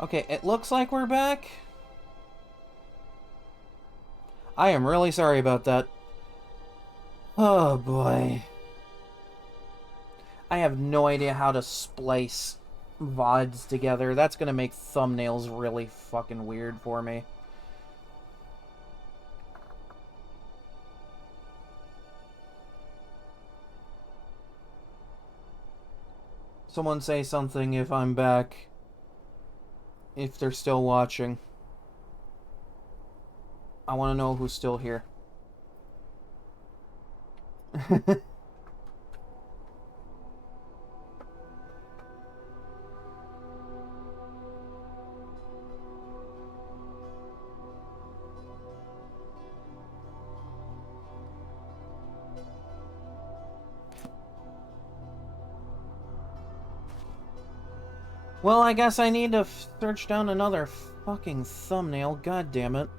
Okay, it looks like we're back. I am really sorry about that. Oh boy. I have no idea how to splice VODs together. That's gonna make thumbnails really fucking weird for me. Someone say something if I'm back. If they're still watching. I want to know who's still here. Well, I guess I need to search down another fucking thumbnail. God damn it.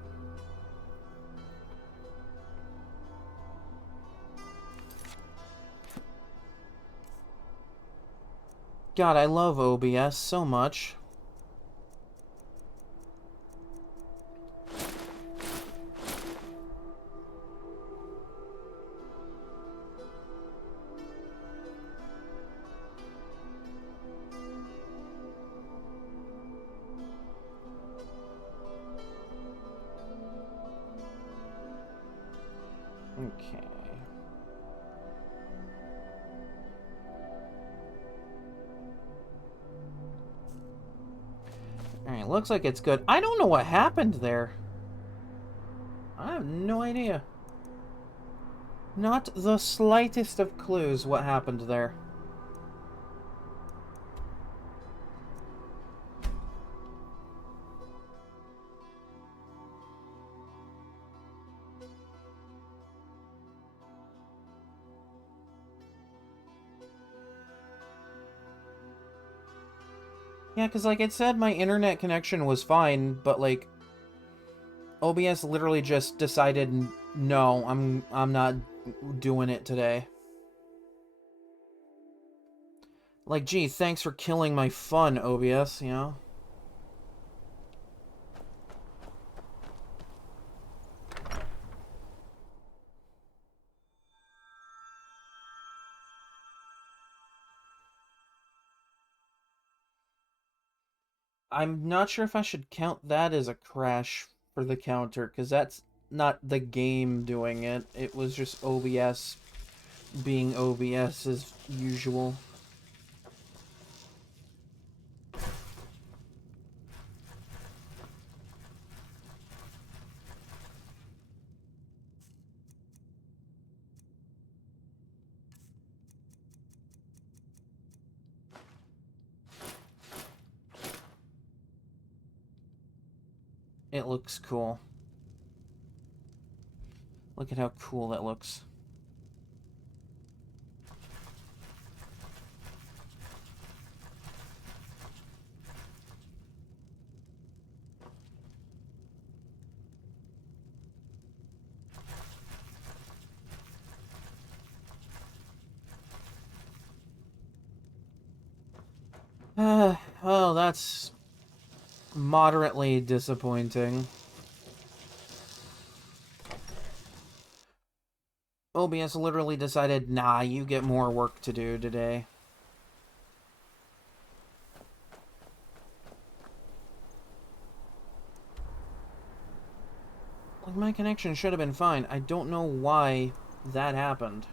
God, I love OBS so much. Okay. Alright, looks like it's good. I don't know what happened there. I have no idea. Not the slightest of clues what happened there. Yeah, because like it said, my internet connection was fine, but like OBS literally just decided, no, I'm not doing it today. Like, gee, thanks for killing my fun, OBS, you know? I'm not sure if I should count that as a crash for the counter, because that's not the game doing it. It was just OBS being OBS as usual. It looks cool. Look at how cool that looks. Well, that's moderately disappointing. OBS literally decided, nah, you get more work to do today. Like, my connection should have been fine. I don't know why that happened.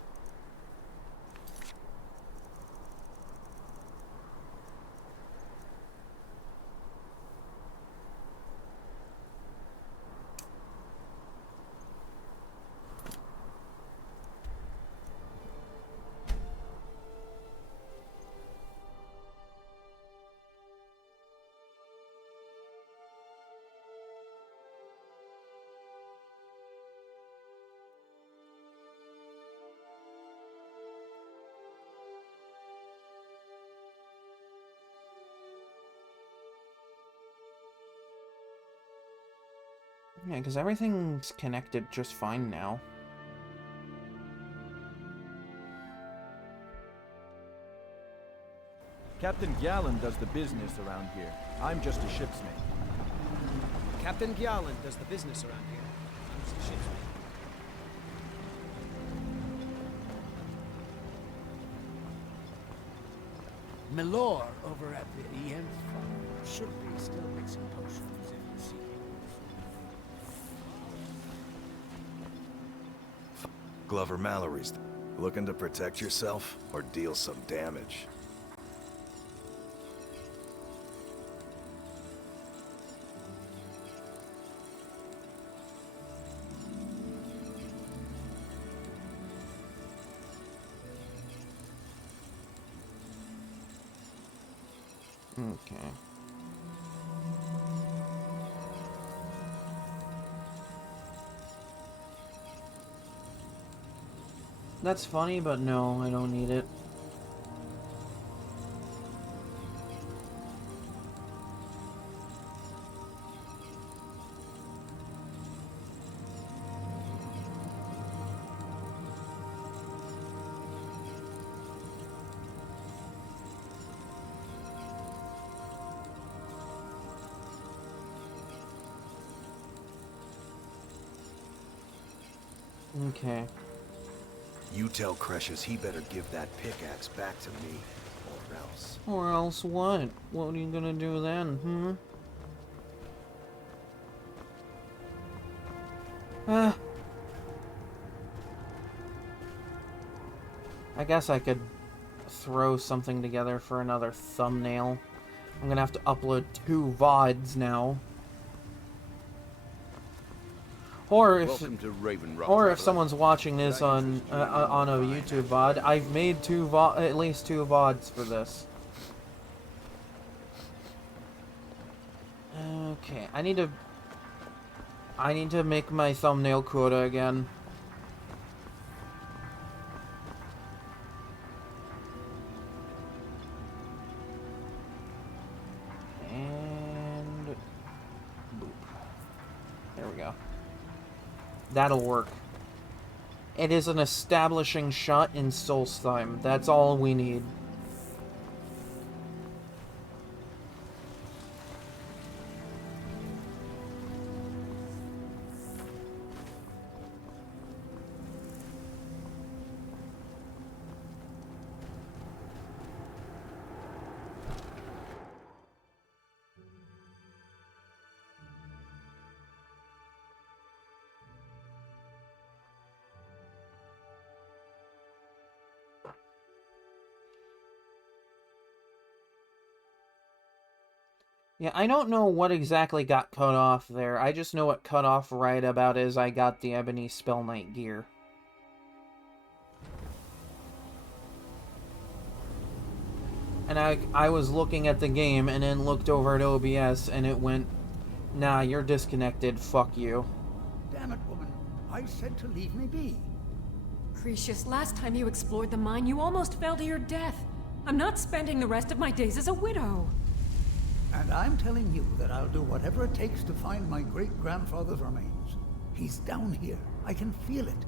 Yeah, because everything's connected just fine now. Captain Gallen does the business around here. I'm just a shipsmate. Captain Gallen does the business around here. I'm just a shipsmate. Milor over at the Ian's farm should be still mixing potions if you see him. Glover Mallory's. Looking to protect yourself or deal some damage? Okay. That's funny, but no, I don't need it. Okay. You tell Cresius he better give that pickaxe back to me, or else. Or else what? What are you gonna do then, I guess I could throw something together for another thumbnail. I'm gonna have to upload 2 VODs now. Or if someone's watching this on a YouTube VOD, I've made at least 2 VODs for this. Okay, I need to make my thumbnail quota again. And boop. There we go. That'll work. It is an establishing shot in Solstheim. That's all we need. Yeah, I don't know what exactly got cut off there. I just know what cut off right about as I got the Ebony Spell Knight gear. And I was looking at the game and then looked over at OBS and it went, nah, you're disconnected, fuck you. Damn it, woman. I said to leave me be. Cresius, last time you explored the mine, you almost fell to your death. I'm not spending the rest of my days as a widow. And I'm telling you that I'll do whatever it takes to find my great-grandfather's remains. He's down here. I can feel it.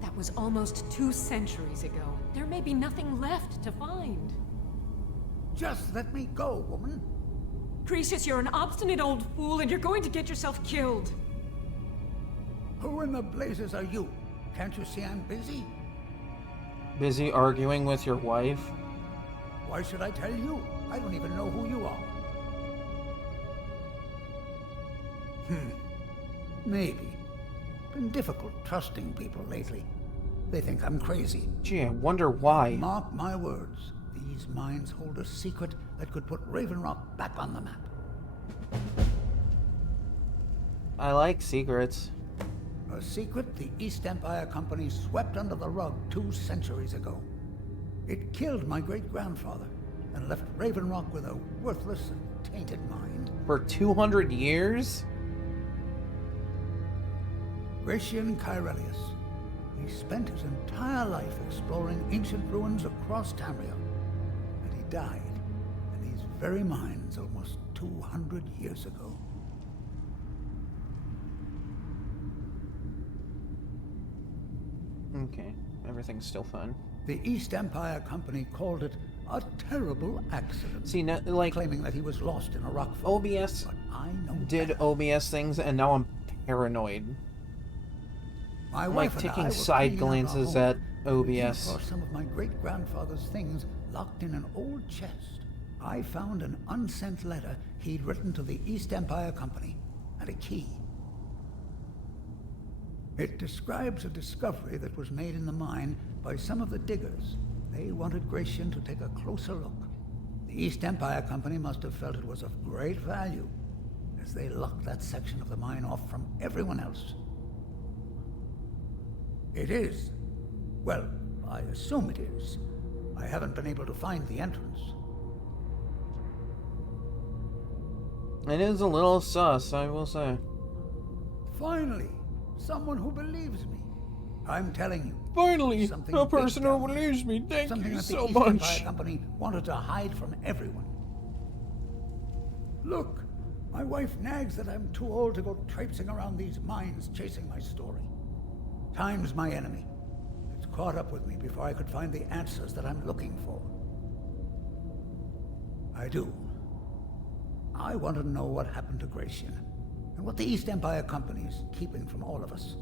That was almost 2 centuries ago. There may be nothing left to find. Just let me go, woman. Cresius, you're an obstinate old fool and you're going to get yourself killed. Who in the blazes are you? Can't you see I'm busy? Busy arguing with your wife? Why should I tell you? I don't even know who you are. Maybe. Been difficult trusting people lately. They think I'm crazy. Gee, I wonder why. Mark my words. These mines hold a secret that could put Raven Rock back on the map. I like secrets. A secret the East Empire Company swept under the rug 2 centuries ago. It killed my great-grandfather and left Raven Rock with a worthless and tainted mind. For 200 years? Gratian Kyrelius. He spent his entire life exploring ancient ruins across Tamriel. And he died in these very mines almost 200 years ago. Okay, everything's still fine. The East Empire Company called it A terrible accident. See, no, like, Claiming that he was lost in a rockfall. OBS But I know did better. OBS things, and now I'm paranoid. My I'm wife like and I taking were side cleaning out our glances home at when we came OBS. across some of my great-grandfather's things locked in an old chest. I found an unsent letter he'd written to the East Empire Company and a key. It describes a discovery that was made in the mine by some of the diggers. They wanted Gratian to take a closer look. The East Empire Company must have felt it was of great value, as they locked that section of the mine off from everyone else. It is. Well, I assume it is. I haven't been able to find the entrance. It is a little sus, I will say. Finally, someone who believes me. I'm telling you. Finally, something a big person who down there. believes me. Thank Something you that so the East Empire much. Company wanted to hide from everyone. Look, my wife nags that I'm too old to go traipsing around these mines chasing my story. Time's my enemy. It's caught up with me before I could find the answers that I'm looking for. I do. I want to know what happened to Gratian, and what the East Empire Company's keeping from all of us.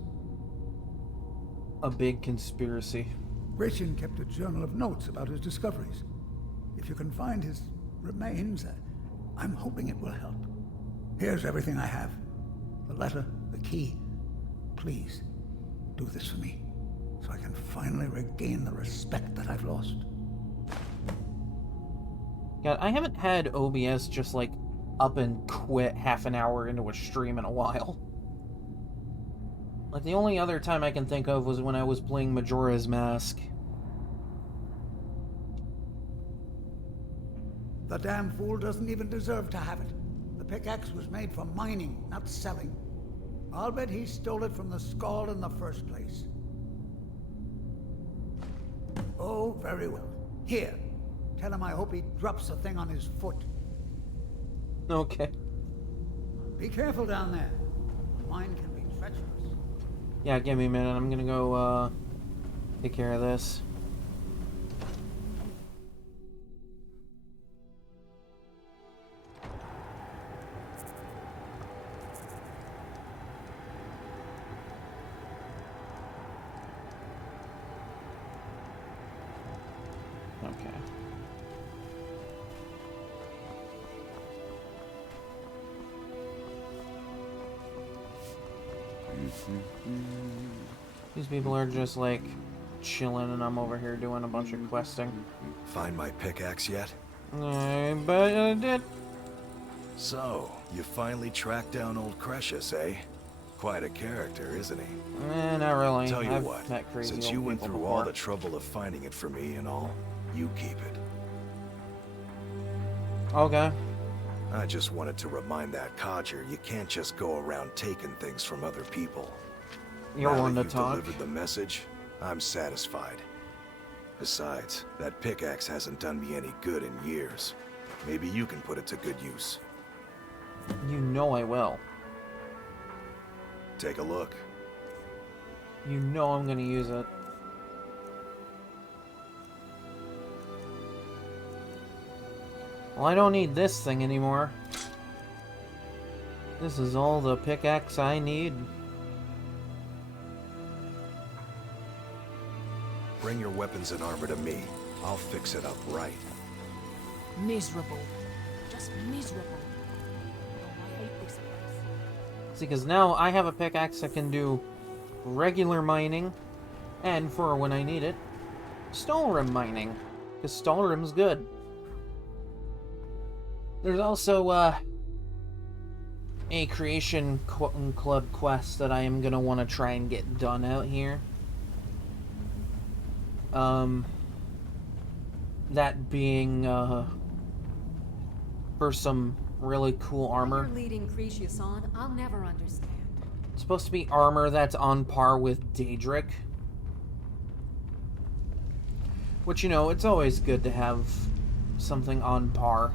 A big conspiracy. Gratian kept a journal of notes about his discoveries. If you can find his remains, I'm hoping it will help. Here's everything I have. The letter, the key. Please, do this for me, so I can finally regain the respect that I've lost. God, I haven't had OBS just, like, up and quit half an hour into a stream in a while. Like, the only other time I can think of was when I was playing Majora's Mask. The damn fool doesn't even deserve to have it. The pickaxe was made for mining, not selling. I'll bet he stole it from the Skald in the first place. Oh, very well. Here. Tell him I hope he drops the thing on his foot. Okay. Be careful down there. The mine can be treacherous. Yeah, give me a minute. I'm gonna go, take care of this. Okay. These people are just like chilling, and I'm over here doing a bunch of questing. Find my pickaxe yet? I bet I did. So, you finally tracked down old Cretius, eh? Quite a character, isn't he? Not really. Tell you I've what, met crazy since old you went people through before. all the trouble of finding it for me and all, you keep it. Okay. I just wanted to remind that codger you can't just go around taking things from other people. You're Now one that to you've talk. delivered the message, I'm satisfied. Besides, that pickaxe hasn't done me any good in years. Maybe you can put it to good use. You know I will. Take a look. You know I'm gonna use it. Well, I don't need this thing anymore. This is all the pickaxe I need. Bring your weapons and armor to me. I'll fix it up right. Miserable. Just miserable. Oh, I hate this place. See, because now I have a pickaxe that can do regular mining, and for when I need it, Stalrim mining. Because Stalrim's good. There's also, a creation club quest that I am gonna want to try and get done out here. That being, for some really cool armor. You're leading Cretius on, I'll never understand. It's supposed to be armor that's on par with Daedric. Which, you know, it's always good to have something on par.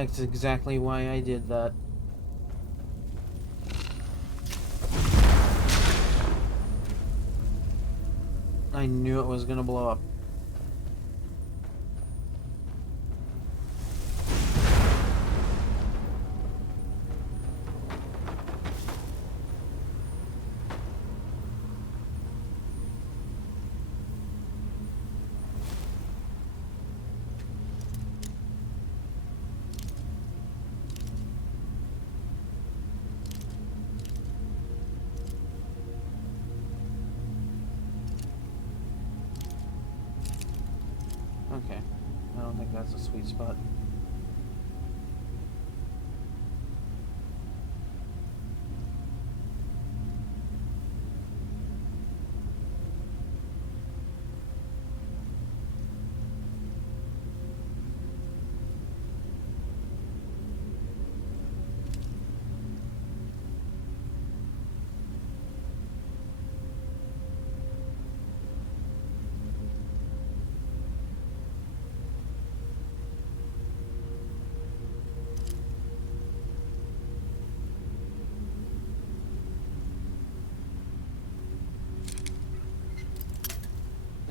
That's exactly why I did that. I knew it was gonna blow up. Okay, I don't think that's a sweet spot.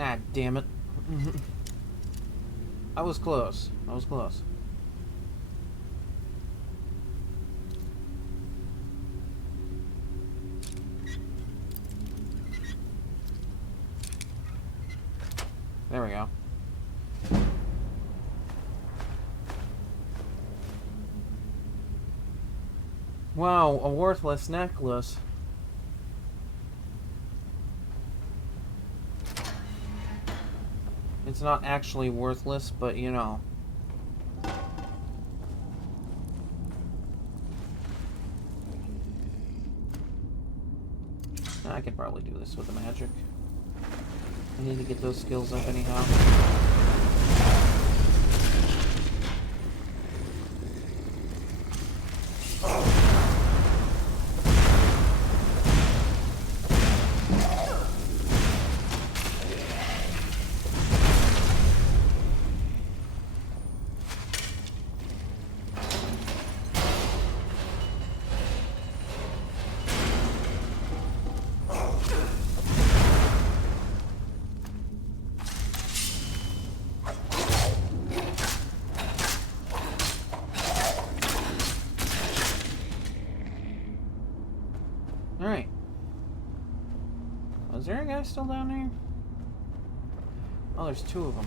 Ah, damn it. I was close. I was close. There we go. Wow, a worthless necklace. It's not actually worthless, but you know. I could probably do this with the magic. I need to get those skills up anyhow. Alright. Is there a guy still down there? Oh, there's two of them.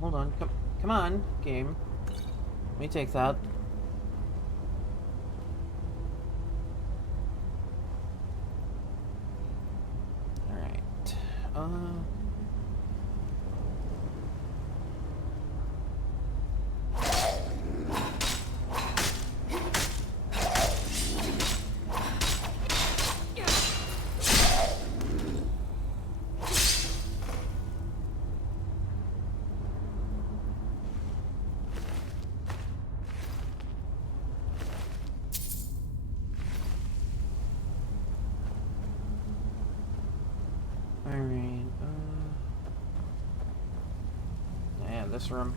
Hold on, come on, game. Let me take that. Alright. Yeah, this room.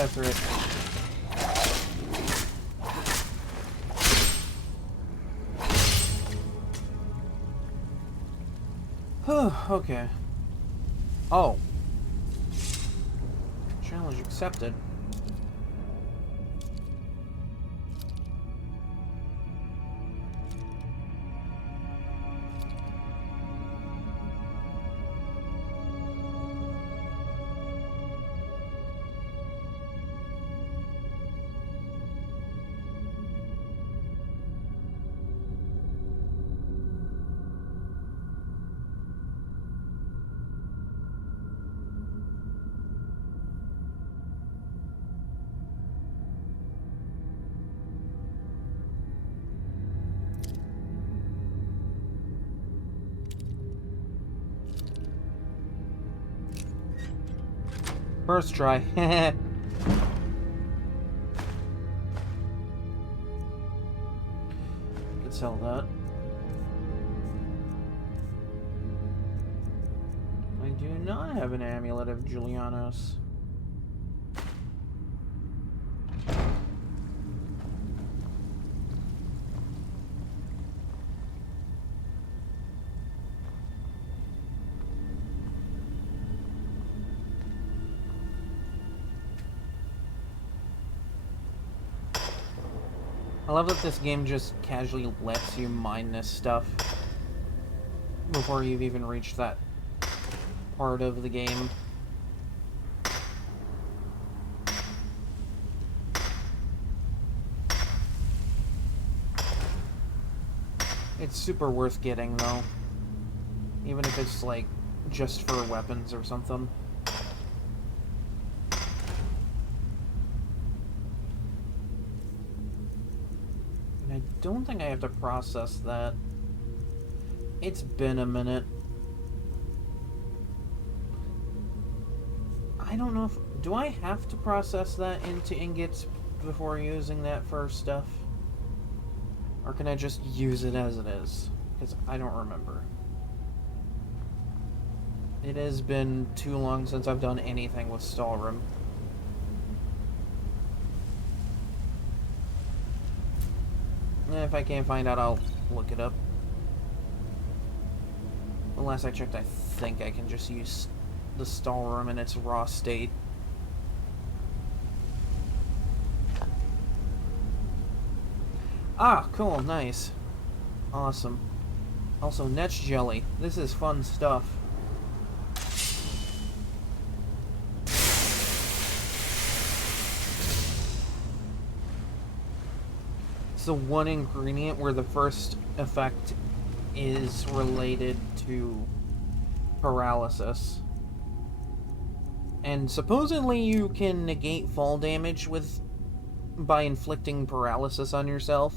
That's right. Okay. Oh. Challenge accepted. First try. Could sell that. I do not have an amulet of Julianos. I love that this game just casually lets you mine this stuff before you've even reached that part of the game. It's super worth getting, though. Even if it's, like, just for weapons or something. I don't think I have to process that. It's been a minute. I don't know if... Do I have to process that into ingots before using that first stuff? Or can I just use it as it is? Because I don't remember. It has been too long since I've done anything with Skyrim. If I can't find out, I'll look it up. The last I checked, I think I can just use the Skyrim in its raw state. Ah, cool, nice. Awesome. Also, Netch Jelly. This is fun stuff. It's the one ingredient where the first effect is related to paralysis. And supposedly you can negate fall damage by inflicting paralysis on yourself.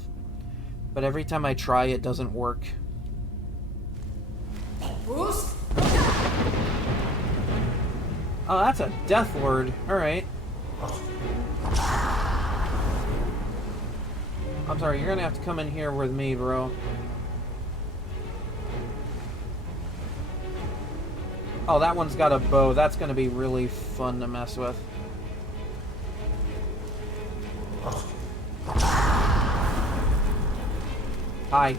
But every time I try, it doesn't work. Oh, that's a Death Lord. Alright. I'm sorry, you're gonna have to come in here with me, bro. Oh, that one's got a bow. That's gonna be really fun to mess with. Hi.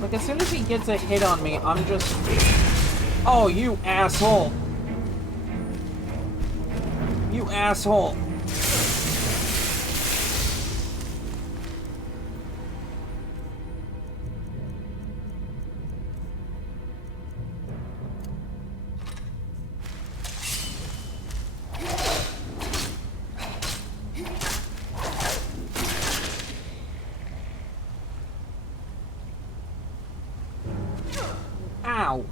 Like, as soon as he gets a hit on me, I'm just... Oh, you asshole! You asshole! Ow!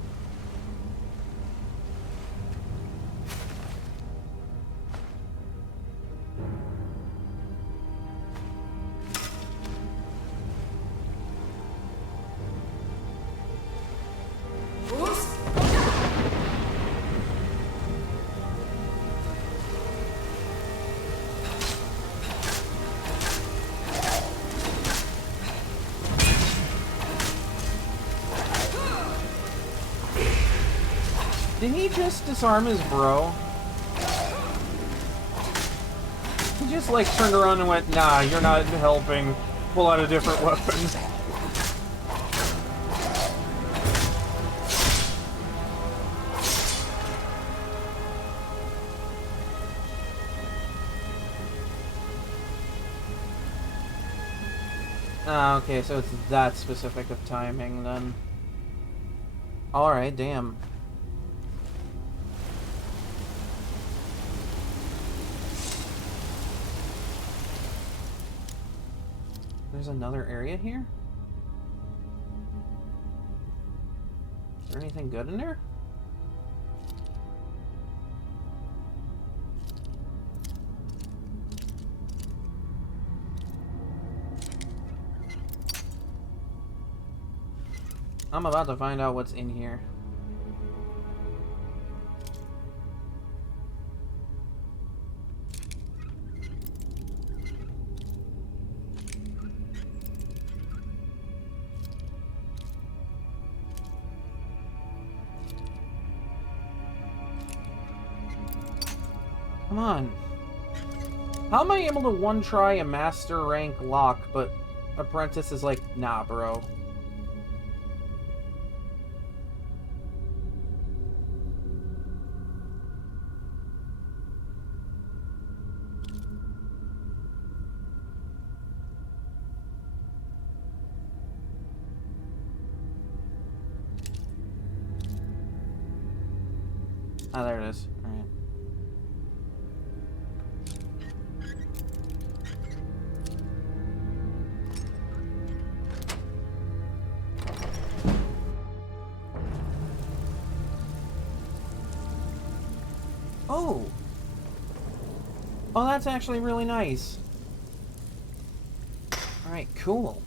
Did he just disarm his bro? just like turned around and went, nah, you're not helping. Pull out a different weapon. Ah, okay, so it's that specific of timing then. Alright, damn. There's another area here? Is there anything good in there? I'm about to find out what's in here. Come on. How am I able to one-try a master rank lock, but Apprentice is like, nah, bro. Ah, there it is. Alright. Oh! Oh, that's actually really nice. Alright, cool.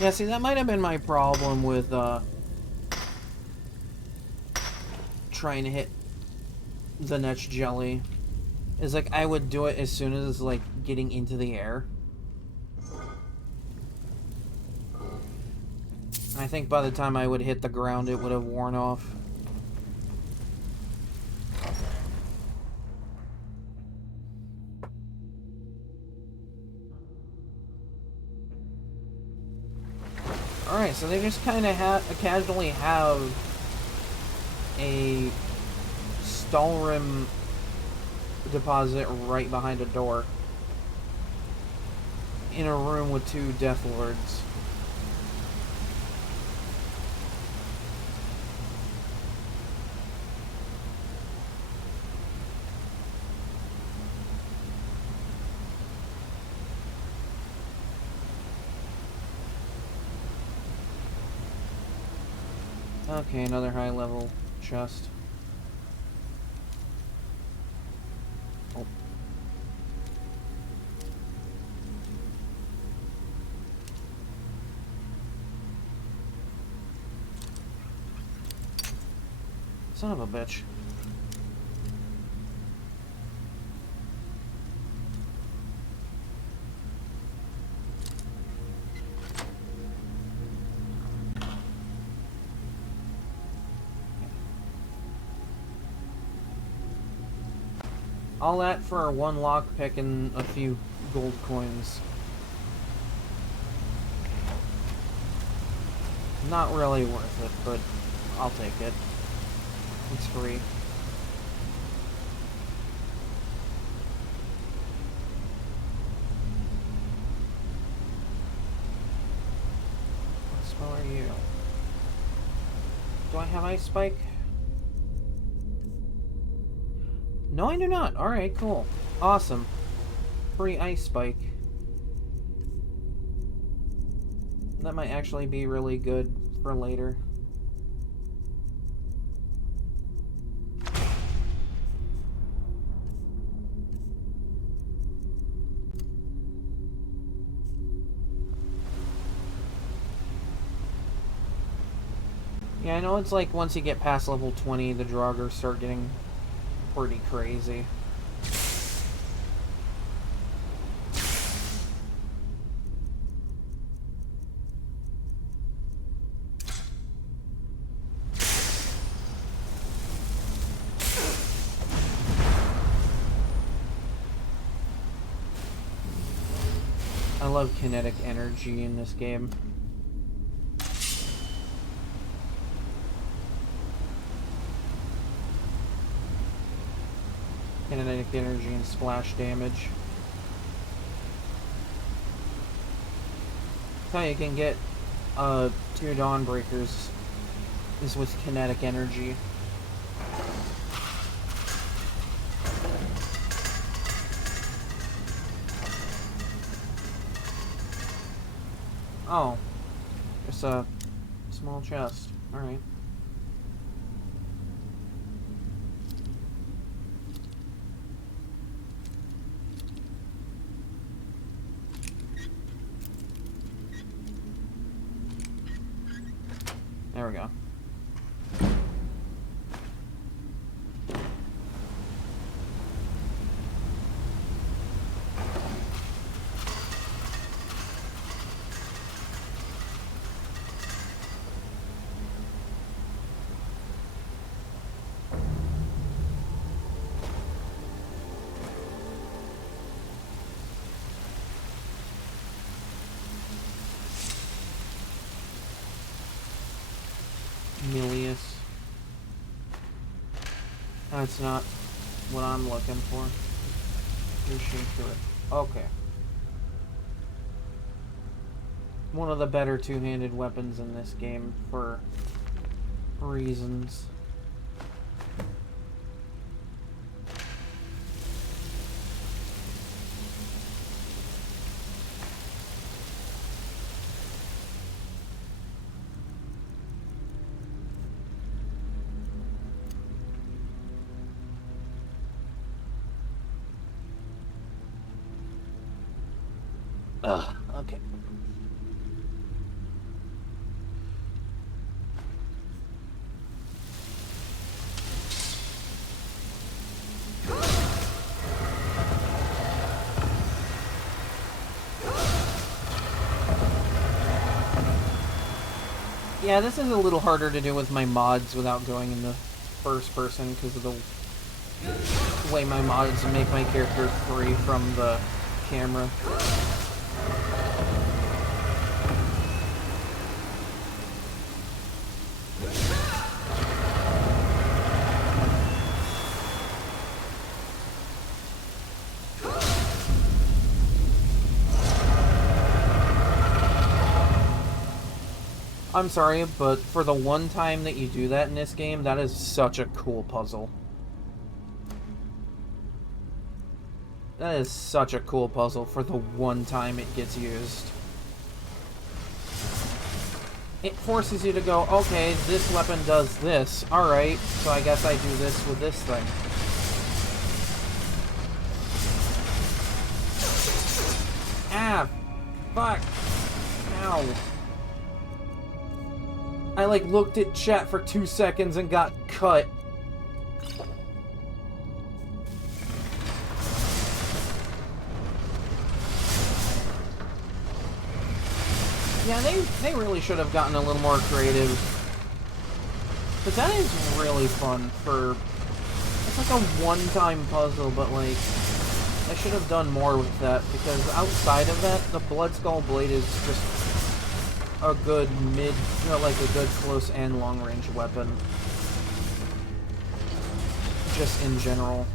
Yeah, see, that might have been my problem with, trying to hit the next jelly. Is like, I would do it as soon as, like, getting into the air. I think by the time I would hit the ground, it would have worn off. Alright, so they just kind of casually have a Stalrim deposit right behind a door. In a room with 2 Death Lords. Okay, another high level chest. Oh. Son of a bitch. All that for 1 lockpick and a few gold coins. Not really worth it, but I'll take it. It's free. What spell are you? Do I have Ice Spike? No, I do not. Alright, cool. Awesome. Free Ice Spike. That might actually be really good for later. Yeah, I know it's like once you get past level 20, the Draugrs start getting pretty crazy. I love kinetic energy in this game. Kinetic energy and splash damage. How you can get 2 Dawnbreakers is with kinetic energy. Oh, just a small chest. All right. There we go. Milius. That's not what I'm looking for. Piercing through it. Okay. One of the better two-handed weapons in this game for reasons. Ugh, okay. Yeah, this is a little harder to do with my mods without going in the first person because of the way my mods make my character free from the camera. I'm sorry, but for the one time that you do that in this game, that is such a cool puzzle. That is such a cool puzzle for the one time it gets used. It forces you to go, okay, this weapon does this. Alright, so I guess I do this with this thing. Ah! Fuck! Ow! I like looked at chat for 2 seconds and got cut. Yeah, they really should have gotten a little more creative. But that is really fun for... It's like a one-time puzzle, but like... I should have done more with that, because outside of that, the Bloodskull Blade is just a good mid... You know, like a good close and long-range weapon. Just in general.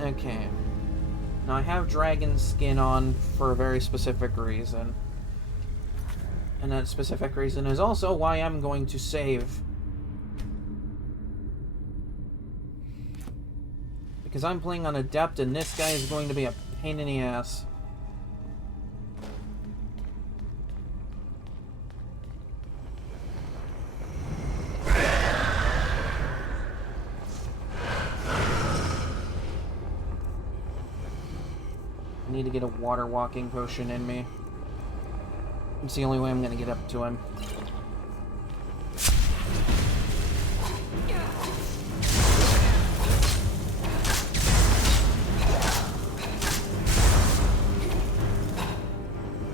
Okay. Now I have dragon skin on for a very specific reason. And that specific reason is also why I'm going to save. Because I'm playing on Adept and this guy is going to be a pain in the ass. I need to get a water walking potion in me. It's the only way I'm gonna get up to him.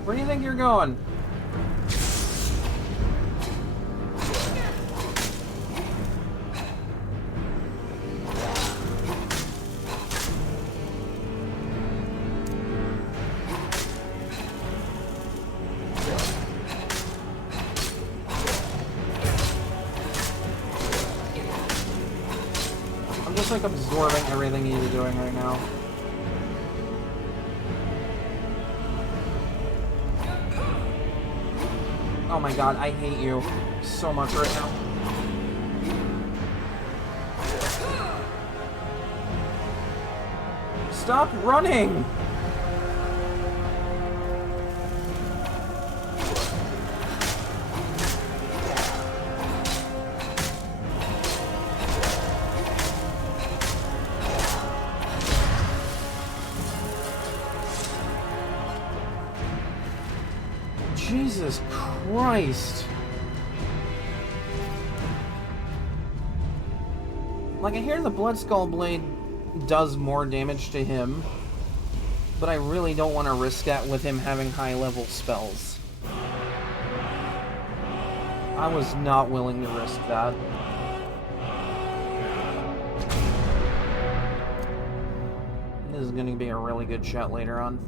Where do you think you're going? I'm just like absorbing everything he's doing right now. Oh my god, I hate you so much right now. Stop running! Jesus Christ. Like, I hear the Bloodskull Blade does more damage to him, but I really don't want to risk that with him having high-level spells. I was not willing to risk that. This is going to be a really good shot later on.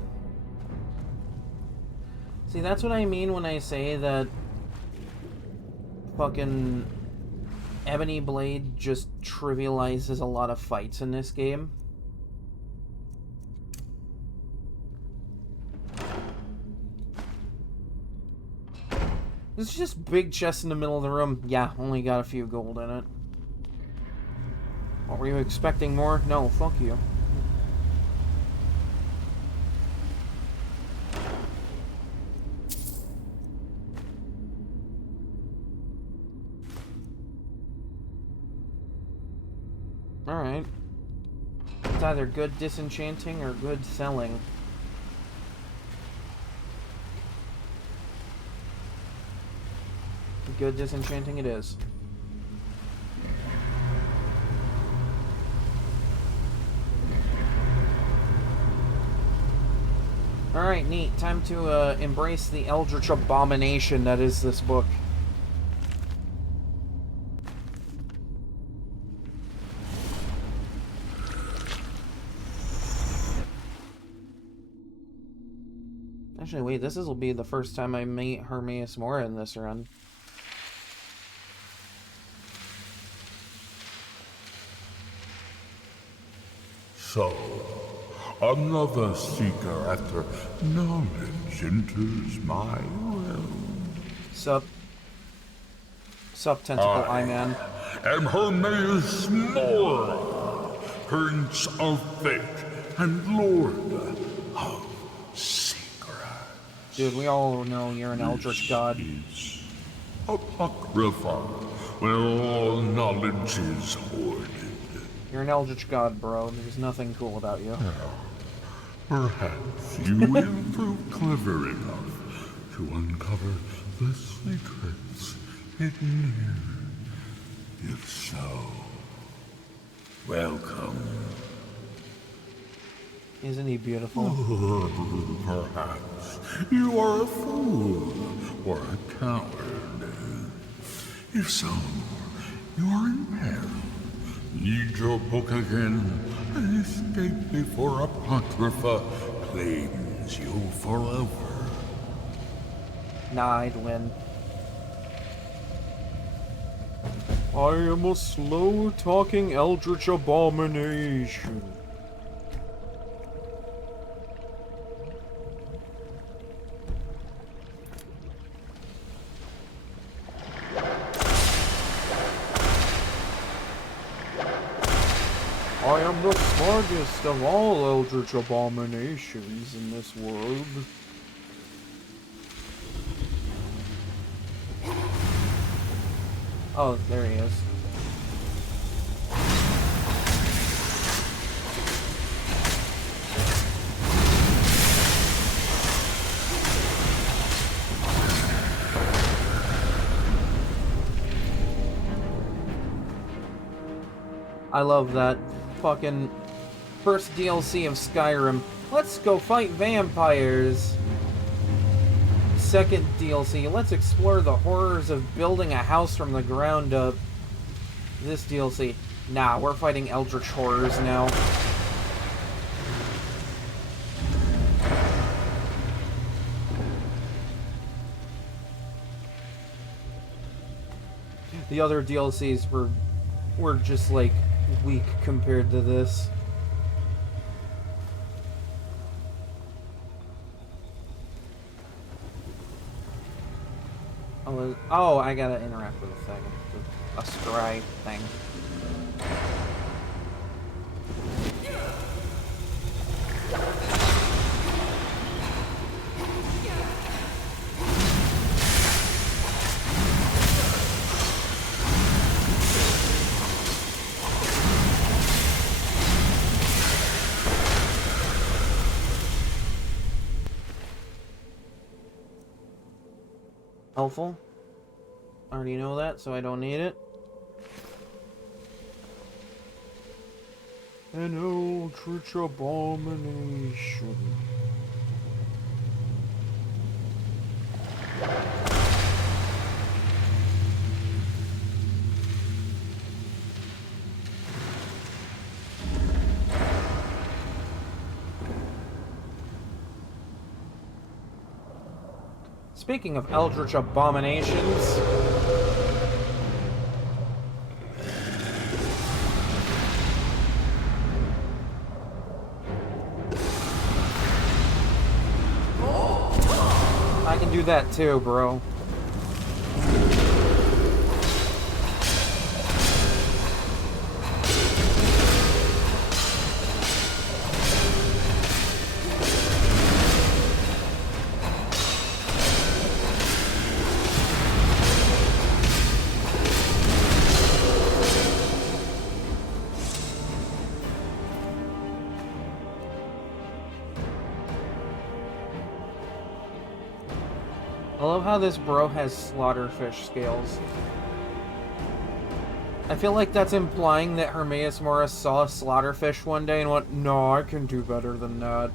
See, that's what I mean when I say that fucking Ebony Blade just trivializes a lot of fights in this game. It's just big chest in the middle of the room. Yeah, only got a few gold in it. What, were you expecting more? No, fuck you. Alright. It's either good disenchanting or good selling. Good disenchanting it is. Alright, neat. Time to embrace the eldritch abomination that is this book. Actually, wait, this will be the first time I meet Hermaeus Mora in this run. So, another seeker after knowledge enters my realm. Sup, Tentacle Eye Man. Am Hermaeus Mora, Prince of Fate and Lord of Secrets. Dude, we all know you're an eldritch god. Is Apocrypha, where all knowledge is hoarded. You're an eldritch god, bro. There's nothing cool about you. Perhaps you will prove clever enough to uncover the secrets hidden here. If so, welcome. Isn't he beautiful? Perhaps you are a fool or a coward. If so, you are in peril. Read your book again and escape before Apocrypha claims you forever. Nah, I'd win. I am a slow-talking eldritch abomination. I am the smartest of all eldritch abominations in this world. Oh, there he is. I love that. Fucking first DLC of Skyrim. Let's go fight vampires. Second DLC, let's explore the horrors of building a house from the ground up. This DLC, nah, we're fighting eldritch horrors now. The other DLCs were just like weak compared to this. Oh, I gotta interact with a scry thing. Helpful. Already know that, so I don't need it. An eldritch abomination. Speaking of eldritch abominations, I can do that too, bro. I love how this bro has slaughterfish scales. I feel like that's implying that Hermaeus Mora saw a slaughterfish one day and went, no, I can do better than that.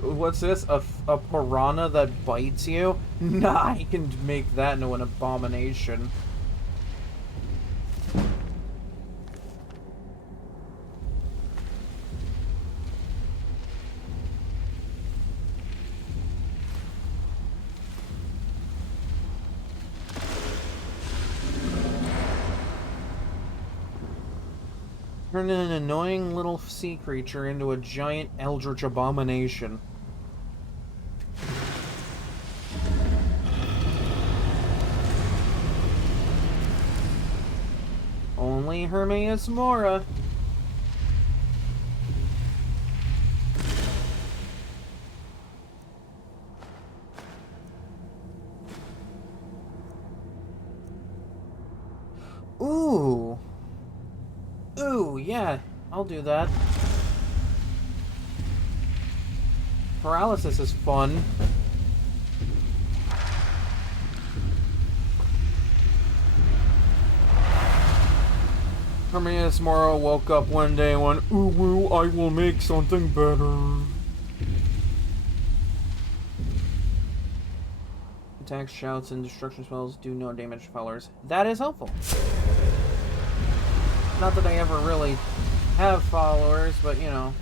What's this? A piranha that bites you? Nah, I can make that into an abomination. Turn an annoying little sea creature into a giant eldritch abomination. Only Hermaeus Mora. Ooh. Ooh, yeah, I'll do that. Paralysis is fun. Hermaeus Mora woke up one day and went, ooh, woo, I will make something better. Attacks, shouts, and destruction spells do no damage to followers. That is helpful. Not that I ever really have followers, but you know.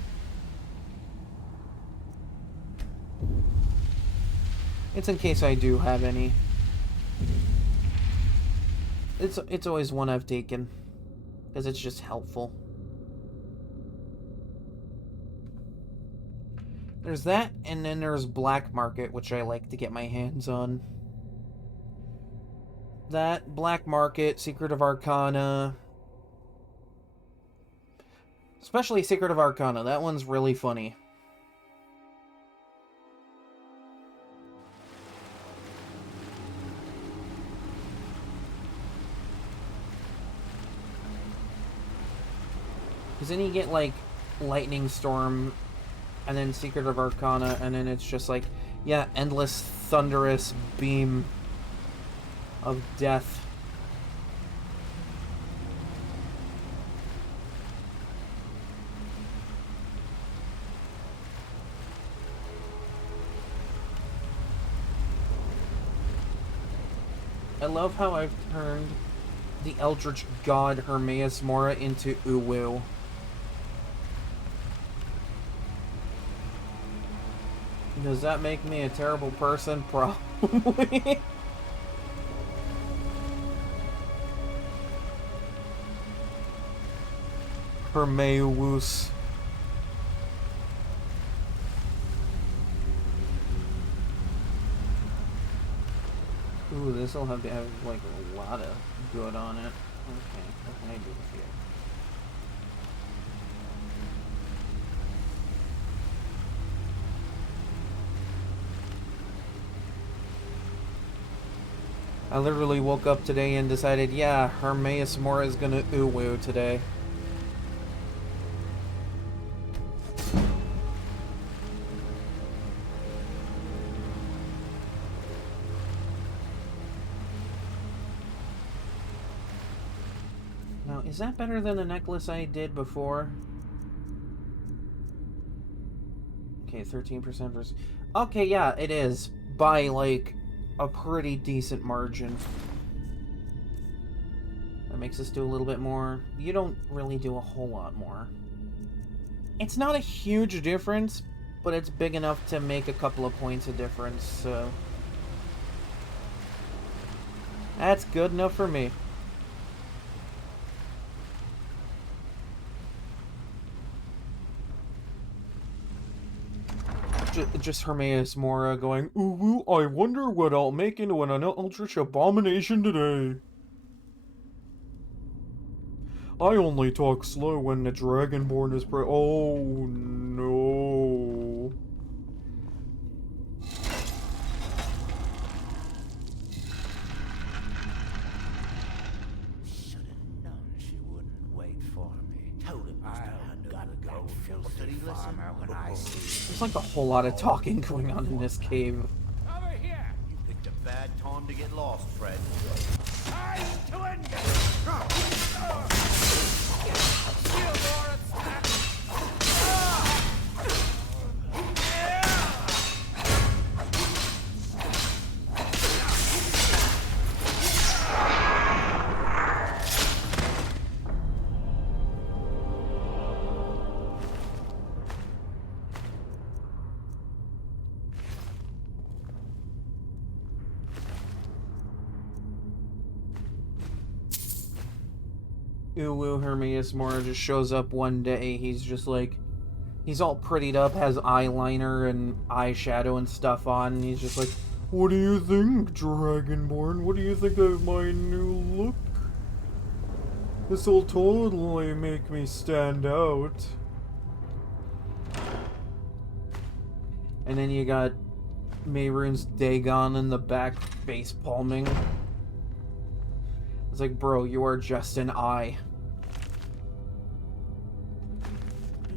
It's in case I do have any. It's always one I've taken. Because it's just helpful. There's that, and then there's Black Market, which I like to get my hands on. That, Black Market, Secret of Arcana. Especially Secret of Arcana. That one's really funny. Because then you get, like, Lightning Storm, and then Secret of Arcana, and then it's just like, Yeah, endless thunderous beam of death. I love how I've turned the Eldritch God Hermaeus Mora into Uwu. Does that make me a terrible person? Probably. Hermaeus. Ooh, this will have to have like a lot of good on it. Okay, what can I do here? I literally woke up today and decided, yeah, Hermaeus Mora is gonna uwu today. Now, is that better than the necklace I did before? Okay, 13% versus... Okay, yeah, it is. By, like, a pretty decent margin. That makes us do a little bit more. You don't really do a whole lot more. It's not a huge difference, but it's big enough to make a couple of points of difference, so... That's good enough for me. Just Hermaeus Mora going, ooh, I wonder what I'll make into an eldritch abomination today. I only talk slow when the Dragonborn is oh no. Should have known she wouldn't wait for me. Told him I gotta go filthy farmer when I see him. There's like a whole lot of talking going on in this cave. Over here! You picked a bad time to get lost, Fred. Time to end it! Shield Laura smack! Uwu Hermaeus Mora just shows up one day. He's just like, he's all prettied up, has eyeliner and eyeshadow and stuff on, and he's just like, what do you think, Dragonborn? What do you think of my new look? This will totally make me stand out. And then you got Mehrunes Dagon in the back face palming. It's like, bro, you are just an eye.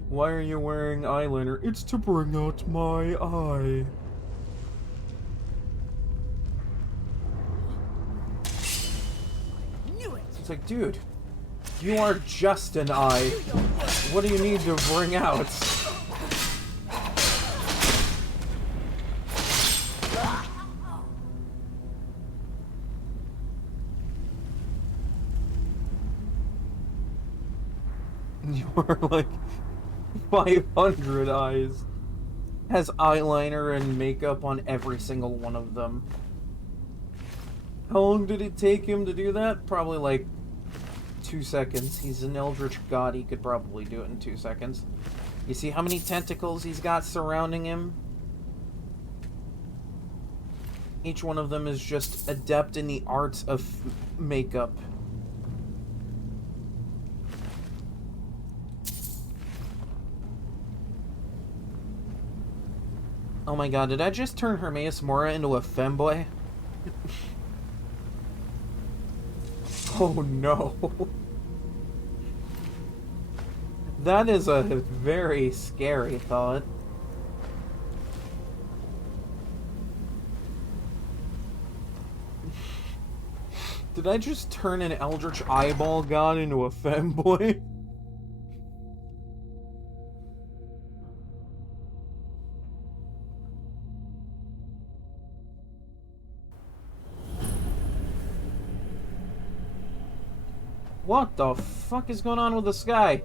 Why are you wearing eyeliner? It's to bring out my eye. It's like, dude, you are just an eye. What do you need to bring out? You are like 500 eyes. Has eyeliner and makeup on every single one of them. How long did it take him to do that? Probably like 2 seconds. He's an eldritch god. He could probably do it in 2 seconds. You see how many tentacles he's got surrounding him? Each one of them is just adept in the arts of makeup. Oh my god, did I just turn Hermaeus Mora into a femboy? Oh no. That is a very scary thought. Did I just turn an Eldritch Eyeball God into a femboy? What the fuck is going on with the sky?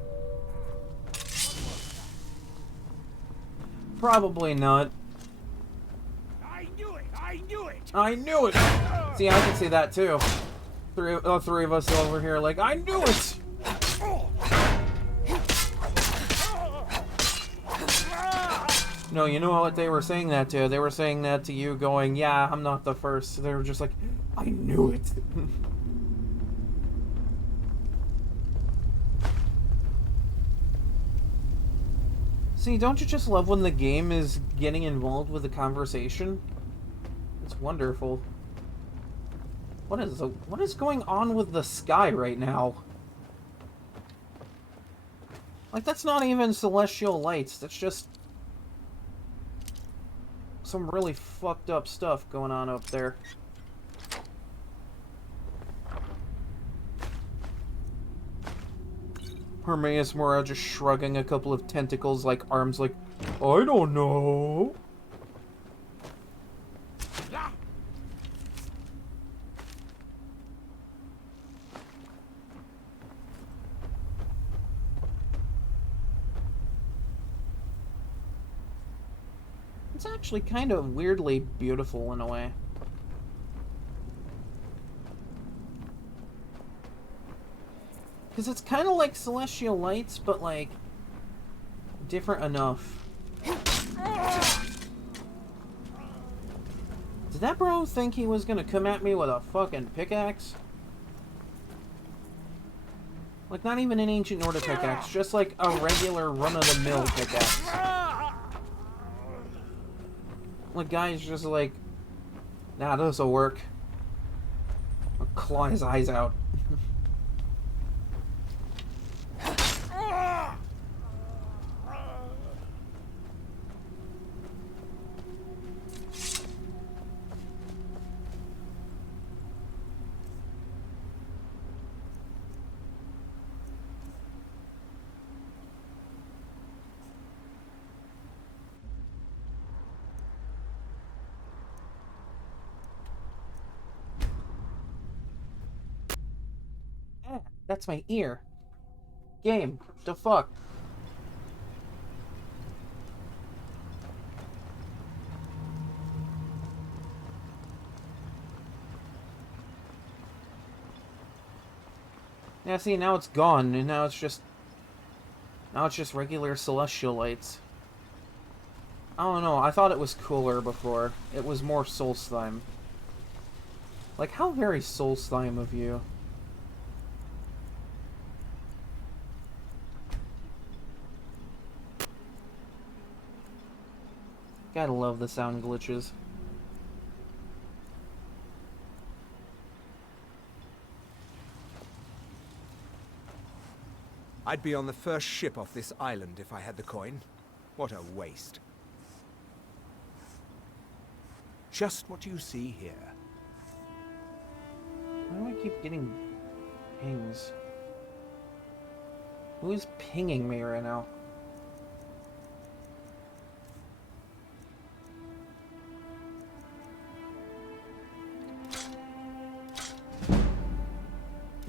Probably not. I knew it! I knew it! I knew it! See, I can see that too. Three of us over here like, I knew it! No, you know what they were saying that to? They were saying that to you going, yeah, I'm not the first. They were just like, I knew it! See, don't you just love when the game is getting involved with the conversation? It's wonderful. What is going on with the sky right now? Like, that's not even celestial lights. That's just some really fucked up stuff going on up there. Hermaeus Mora just shrugging a couple of tentacles like arms like, I don't know. It's actually kind of weirdly beautiful in a way. Because it's kind of like Celestial Lights, but like different enough. Did that bro think he was gonna come at me with a fucking pickaxe? Like, not even an ancient Nordic pickaxe, just like a regular run-of-the-mill pickaxe. Like, guy's just like, nah, this'll work. I'll claw his eyes out. That's my ear. Game. The fuck? Yeah, see, now it's gone, and now it's just regular celestial lights. I don't know, I thought it was cooler before. It was more Solstheim. Like, how very Solstheim of you. Gotta love the sound glitches. I'd be on the first ship off this island if I had the coin. What a waste. Just what you see here. Why do I keep getting pings? Who is pinging me right now?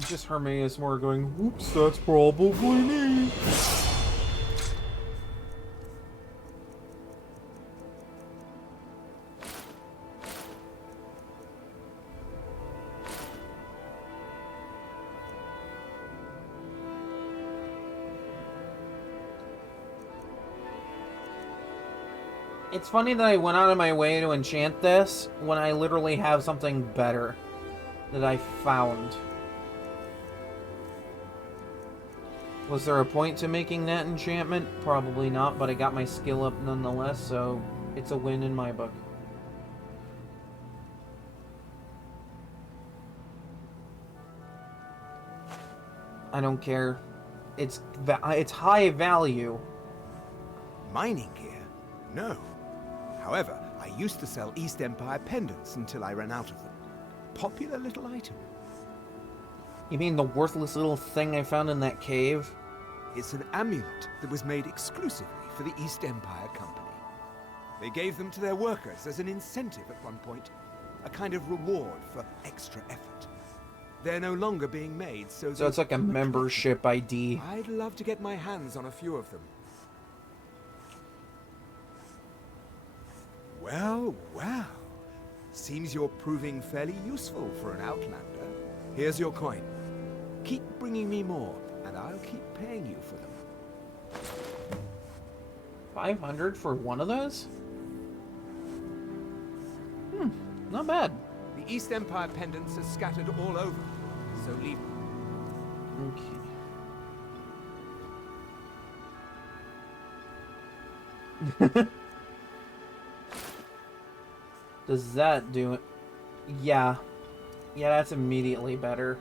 Just Hermaeus more going, whoops, that's probably me. It's funny that I went out of my way to enchant this when I literally have something better that I found. Was there a point to making that enchantment? Probably not, but I got my skill up nonetheless, so it's a win in my book. I don't care. It's high value. Mining gear? No. However, I used to sell East Empire pendants until I ran out of them. Popular little item. You mean the worthless little thing I found in that cave? It's an amulet that was made exclusively for the East Empire Company. They gave them to their workers as an incentive at one point, a kind of reward for extra effort. They're no longer being made, so it's like a membership ID. I'd love to get my hands on a few of them. Well, well. Seems you're proving fairly useful for an Outlander. Here's your coin. Keep bringing me more, and I'll keep paying you for them. 500 for one of those? Not bad. The East Empire pendants are scattered all over, so leave... Okay. Does that do it? Yeah. Yeah, that's immediately better.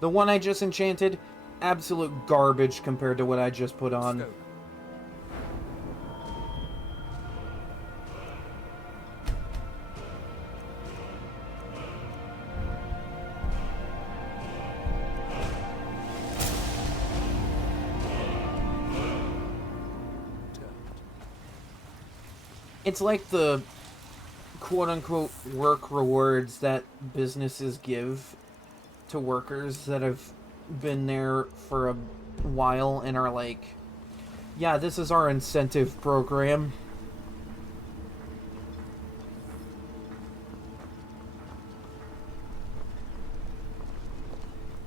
The one I just enchanted, absolute garbage compared to what I just put on. Stone. It's like the quote-unquote work rewards that businesses give to workers that have been there for a while and are like, yeah, this is our incentive program.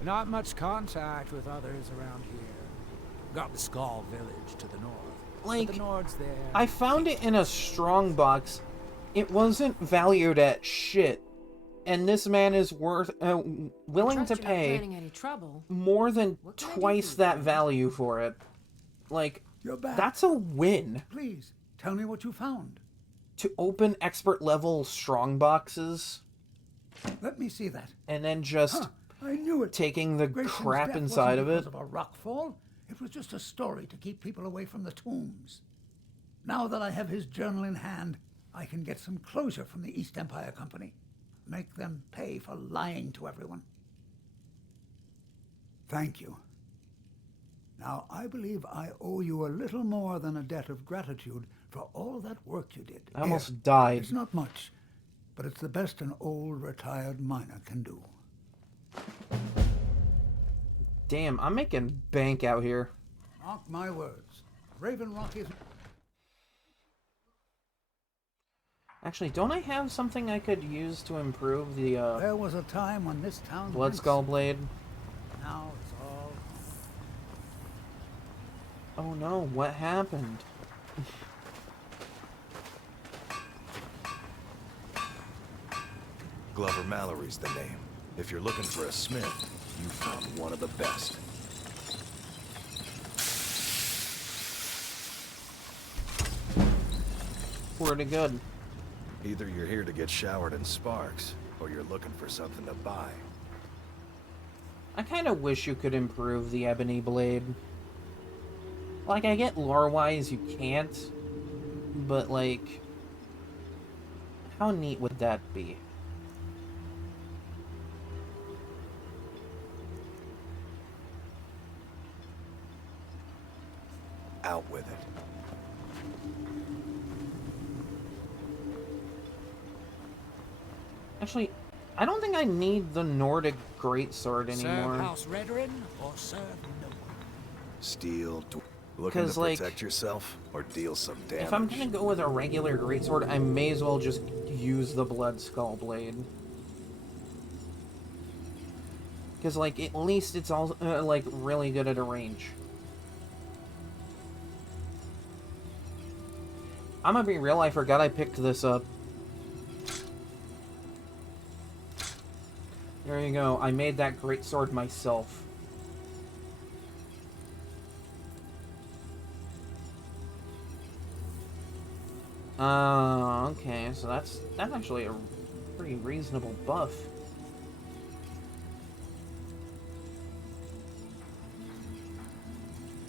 Not much contact with others around here. Got the Skull Village to the north. Like, But the Nord's there. I found it in a strong box. It wasn't valued at shit. And this man is willing to Planning pay any trouble. more than What can I do twice for you? that value for it. Like, You're back. that's a win. Please, tell me what you found. To open expert level strong boxes Let me see that. and then just Huh, I knew it. taking the Grayson's crap death inside of wasn't it. because of a rock fall. It was just a story to keep people away from the tombs. Now that I have his journal in hand, I can get some closure from the East Empire Company. Make them pay for lying to everyone. Thank you. Now, I believe I owe you a little more than a debt of gratitude for all that work you did. I almost died. It's not much, but it's the best an old retired miner can do. Damn, I'm making bank out here. Mark my words. Raven Rock is... Actually, don't I have something I could use to improve the There was a time when this town... Blood Skull Blade? Now it's all... Oh no, what happened? Glover Mallory's the name. If you're looking for a smith, you found one of the best. Pretty good. Either you're here to get showered in sparks, or you're looking for something to buy. I kind of wish you could improve the Ebony Blade. Like, I get lore-wise you can't, but, like, how neat would that be? Out with it. Actually, I don't think I need the Nordic Greatsword anymore. Serve House Redoran or serve no one. Steal, looking 'Cause, to like, protect yourself, or deal some damage. If I'm gonna go with a regular Greatsword, I may as well just use the Blood Skull Blade. Because, like, at least it's all, like, really good at a range. I'm gonna be real, I forgot I picked this up. There you go, I made that Greatsword myself. Okay, so that's actually a pretty reasonable buff.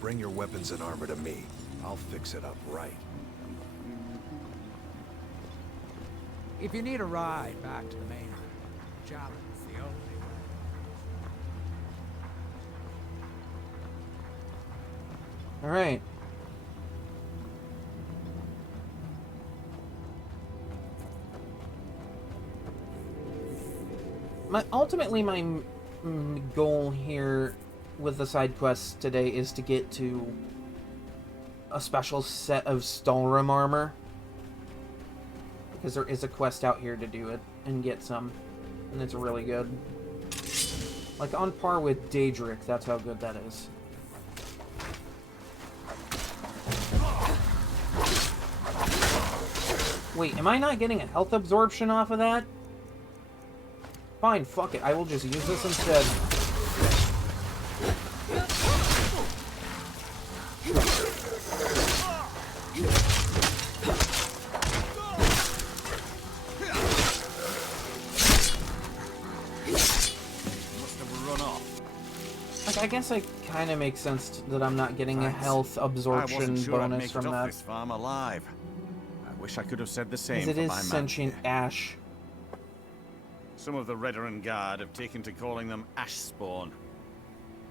Bring your weapons and armor to me. I'll fix it up right. If you need a ride back to the mainland, Jalen's the only way. Alright. Ultimately, my goal here with the side quests today is to get to a special set of Stalrim armor. Because there is a quest out here to do it and get some. And it's really good. Like, on par with Daedric, that's how good that is. Wait, am I not getting a health absorption off of that? Fine, fuck it. I will just use this instead. Like, I guess it kind of makes sense that I'm not getting a health absorption bonus from that. This farm alive. I wish I could have said the same. Because it is sentient ash. Some of the Redoran Guard have taken to calling them ash spawn.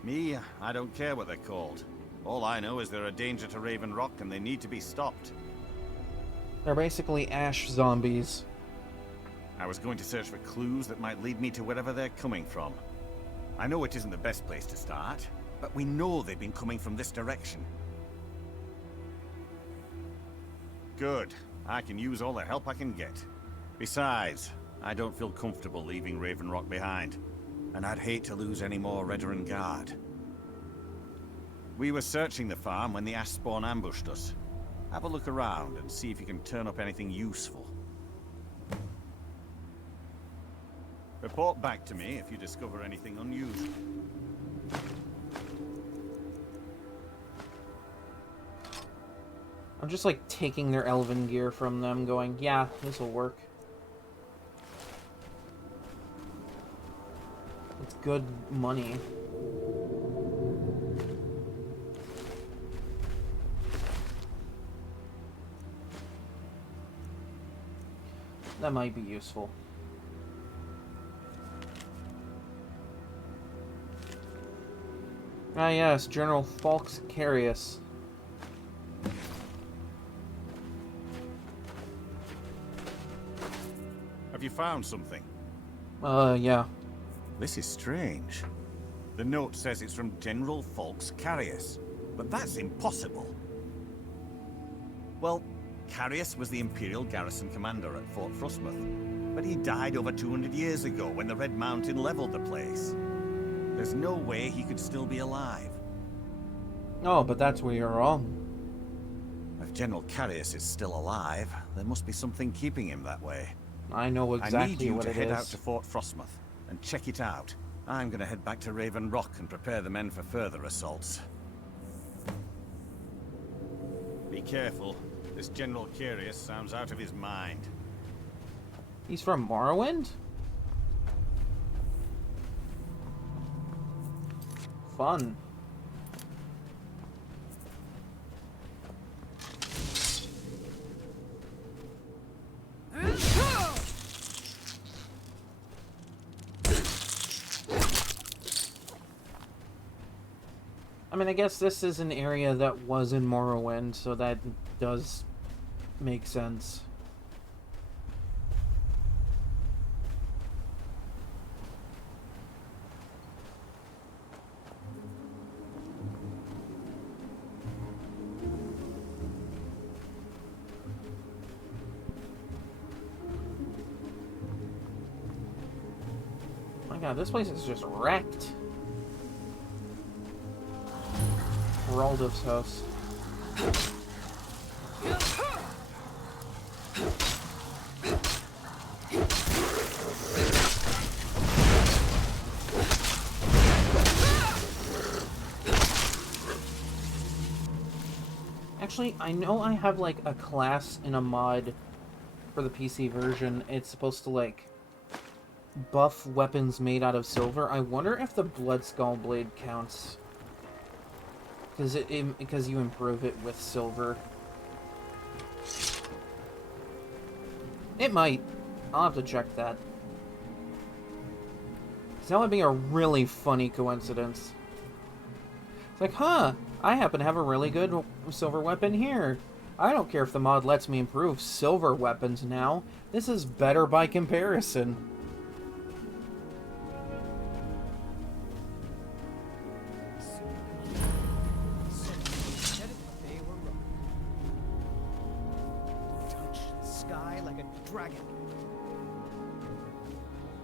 Me, I don't care what they're called. All I know is they're a danger to Raven Rock and they need to be stopped. They're basically ash zombies. I was going to search for clues that might lead me to wherever they're coming from. I know it isn't the best place to start, but we know they've been coming from this direction. Good. I can use all the help I can get. Besides, I don't feel comfortable leaving Raven Rock behind, and I'd hate to lose any more Redoran Guard. We were searching the farm when the ash spawn ambushed us. Have a look around and see if you can turn up anything useful. Report back to me if you discover anything unusual. I'm just like taking their elven gear from them, going, yeah, this'll work. It's good money. That might be useful. Ah yes, General Falx Carius. Have you found something? Yeah. This is strange. The note says it's from General Falx Carius, but that's impossible. Well, Carius was the Imperial garrison commander at Fort Frostmoth, but he died over 200 years ago when the Red Mountain leveled the place. There's no way he could still be alive. Oh, but that's where you're wrong. If General Carius is still alive, there must be something keeping him that way. I know exactly what it is. I need you to head out to Fort Frostmoth and check it out. I'm gonna head back to Raven Rock and prepare the men for further assaults. Be careful. This General Carius sounds out of his mind. He's from Morrowind? Fun. I mean, I guess this is an area that was in Morrowind, so that does make sense. My god, this place is just wrecked. Geraldov's house. Actually, I know I have like a class in a mod for the PC version. It's supposed to like buff weapons made out of silver. I wonder if the Blood Skull Blade counts. Because you improve it with silver. It might. I'll have to check that. That would be a really funny coincidence. It's like, huh, I happen to have a really good silver weapon here. I don't care if the mod lets me improve silver weapons now. This is better by comparison.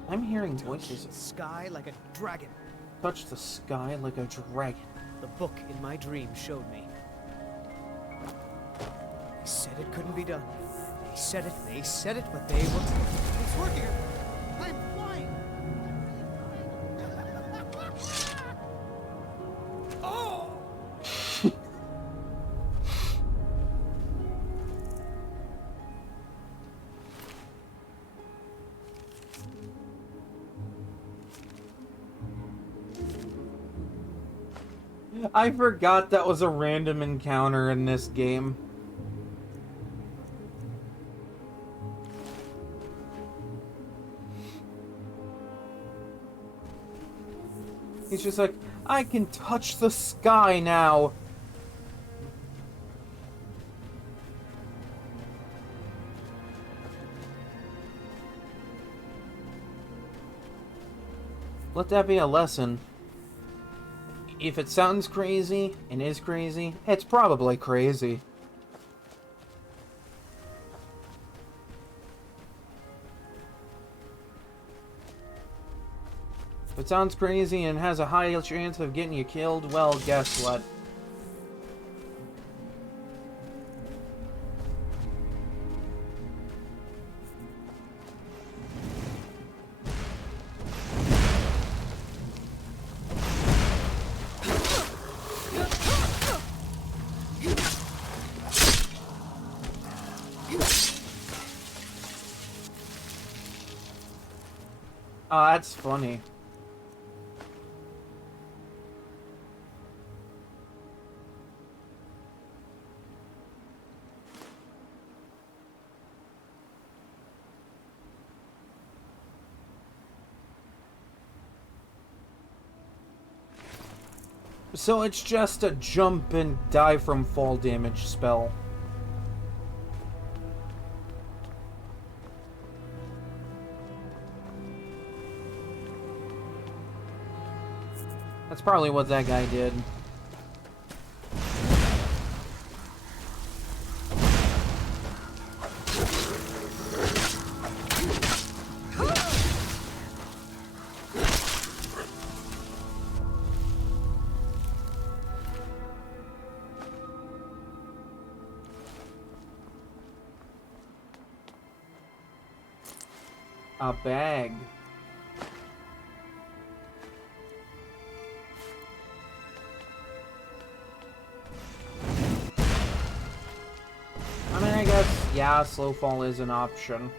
I'm hearing voices. Sky like a dragon. Touch the sky like a dragon. The book in my dream showed me. They said it couldn't be done. They said it, but they were... It's working! I'm flying! Oh! I forgot that was a random encounter in this game. He's just like, I can touch the sky now. Let that be a lesson. If it sounds crazy and is crazy, it's probably crazy. If it sounds crazy and has a high chance of getting you killed, well, guess what? Oh, that's funny. So it's just a jump and die from fall damage spell. That's probably what that guy did. A bag. I mean, I guess, yeah, slow fall is an option.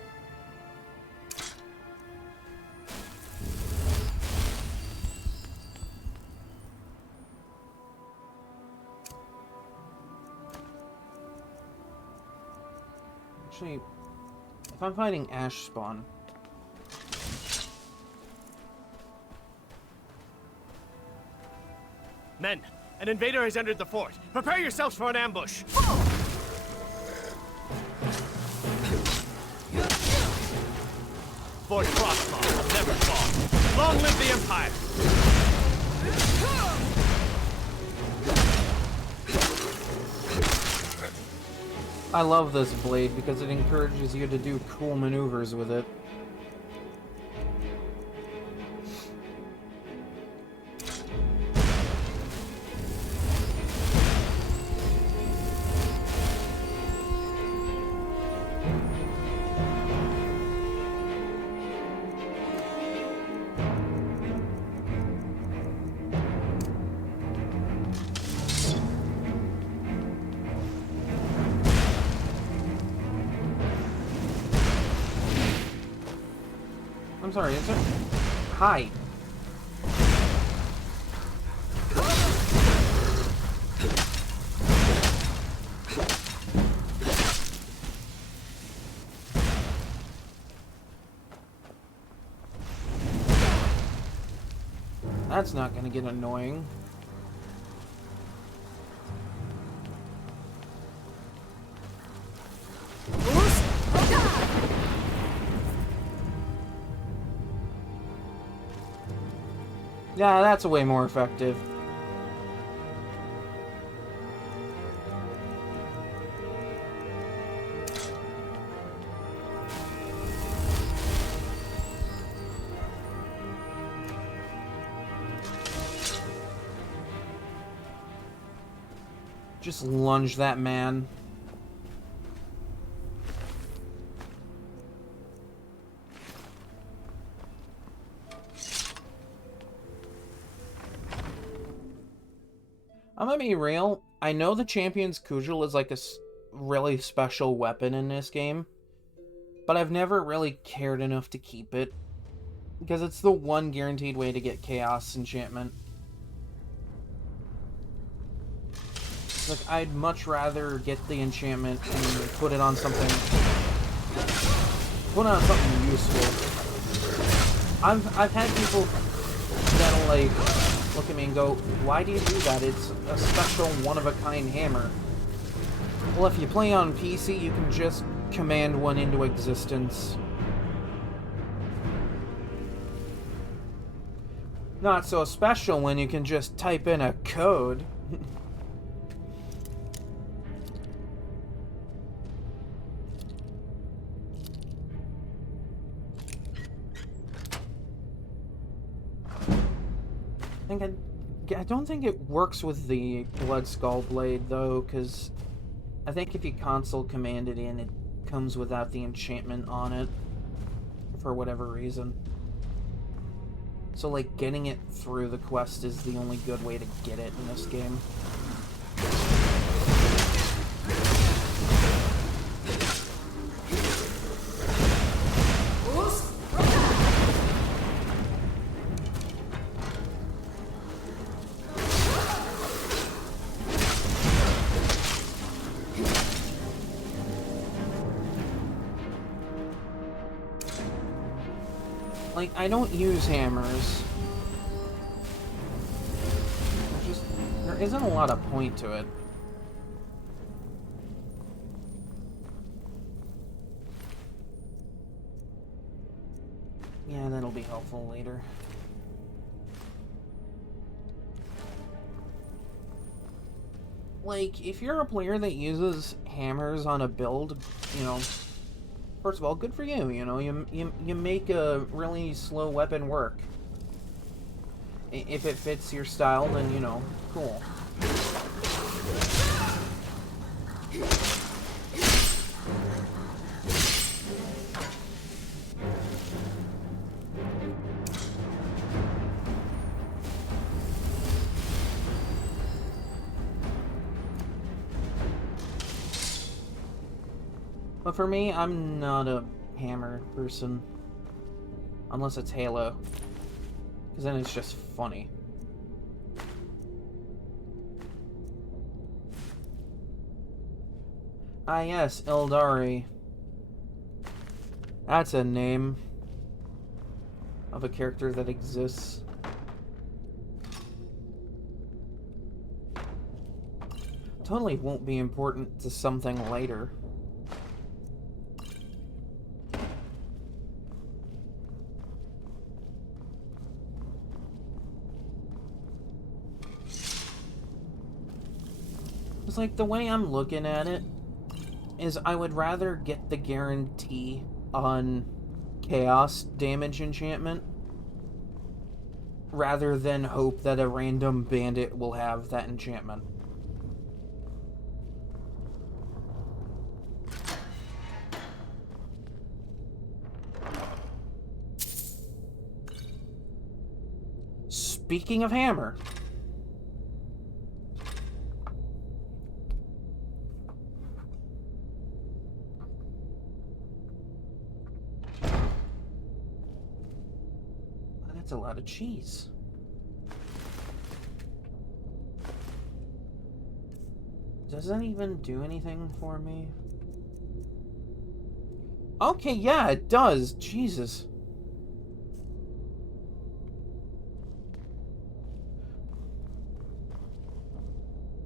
Actually, if I'm fighting Ash Spawn... Men, an invader has entered the fort. Prepare yourselves for an ambush. Fort Frostmaw will never fall. Long live the Empire! I love this blade because it encourages you to do cool maneuvers with it. I'm sorry, is there... Hi. That's not gonna get annoying. Yeah, that's way more effective. Just lunge that man. I'm gonna be real. I know the Champion's Cudgel is like a really special weapon in this game, but I've never really cared enough to keep it, because it's the one guaranteed way to get Chaos Enchantment. Like, I'd much rather get the enchantment and put it on something useful. I've had people that'll like look at me and go, "Why do you do that? It's a special one-of-a-kind hammer." Well, if you play on PC, you can just command one into existence. Not so special when you can just type in a code. I don't think it works with the Blood Skull Blade, though, because I think if you console command it in, it comes without the enchantment on it, for whatever reason. So, like, getting it through the quest is the only good way to get it in this game. Like, I don't use hammers. There isn't a lot of point to it. Yeah, that'll be helpful later. Like, if you're a player that uses hammers on a build, you know, first of all, good for you, you know, you make a really slow weapon work. If it fits your style, then, you know, cool. But for me, I'm not a hammer person. Unless it's Halo. Because then it's just funny. Ah yes, Eldari. That's a name of a character that exists. Totally won't be important to something later. Like, the way I'm looking at it is I would rather get the guarantee on chaos damage enchantment rather than hope that a random bandit will have that enchantment. Speaking of hammer, that's a lot of cheese. Does that even do anything for me? Okay, yeah, it does. Jesus.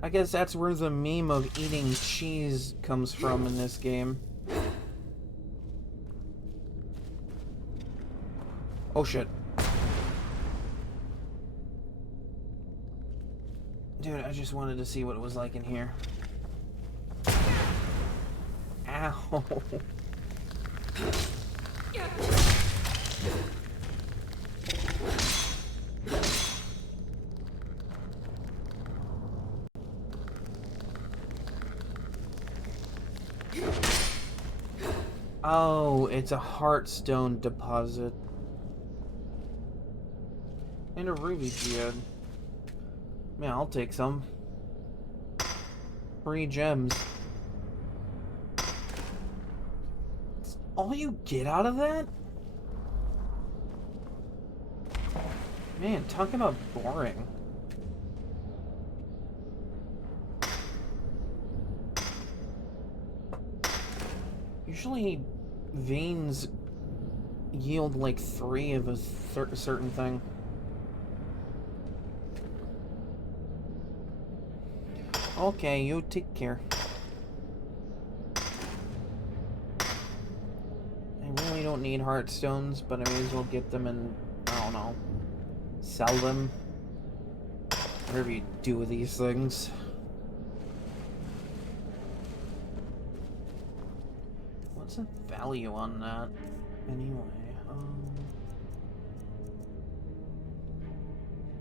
I guess that's where the meme of eating cheese comes from in this game. Oh shit. Dude, I just wanted to see what it was like in here. Ow. Oh, it's a heartstone deposit. And a ruby geode. Man, I'll take some. 3 gems. That's all you get out of that? Man, talk about boring. Usually, veins yield like 3 of a certain thing. Okay, you take care. I really don't need heartstones, but I may as well get them and, I don't know, sell them. Whatever you do with these things. What's the value on that? Anyway,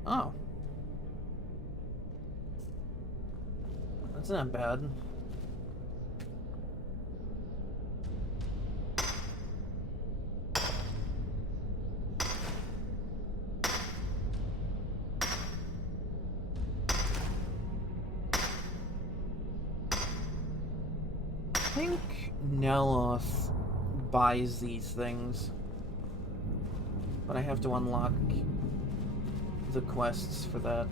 oh. That's not bad. I think Neloth buys these things, but I have to unlock the quests for that.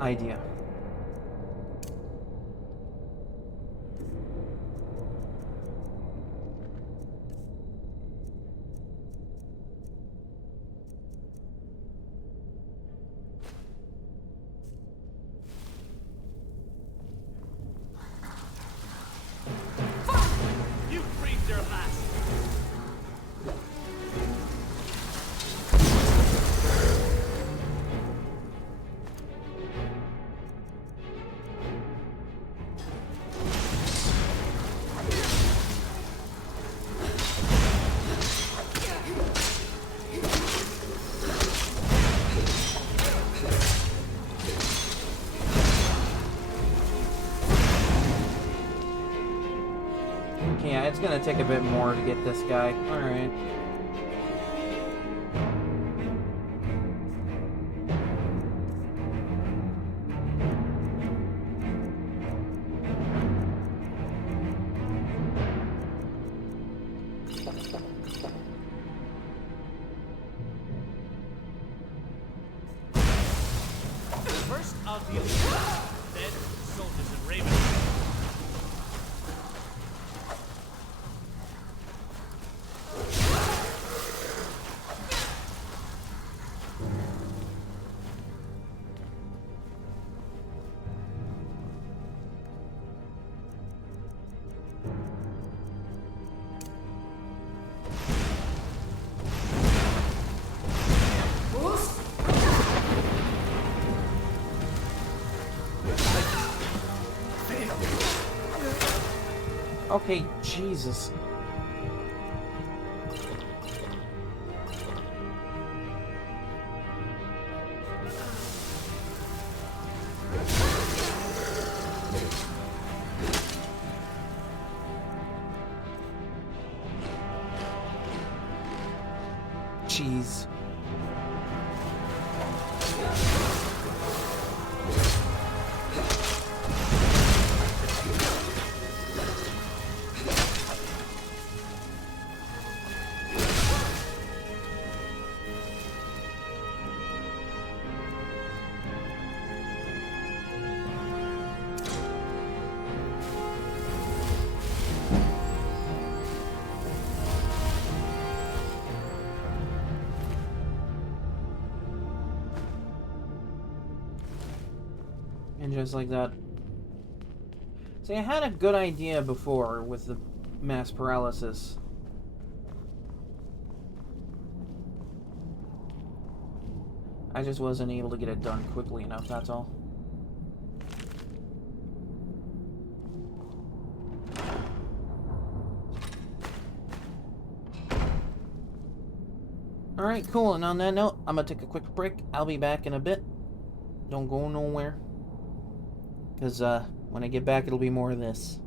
Idea. You breathed your last. Yeah, it's gonna take a bit more to get this guy. Alright. First, I'll deal with you. Then, soldiers and ravens. Okay, Jesus. Jeez. And just like that. See, I had a good idea before with the mass paralysis. I just wasn't able to get it done quickly enough, that's all. Alright, cool, and on that note, I'm gonna take a quick break. I'll be back in a bit. Don't go nowhere. Because, when I get back, it'll be more of this.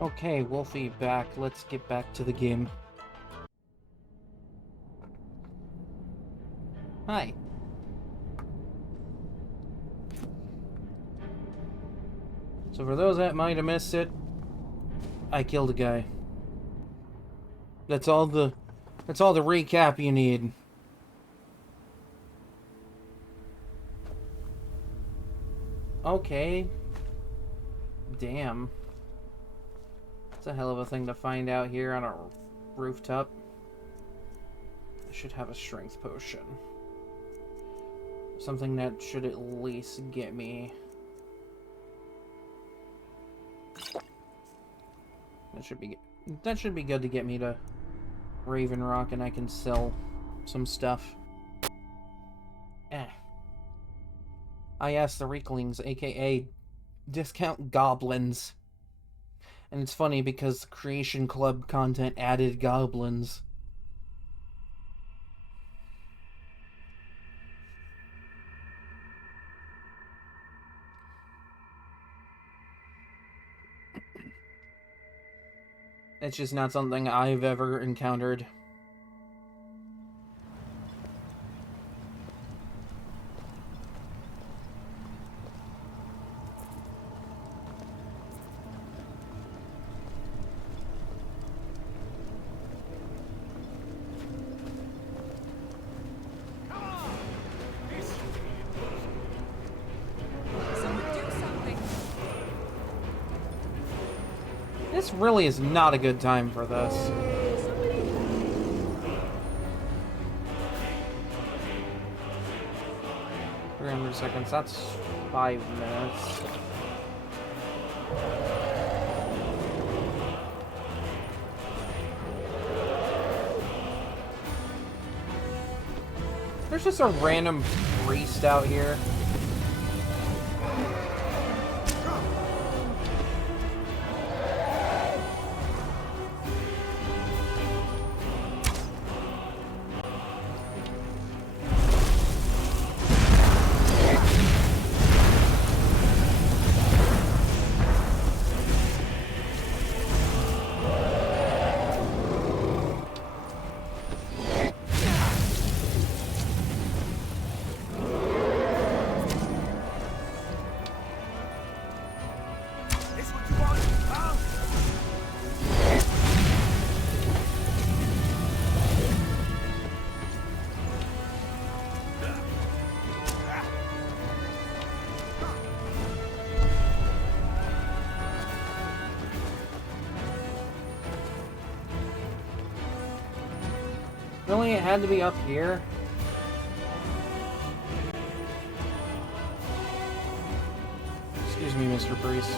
Okay, Wolfie back. Let's get back to the game. Hi. So for those that might have missed it, I killed a guy. That's all the recap you need. Okay. Damn. It's a hell of a thing to find out here on a rooftop. I should have a strength potion. Something that should at least get me... That should be good to get me to Raven Rock, and I can sell some stuff. I asked the Reeklings, aka discount goblins. And it's funny because Creation Club content added goblins. It's just not something I've ever encountered. This really is not a good time for this. 300 seconds, that's 5 minutes. There's just a random priest out here. Really, it had to be up here? Excuse me, Mr. Priest.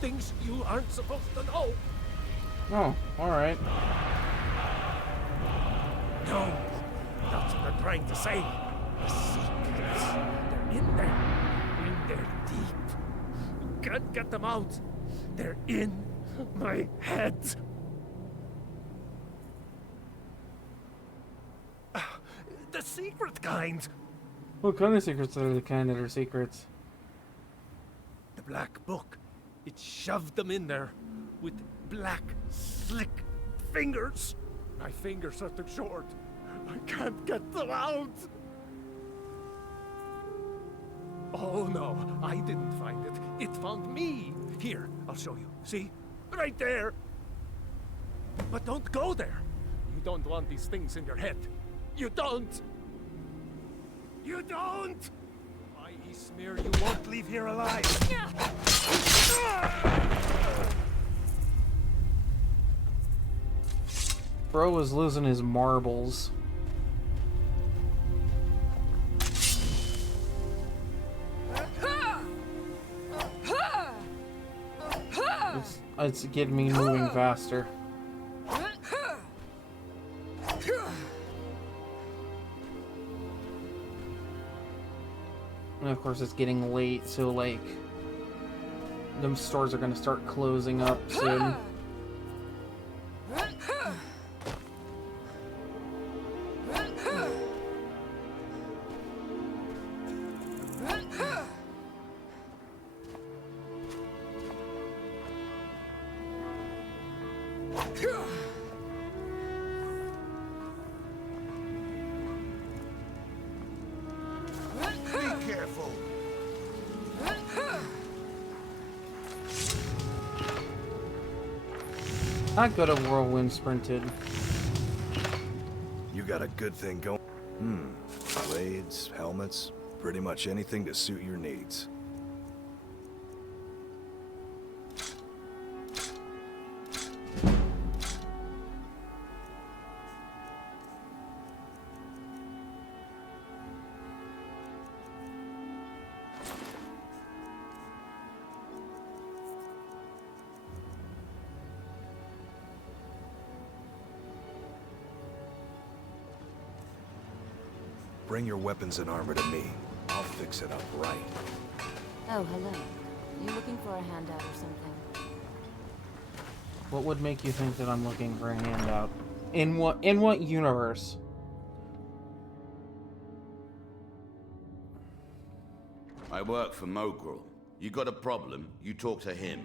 Things you aren't supposed to know. Oh, alright. No, that's what I'm trying to say. The secrets, they're in there deep. You can't get them out. They're in my head. The secret kind. What kind of secrets are the kind that are secrets? The Black Book. It shoved them in there with black, slick fingers. My fingers are too short. I can't get them out. Oh no, I didn't find it. It found me. Here, I'll show you. See? Right there. But don't go there. You don't want these things in your head. You don't. You don't. My Ismir, you won't leave here alive. Bro was losing his marbles. It's getting me moving faster. And of course it's getting late, so like them stores are gonna start closing up soon. I could have whirlwind sprinted. You got a good thing going. Blades, helmets, pretty much anything to suit your needs. Bring your weapons and armor to me. I'll fix it up right. Oh, hello. You looking for a handout or something? What would make you think that I'm looking for a handout? In what universe? I work for Mogrel. You got a problem, you talk to him.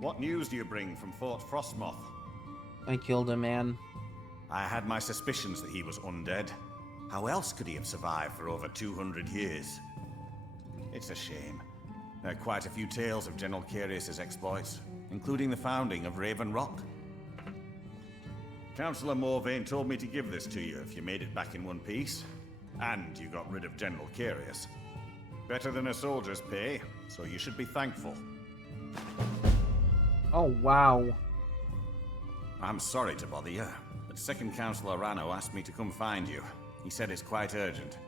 What news do you bring from Fort Frostmoth? I killed a man. I had my suspicions that he was undead. How else could he have survived for over 200 years? It's a shame. There are quite a few tales of General Carius's exploits, including the founding of Raven Rock. Councillor Morvain told me to give this to you if you made it back in one piece, and you got rid of General Carius. Better than a soldier's pay, so you should be thankful. Oh, wow. I'm sorry to bother you, but Second Councillor Rano asked me to come find you. He said it's quite urgent.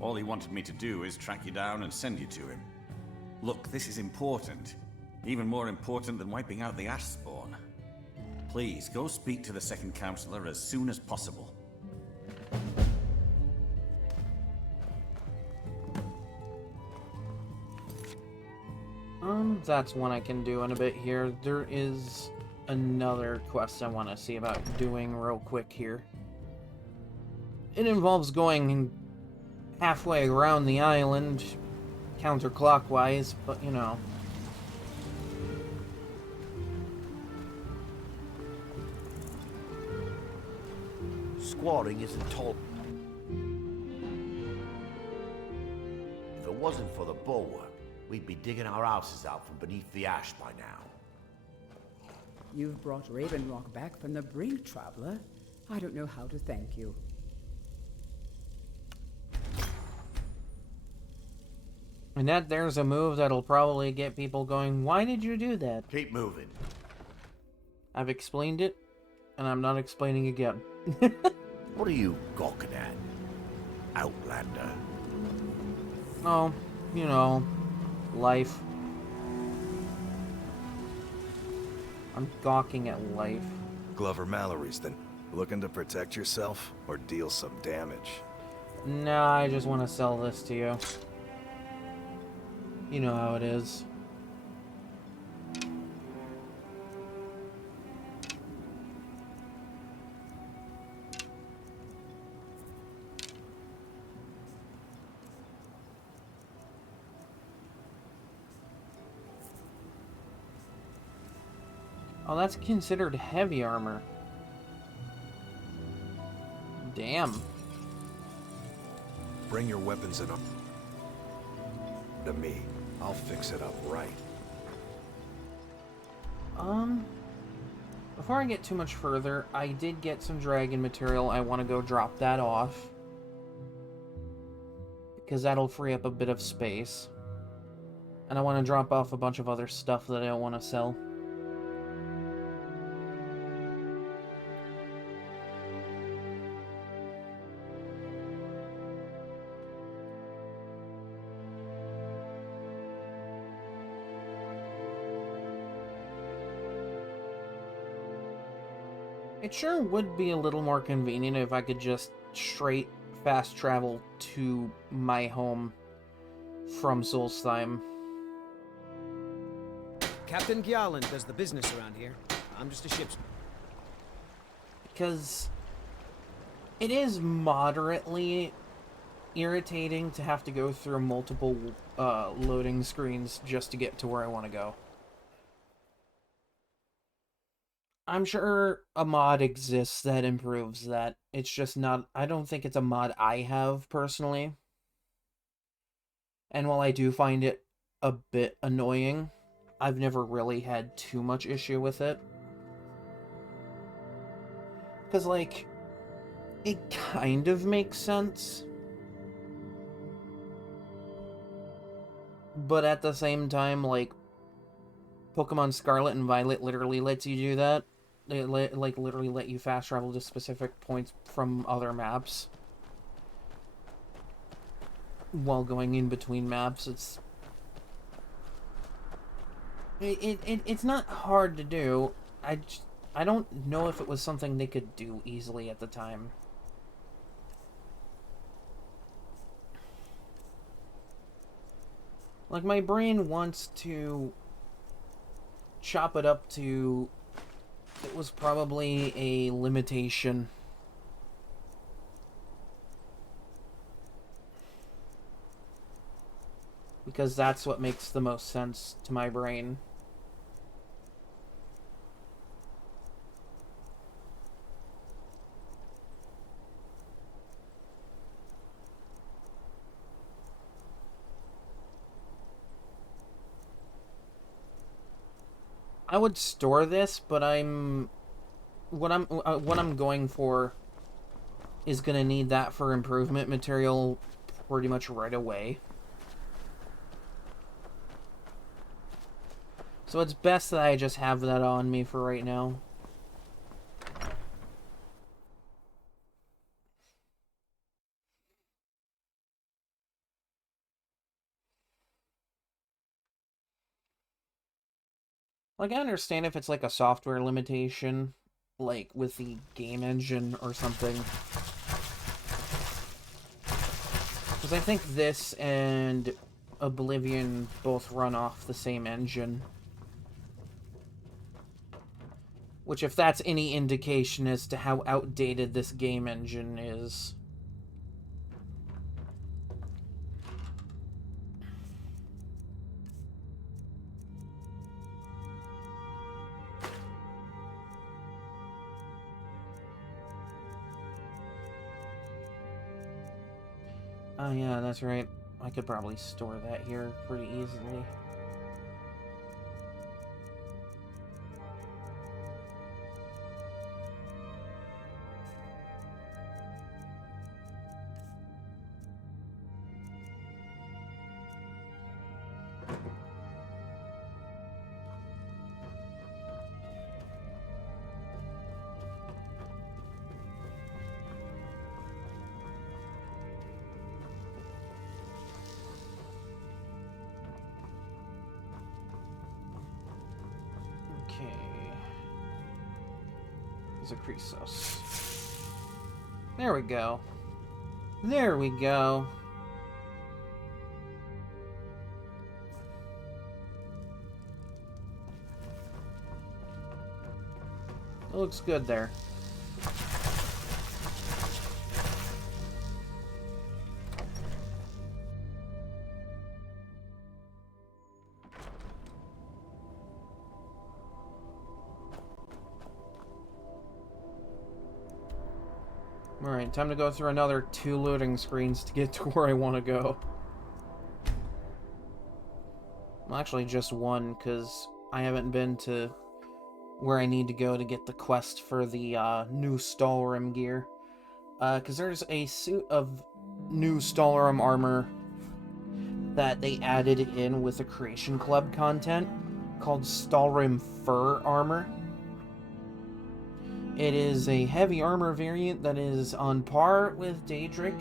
All he wanted me to do is track you down and send you to him. Look, this is important. Even more important than wiping out the Ashspawn. Please, go speak to the Second Councillor as soon as possible. That's one I can do in a bit here. There is another quest I want to see about doing real quick here. It involves going halfway around the island, counterclockwise, but you know. Squatting isn't tall. If it wasn't for the bulwark, we'd be digging our houses out from beneath the ash by now. You've brought Raven Rock back from the brink, traveler. I don't know how to thank you. And that there's a move that'll probably get people going, why did you do that? Keep moving. I've explained it, and I'm not explaining again. What are you gawking at, Outlander? Oh, you know, life. I'm gawking at life. Glover Mallory's then looking to protect yourself or deal some damage? Nah, I just want to sell this to you. You know how it is. Oh, that's considered heavy armor. Damn. Bring your weapons and to me. I'll fix it up right. Before I get too much further, I did get some dragon material. I want to go drop that off, because that'll free up a bit of space. And I want to drop off a bunch of other stuff that I don't want to sell. It sure would be a little more convenient if I could just straight fast travel to my home from Solstheim. Captain Gjalland does the business around here. I'm just a ship's... Because it is moderately irritating to have to go through multiple loading screens just to get to where I want to go. I'm sure a mod exists that improves that. It's just not... I don't think it's a mod I have, personally. And while I do find it a bit annoying, I've never really had too much issue with it. Because, like, it kind of makes sense. But at the same time, like, Pokemon Scarlet and Violet literally lets you do that. They literally let you fast travel to specific points from other maps while going in between maps. It's not hard to do. I don't know if it was something they could do easily at the time. Like, my brain wants to chop it up to... It was probably a limitation. Because that's what makes the most sense to my brain. I would store this, but what I'm going for is gonna need that for improvement material pretty much right away. So it's best that I just have that on me for right now. Like, I understand if it's like a software limitation, like with the game engine or something. Because I think this and Oblivion both run off the same engine. Which, if that's any indication as to how outdated this game engine is... Oh yeah, that's right. I could probably store that here pretty easily. Zakrisos. There we go. There we go. It looks good there. Alright, time to go through another 2 loading screens to get to where I want to go. Well, actually, just 1, because I haven't been to where I need to go to get the quest for the new Solstheim gear. Because there's a suit of new Solstheim armor that they added in with the Creation Club content called Solstheim Fur Armor. It is a heavy armor variant that is on par with Daedric,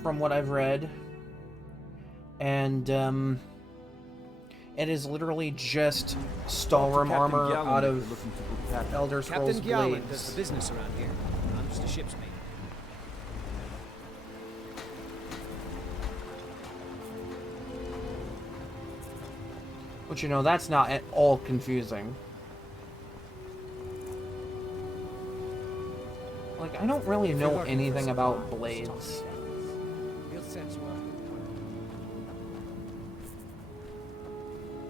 from what I've read. And, it is literally just Solstheim armor out of Elder Scrolls Captain Gallon does Blades. the business around here. I'm just a ship's mate. Which, you know, that's not at all confusing. Like, I don't really know anything about Blades. He'll set you up.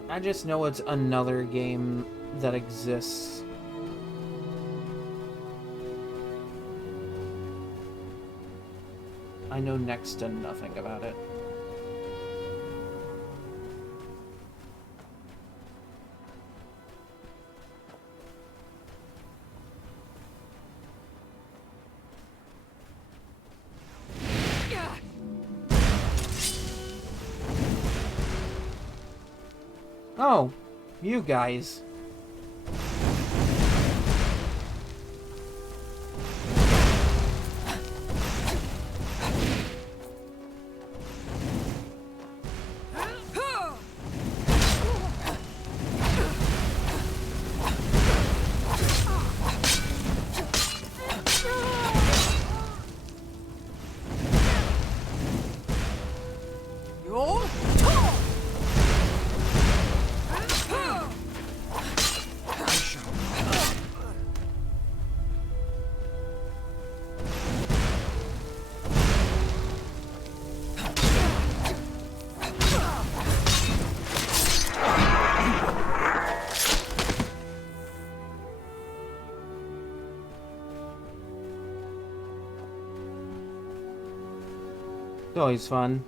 I just know it's another game that exists. I know next to nothing about it. Oh, you guys. It's always fun.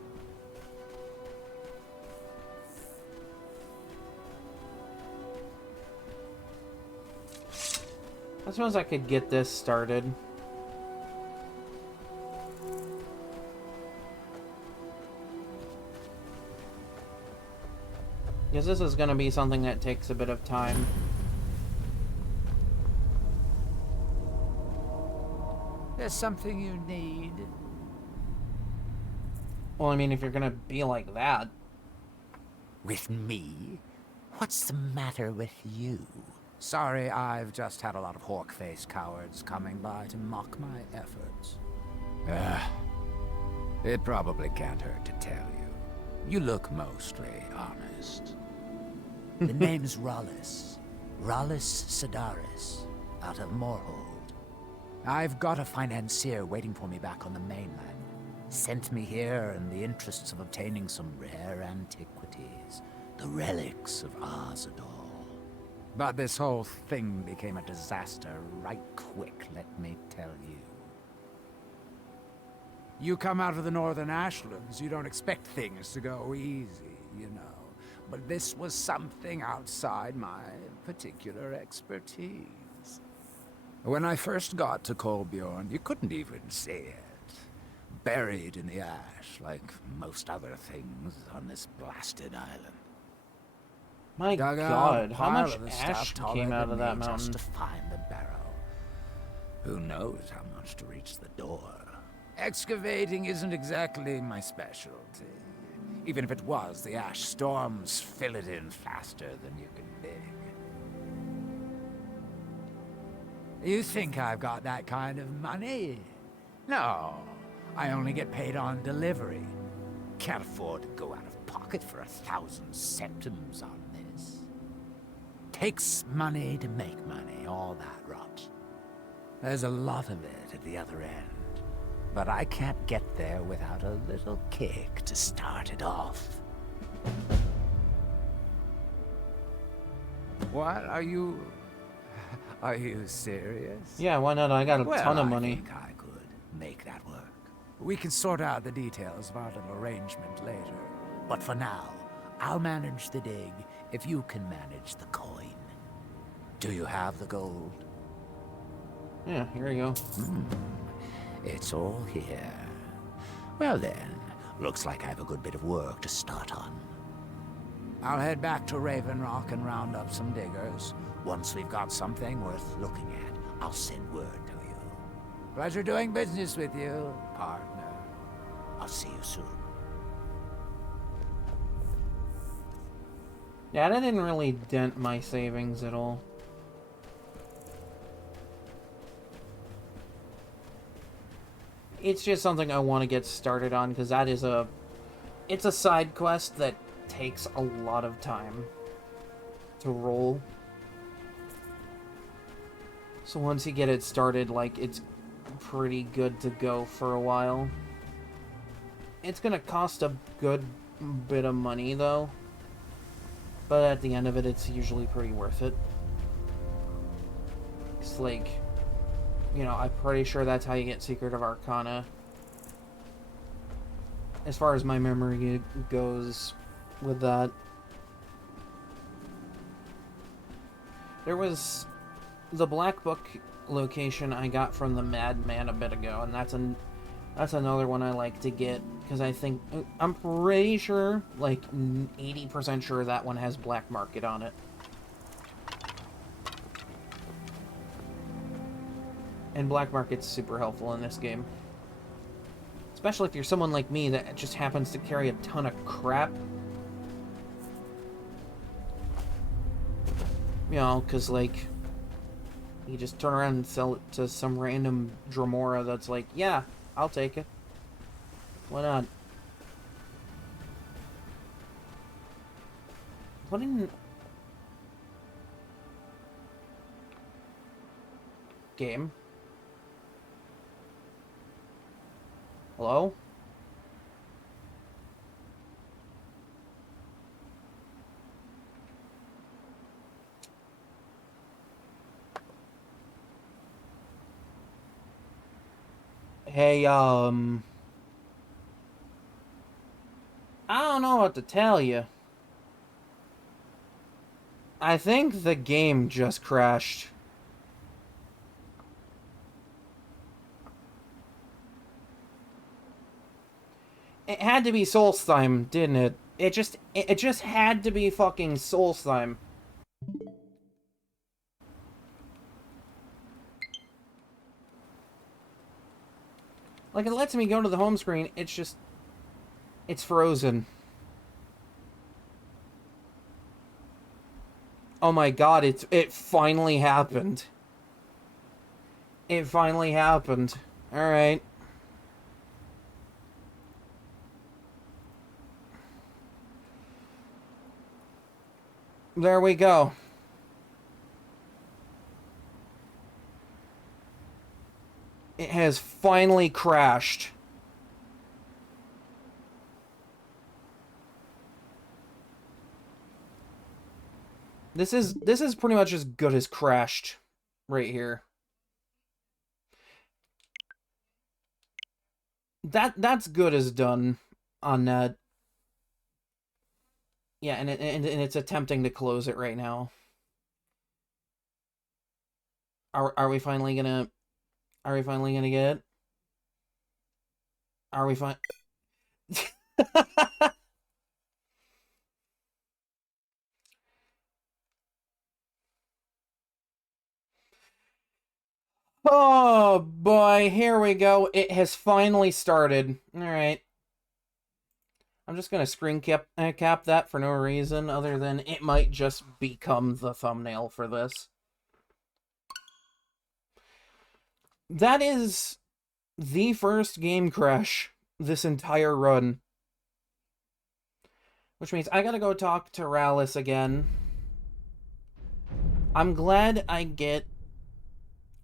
I suppose I could get this started. Because this is going to be something that takes a bit of time. There's something you need. Well, I mean, if you're going to be like that. With me? What's the matter with you? Sorry, I've just had a lot of hawk-faced cowards coming by to mock my efforts. It probably can't hurt to tell you. You look mostly honest. The name's Rollis. Rollis Sedaris, out of Moorhold. I've got a financier waiting for me back on the mainland. Sent me here in the interests of obtaining some rare antiquities. The relics of Arzador. But this whole thing became a disaster right quick, let me tell you. You come out of the Northern Ashlands, you don't expect things to go easy, you know. But this was something outside my particular expertise. When I first got to Kolbjorn, you couldn't even see it. Buried in the ash, like most other things on this blasted island. My Dug out God, a how pile much of the ash stuff taller came out than of that me mountain? just to find the barrow. Who knows how much to reach the door? Excavating isn't exactly my specialty. Even if it was, the ash storms fill it in faster than you can dig. You think I've got that kind of money? No, I only get paid on delivery. Can't afford to go out of pocket for 1,000 septims on this. Takes money to make money, all that rot. There's a lot of it at the other end, but I can't get there without a little kick to start it off. What are you... Are you serious? Yeah, why not? I got a ton of money. I think I could make that work. We can sort out the details of our little arrangement later. But for now, I'll manage the dig if you can manage the coin. Do you have the gold? Yeah, here you go. It's all here. Well then, looks like I have a good bit of work to start on. I'll head back to Raven Rock and round up some diggers. Once we've got something worth looking at, I'll send word to you. Pleasure doing business with you, partner. I'll see you soon. Yeah, that didn't really dent my savings at all. It's just something I want to get started on, because that is it's a side quest that takes a lot of time to roll. So once you get it started, like, it's pretty good to go for a while. It's gonna cost a good bit of money, though. But at the end of it, it's usually pretty worth it. It's like, you know, I'm pretty sure that's how you get Secret of Arcana. As far as my memory goes with that. There was the Black Book location I got from the Madman a bit ago, and that's another one I like to get, because I'm pretty sure, like 80% sure that one has Black Market on it. And Black Market's super helpful in this game. Especially if you're someone like me that just happens to carry a ton of crap. You know, because, like, you just turn around and sell it to some random Dremora that's like, yeah, I'll take it. Why not? What in... Game? Hello? Hey, I don't know what to tell you. I think the game just crashed. It had to be Solstheim, didn't it? It just had to be fucking Solstheim. Like, it lets me go to the home screen, it's frozen. Oh my god, it finally happened. It finally happened. Alright. There we go. It has finally crashed. This is pretty much as good as crashed right here. That's good as done on that. Yeah, and it's attempting to close it right now. Are we finally gonna get it? Are we fine? Oh boy, here we go. It has finally started. All right. I'm just gonna screen cap that for no reason other than it might just become the thumbnail for this. That is the first game crash this entire run. Which means I gotta go talk to Rallis again. I'm glad I get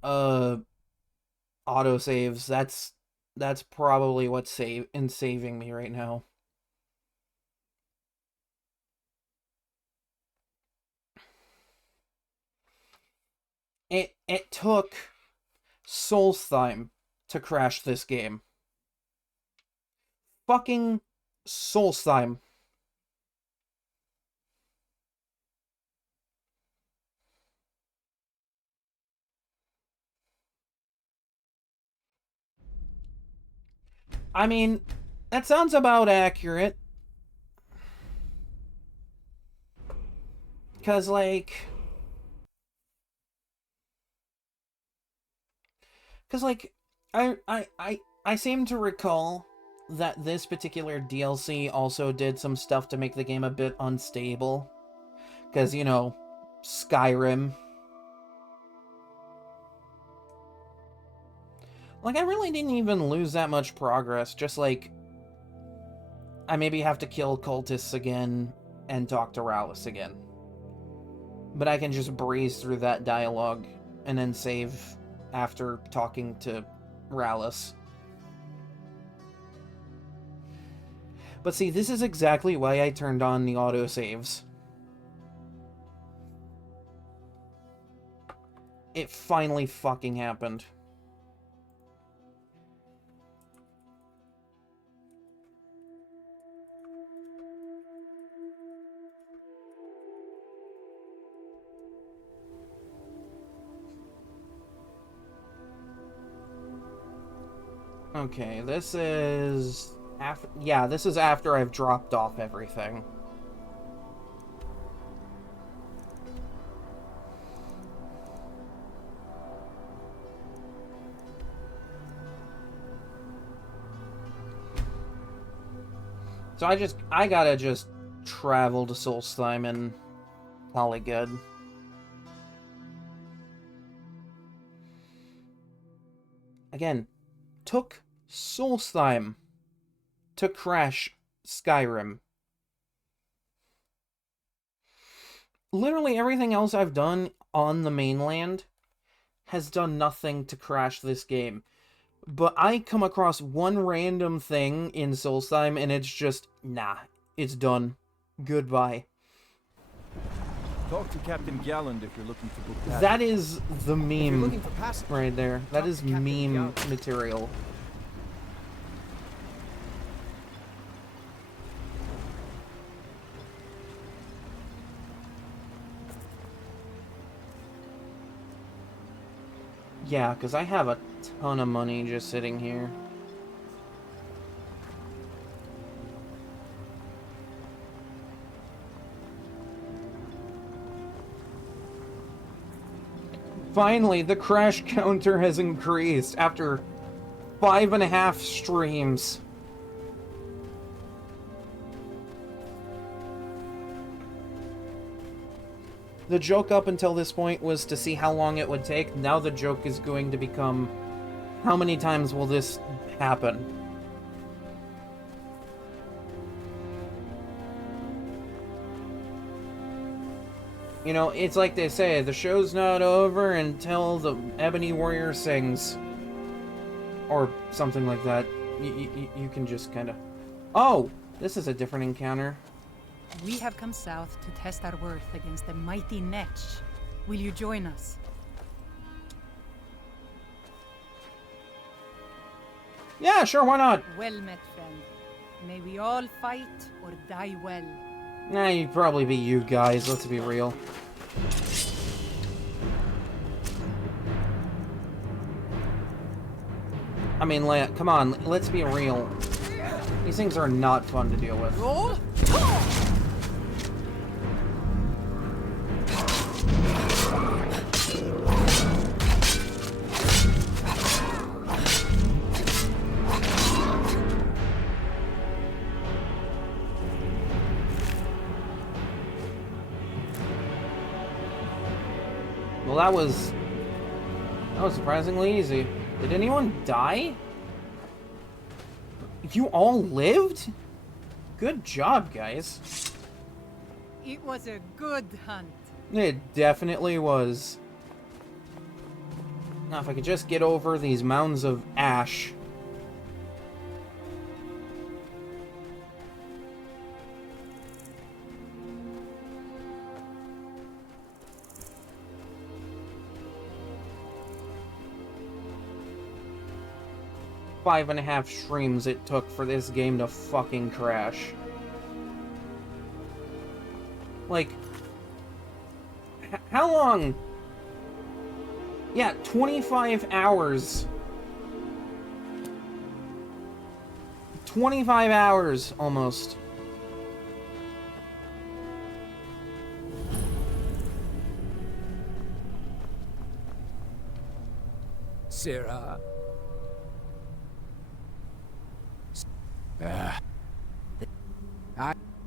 autosaves. That's probably what's saving me right now. It took Solstheim to crash this game. Fucking Solstheim. I mean, that sounds about accurate. Cause like I seem to recall that this particular DLC also did some stuff to make the game a bit unstable. Cause, you know, Skyrim. Like, I really didn't even lose that much progress, just like, I maybe have to kill cultists again and talk to Rallis again. But I can just breeze through that dialogue and then save after talking to Rallis. But see, this is exactly why I turned on the autosaves. It finally fucking happened. Okay, this is after. Yeah, this is after I've dropped off everything. So I gotta just travel to Solstheim and call it good. Again, took Solstheim to crash Skyrim. Literally everything else I've done on the mainland has done nothing to crash this game. But I come across one random thing in Solstheim and it's just, nah, it's done. Goodbye. Talk to Captain Galland if you're looking to book passage. That is the meme passage, right there. That is meme material. Yeah, because I have a ton of money just sitting here. Finally, the crash counter has increased after 5.5 streams. The joke up until this point was to see how long it would take. Now the joke is going to become, how many times will this happen? You know, it's like they say, the show's not over until the Ebony Warrior sings. Or something like that. You can just kind of... Oh! This is a different encounter. We have come south to test our worth against the mighty Netch. Will you join us? Yeah, sure, why not? Well met, friend. May we all fight or die well. Nah, you'd probably be you guys, let's be real. I mean, come on, let's be real. These things are not fun to deal with. Roll! Well, that was surprisingly easy. Did anyone die? You all lived? Good job, guys. It was a good hunt. It definitely was. Now, if I could just get over these mounds of ash. 5.5 streams it took for this game to fucking crash. Like, how long? Yeah, 25 hours. 25 hours, almost. Sarah.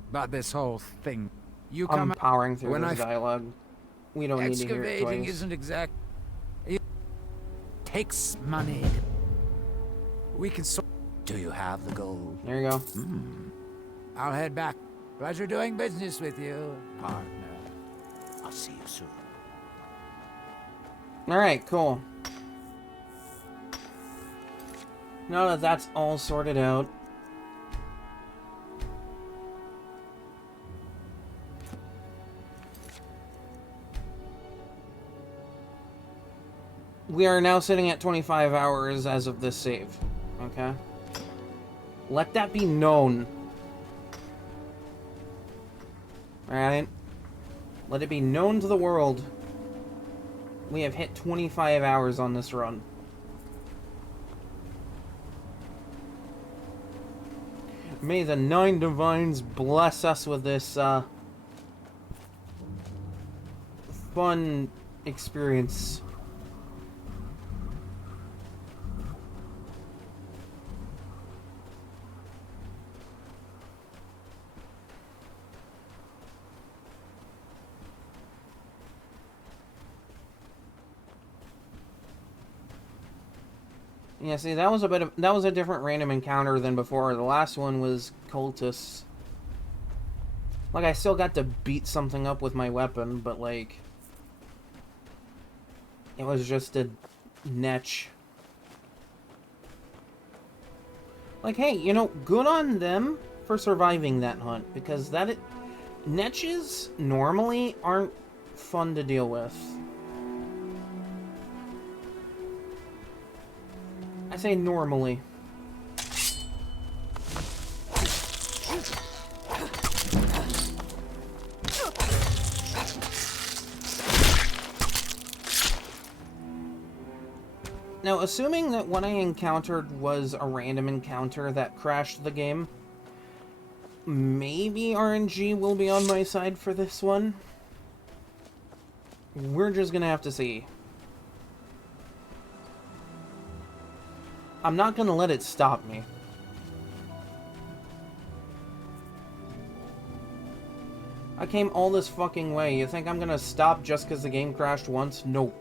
About this whole thing. You come I'm powering through when this dialogue. We don't need to hear it excavating twice. isn't exact. It takes money. We can sort. Do you have the gold? There you go. I'll head back. Pleasure doing business with you, partner. I'll see you soon. Alright, cool. Now that that's all sorted out, we are now sitting at 25 hours as of this save. Okay? Let that be known. Alright? Let it be known to the world. We have hit 25 hours on this run. May the 9 Divines bless us with this, fun experience. Yeah, see, that was a different random encounter than before. The last one was cultists. Like, I still got to beat something up with my weapon, but, like, it was just a netch. Like, hey, you know, good on them for surviving that hunt, because netches normally aren't fun to deal with. I say normally. Now, assuming that what I encountered was a random encounter that crashed the game, maybe RNG will be on my side for this one. We're just gonna have to see. I'm not gonna let it stop me. I came all this fucking way. You think I'm gonna stop just because the game crashed once? Nope.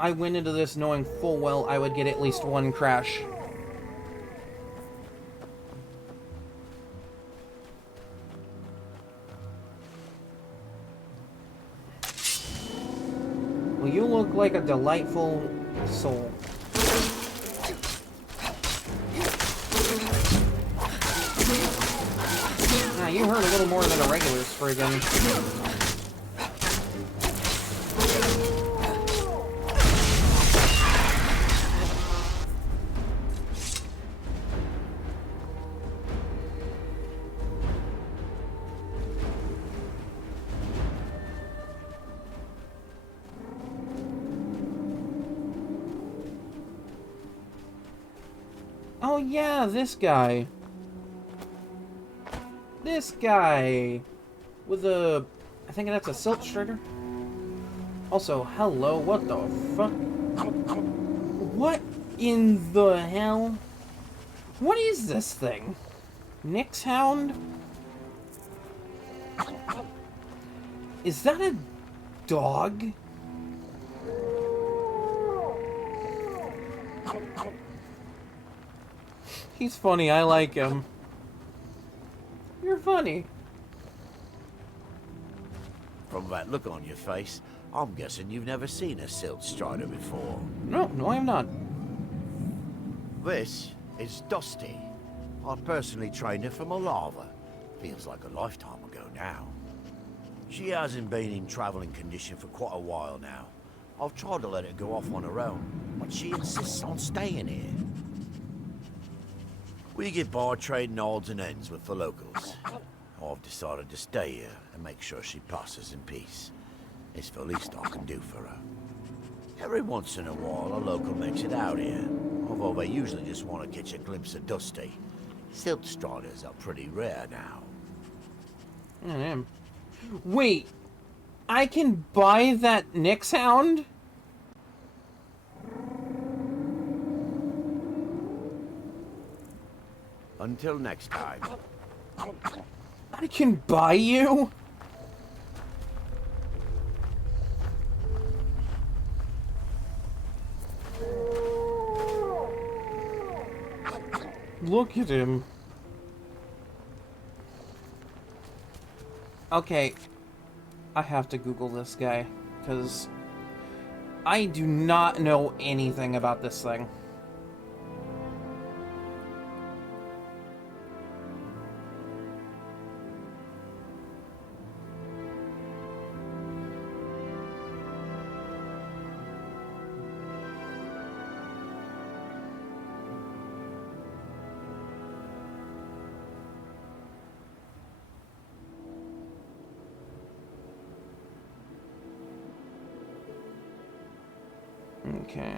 I went into this knowing full well I would get at least one crash. Well, you look like a delightful soul. Now, you hurt a little more than a regular Spriggan. Oh yeah, this guy. This guy. With a... I think that's a silk strider. Also, hello, what the fuck? What in the hell? What is this thing? Nyx Hound? Is that a dog? He's funny, I like him. You're funny. From that look on your face, I'm guessing you've never seen a Silk Strider before. No, I am not. This is Dusty. I personally trained her from a lava. Feels like a lifetime ago now. She hasn't been in traveling condition for quite a while now, I've tried to let her go off on her own, but she insists on staying here. We get by trading odds and ends with the locals. I've decided to stay here and make sure she passes in peace. It's the least I can do for her. Every once in a while, a local makes it out here, although they usually just want to catch a glimpse of Dusty. Silt Striders are pretty rare now. Wait, I can buy that Nyx Hound? Until next time. I can buy you? Look at him. Okay, I have to Google this guy, because I do not know anything about this thing. Okay.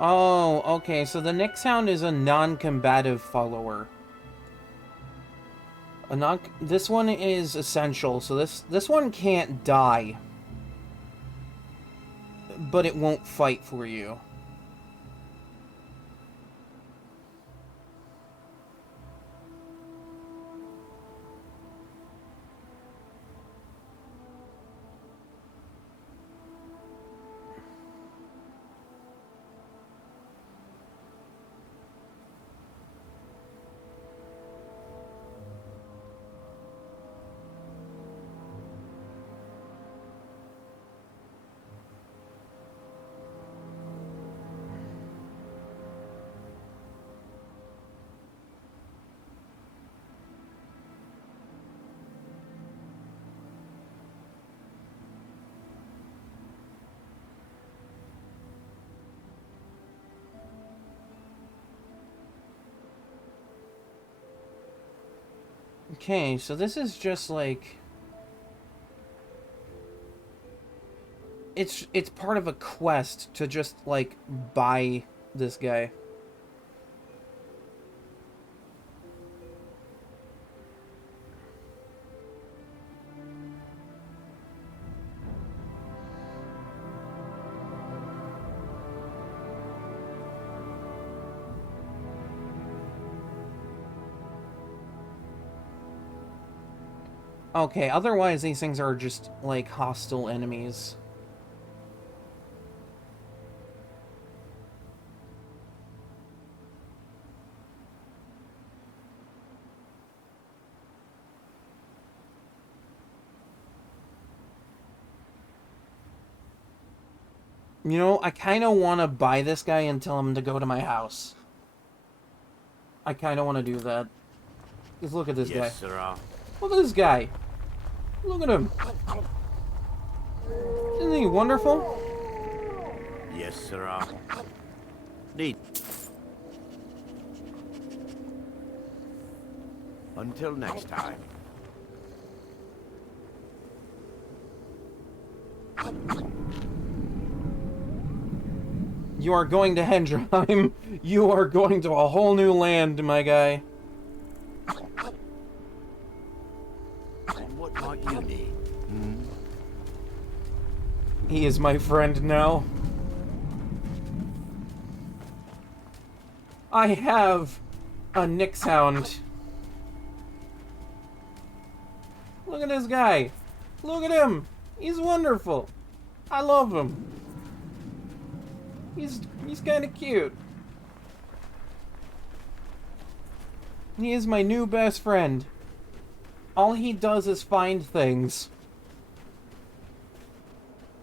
Oh, okay, so the Nyx Hound is a non-combative follower. This one is essential, so this one can't die. But it won't fight for you. Okay, so this is just like... It's part of a quest to just, like, buy this guy. Okay, otherwise these things are just, like, hostile enemies. You know, I kind of want to buy this guy and tell him to go to my house. I kind of want to do that. Just look at this guy. Sirrah. Look at this guy. Look at him. Isn't he wonderful? Yes, Sirrah. Neat. Until next time. You are going to Hendrheim. You are going to a whole new land, my guy. What might you need? Hmm? He is my friend now. I have a Nyx Hound. Look at this guy. Look at him. He's wonderful. I love him. He's kind of cute. He is my new best friend. All he does is find things.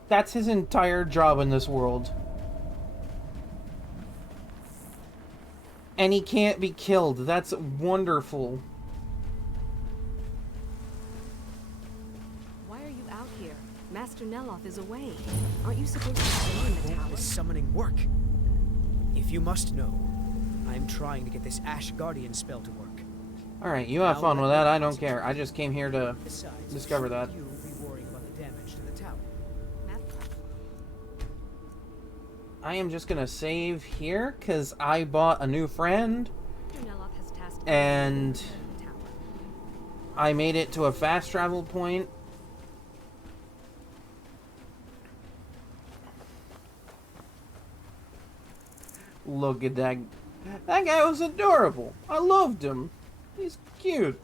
That's his entire job in this world. And he can't be killed. That's wonderful. Why are you out here? Master Neloth is away. Aren't you supposed to stay in the tower? This summoning work. If you must know, I'm trying to get this Ash Guardian spell to work. Alright, you have fun with that. I don't care. I just came here to discover that. You'll be worrying about the damage to the tower. I am just gonna save here, because I bought a new friend. And I made it to a fast travel point. Look at that. That guy was adorable. I loved him. He's cute.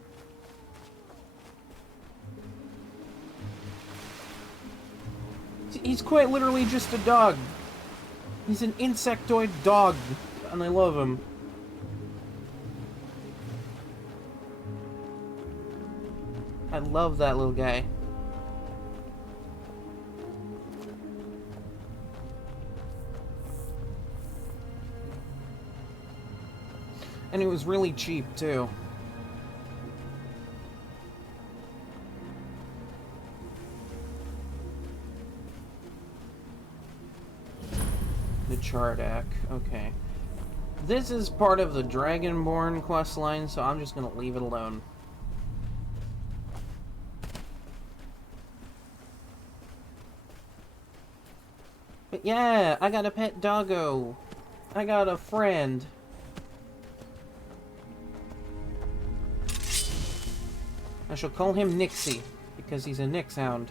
He's quite literally just a dog. He's an insectoid dog, and I love him. I love that little guy. And it was really cheap, too. The Chardak, okay. This is part of the Dragonborn questline, so I'm just gonna leave it alone. But yeah, I got a pet doggo. I got a friend. I shall call him Nixie, because he's a Nix hound.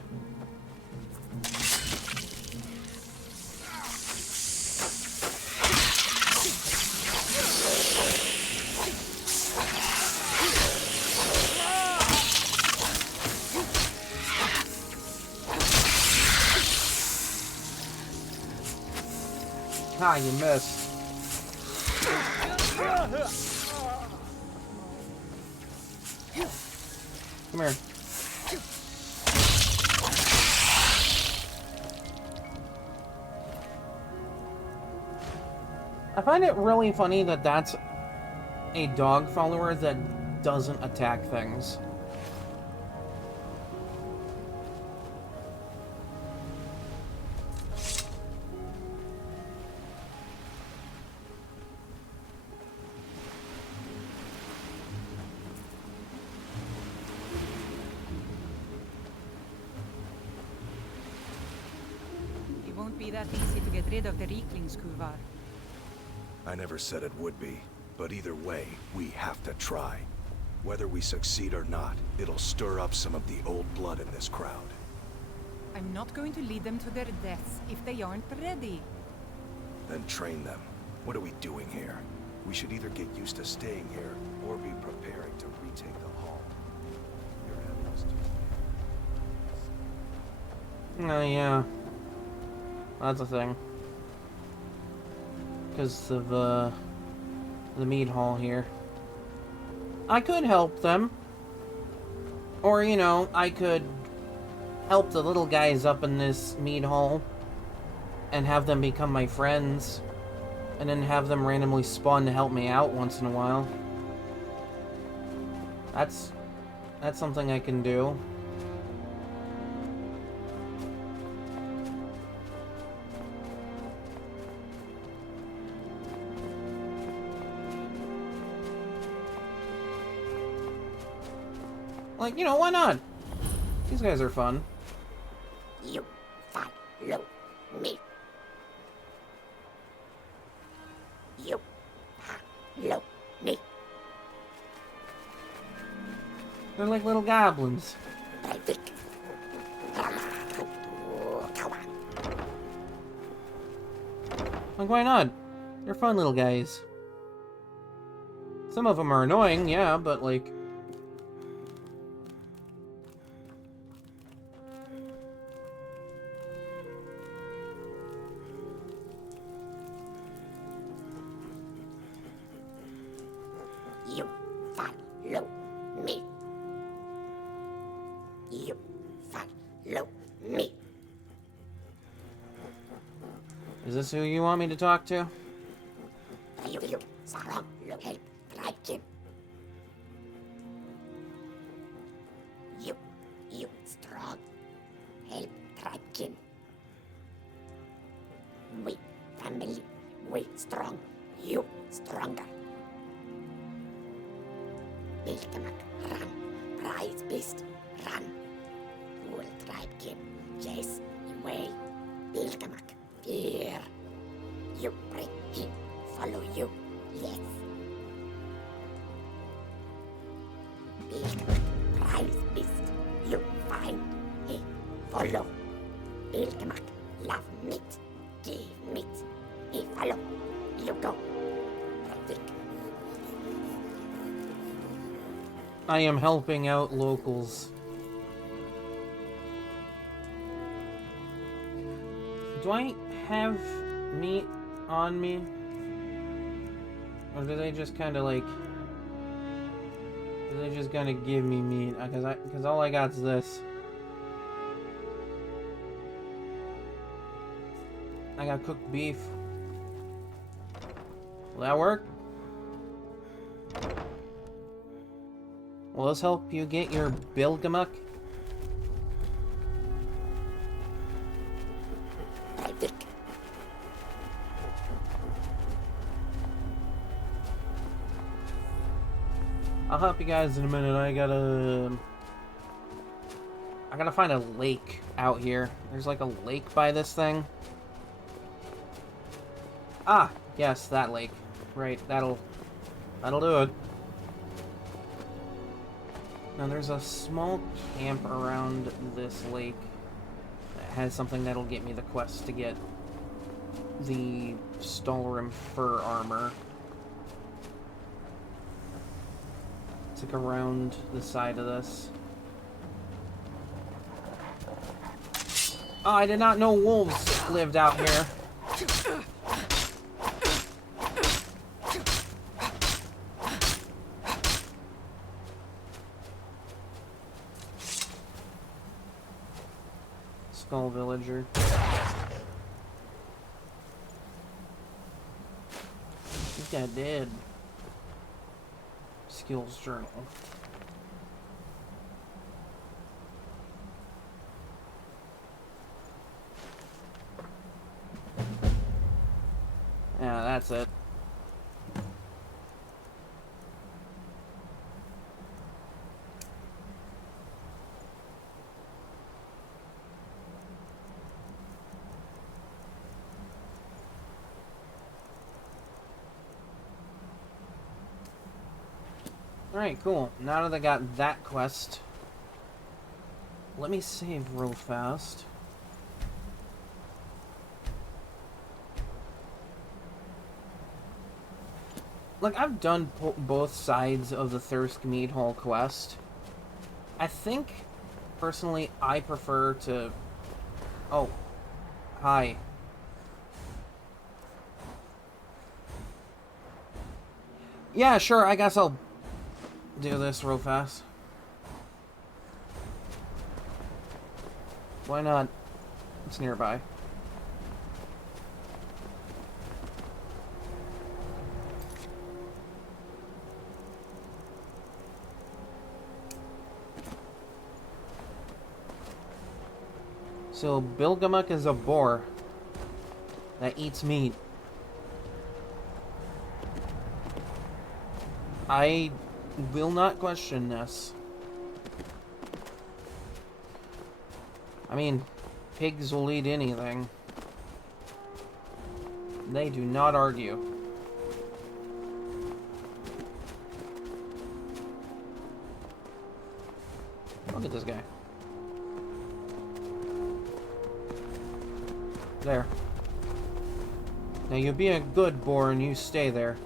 Ah, you missed. Come here. I find it really funny that that's a dog follower that doesn't attack things. It won't be that easy to get rid of the Reeklings, Kuvar. I never said it would be, but either way, we have to try. Whether we succeed or not, it'll stir up some of the old blood in this crowd. I'm not going to lead them to their deaths if they aren't ready. Then train them. What are we doing here? We should either get used to staying here, or be preparing to retake the hall. Your animals do. Oh, yeah. That's a thing. Because of the mead hall here. I could help them. Or, you know, I could help the little guys up in this mead hall and have them become my friends. And then have them randomly spawn to help me out once in a while. That's something I can do. Like, you know, why not? These guys are fun. You follow me. You follow me. They're like little goblins. Like, why not? They're fun little guys. Some of them are annoying, yeah, but like... You follow me. You follow me. Is this who you want me to talk to? You strong, help, Draken. You strong, help, Draken. We family, we strong, you stronger. Bilgemak, run, prize beast, run. Fool Draken, chase away. Bilgemak, fear. You bring him, follow you, yes. Bilgemak, prize beast, you find, he follow. Bilgemak, love meat, give meat, he follow, you go. Perfect. I am helping out locals. Do I have meat on me? Or do they just kind of like... Do they just gonna give me meat? Because all I got is this. I got cooked beef. Will that work? Will this help you get your Bilgemuck? I'll help you guys in a minute. I gotta find a lake out here. There's like a lake by this thing. Ah, yes, that lake. Right, that'll do it. Now there's a small camp around this lake that has something that'll get me the quest to get the Solstheim fur armor. It's like around the side of this. Oh, I did not know wolves lived out here. Skull villager. I think I did. Skills journal. Yeah, that's it. Alright, cool. Now that I got that quest, let me save real fast. Look, I've done both sides of the Thirsk Mead Hall quest. I think, personally, I prefer to... Oh. Hi. Yeah, sure, I guess I'll do this real fast. Why not? It's nearby. So, Bilgemuck is a boar that eats meat. I will not question this. I mean, pigs will eat anything. They do not argue. Look at this guy. There. Now you be a good boar and you stay there.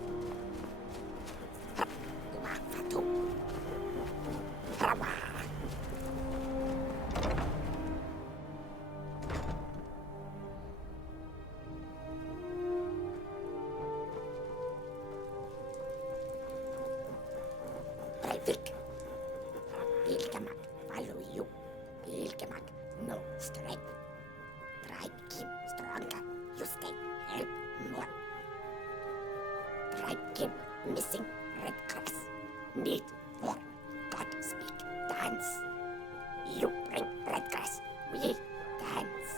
more. Tribe king missing red cross. Need for God speak dance. You bring red cross, we dance.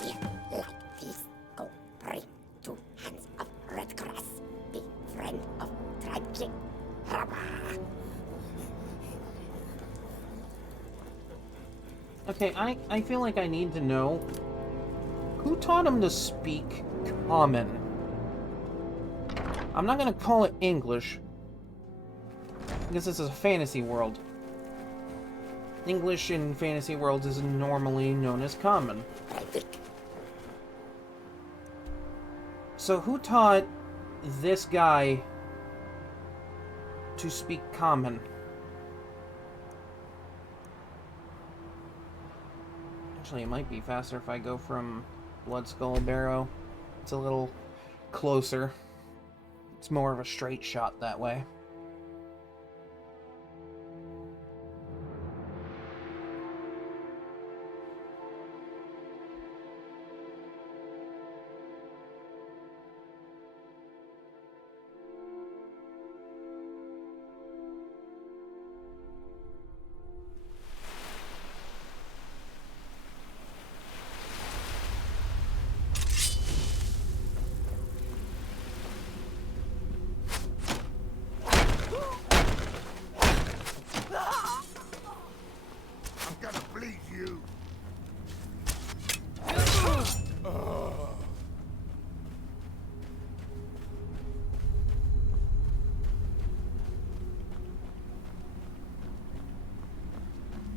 Here like this, go bring 2 hands of red cross. Be friend of tribe king. Okay, I feel like I need to know who taught him to speak common. I'm not gonna call it English, because this is a fantasy world. English in fantasy worlds is normally known as common. So who taught this guy to speak common? Actually, it might be faster if I go from Bloodskull Barrow. It's a little closer. It's more of a straight shot that way.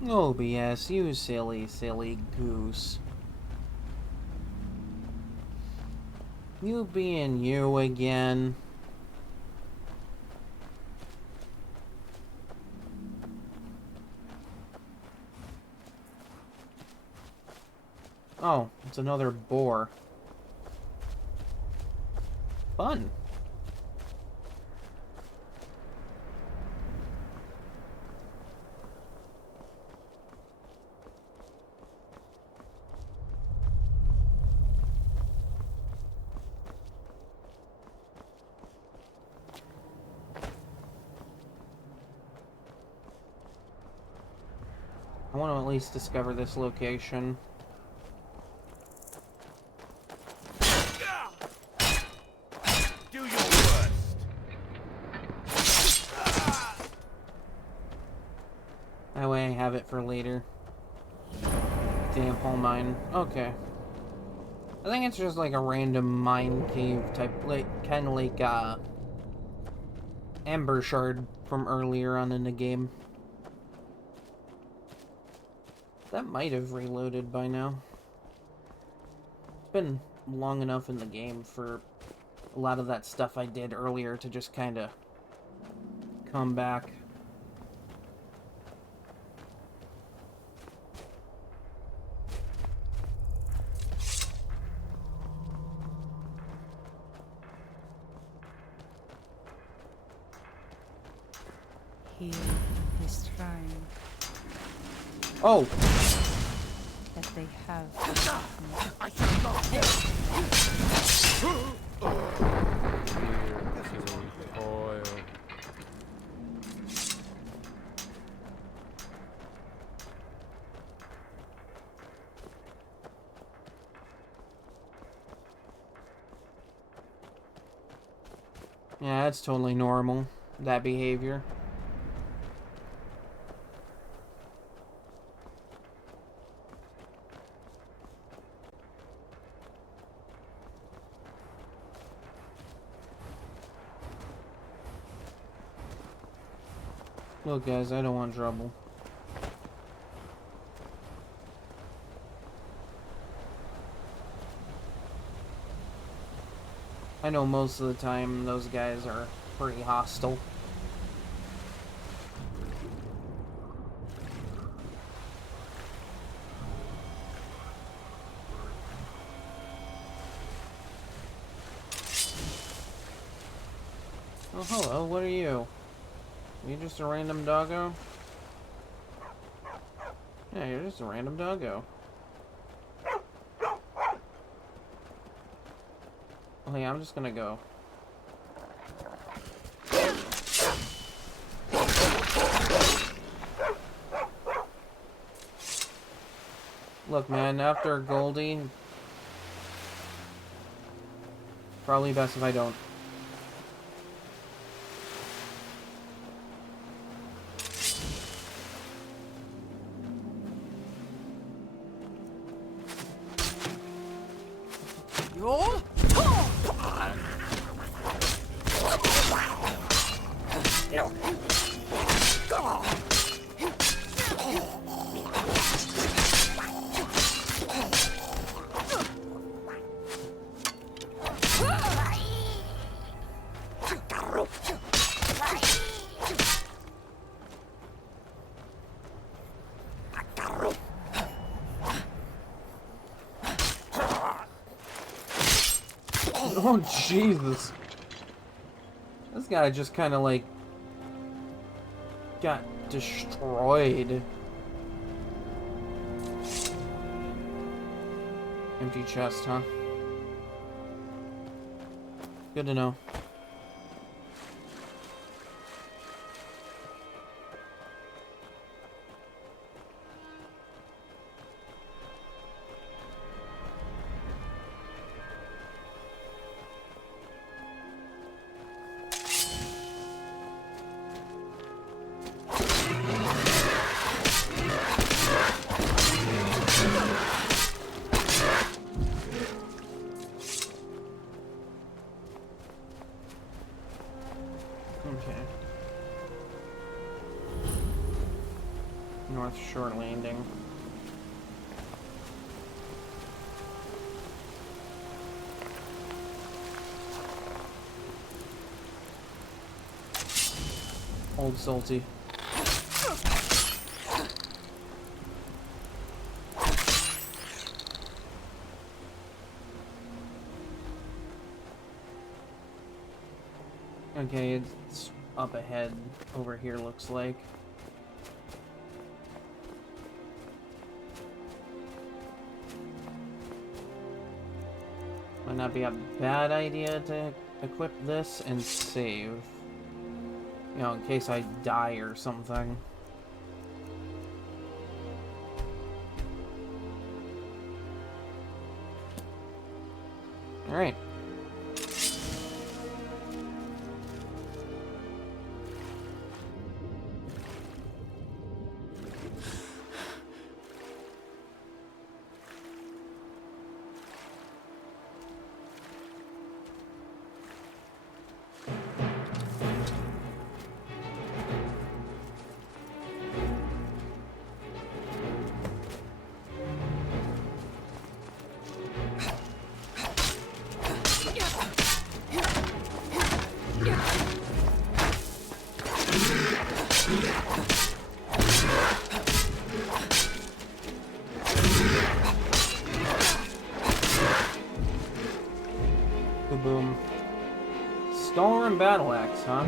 Oh, BS, you silly, silly goose. You being you again. Oh, it's another boar. Fun. I want to at least discover this location. Do your worst. That way I have it for later. Damn hole mine. Okay. I think it's just like a random mine cave type, like kind of like Ember Shard from earlier on in the game. That might have reloaded by now. It's been long enough in the game for a lot of that stuff I did earlier to just kind of come back. Here, this shrine. Oh! That they have. I shall not. Oil. Yeah, that's totally normal, that behavior. Look, guys, I don't want trouble. I know most of the time those guys are pretty hostile. Oh, hello, what are you? You just a random doggo? Yeah, you're just a random doggo. Oh yeah, I'm just gonna go. Look, man, after Goldie, probably best if I don't. Oh, Jesus. This guy just kind of, like, got destroyed. Empty chest, huh? Good to know. Okay. North Shore Landing. Old Salty. Okay, it's up ahead over here, looks like. Might not be a bad idea to equip this and save. You know, in case I die or something. Alright. Boom. Storm Battle Axe, huh?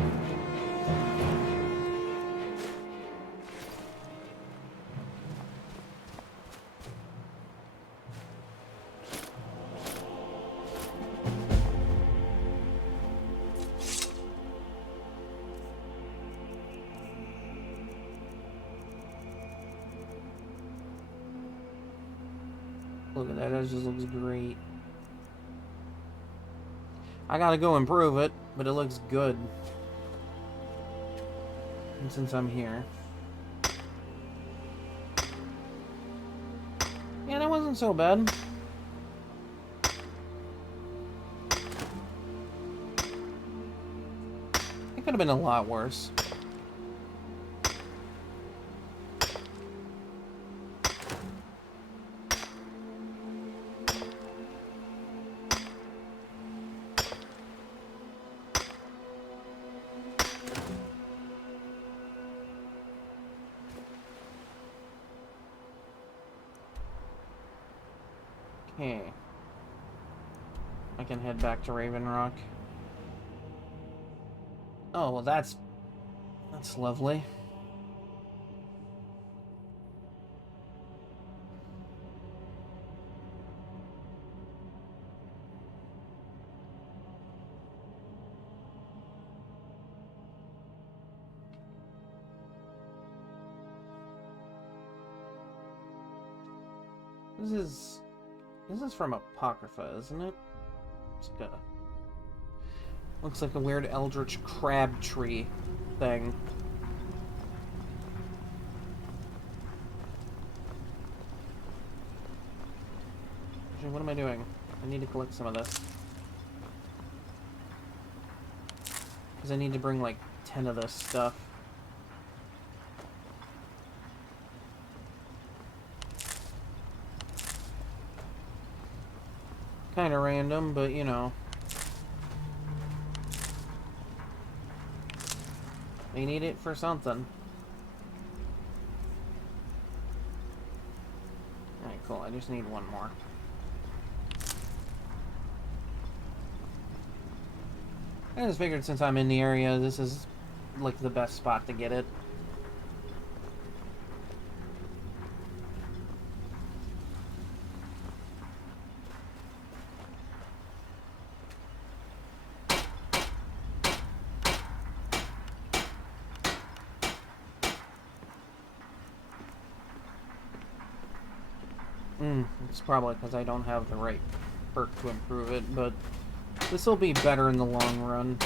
Look at that, that just looks great. I gotta go improve it, but it looks good. And since I'm here. Yeah, that wasn't so bad. It could have been a lot worse. Okay. I can head back to Raven Rock. Oh, well that's lovely. This is from Apocrypha, isn't it? It's like looks like a weird eldritch crab tree thing. Actually, what am I doing? I need to collect some of this. Because I need to bring like 10 of this stuff. Kind of random, but you know. They need it for something. Alright, cool. I just need one more. I just figured since I'm in the area, this is like the best spot to get it. It's probably because I don't have the right perk to improve it, but this will be better in the long run.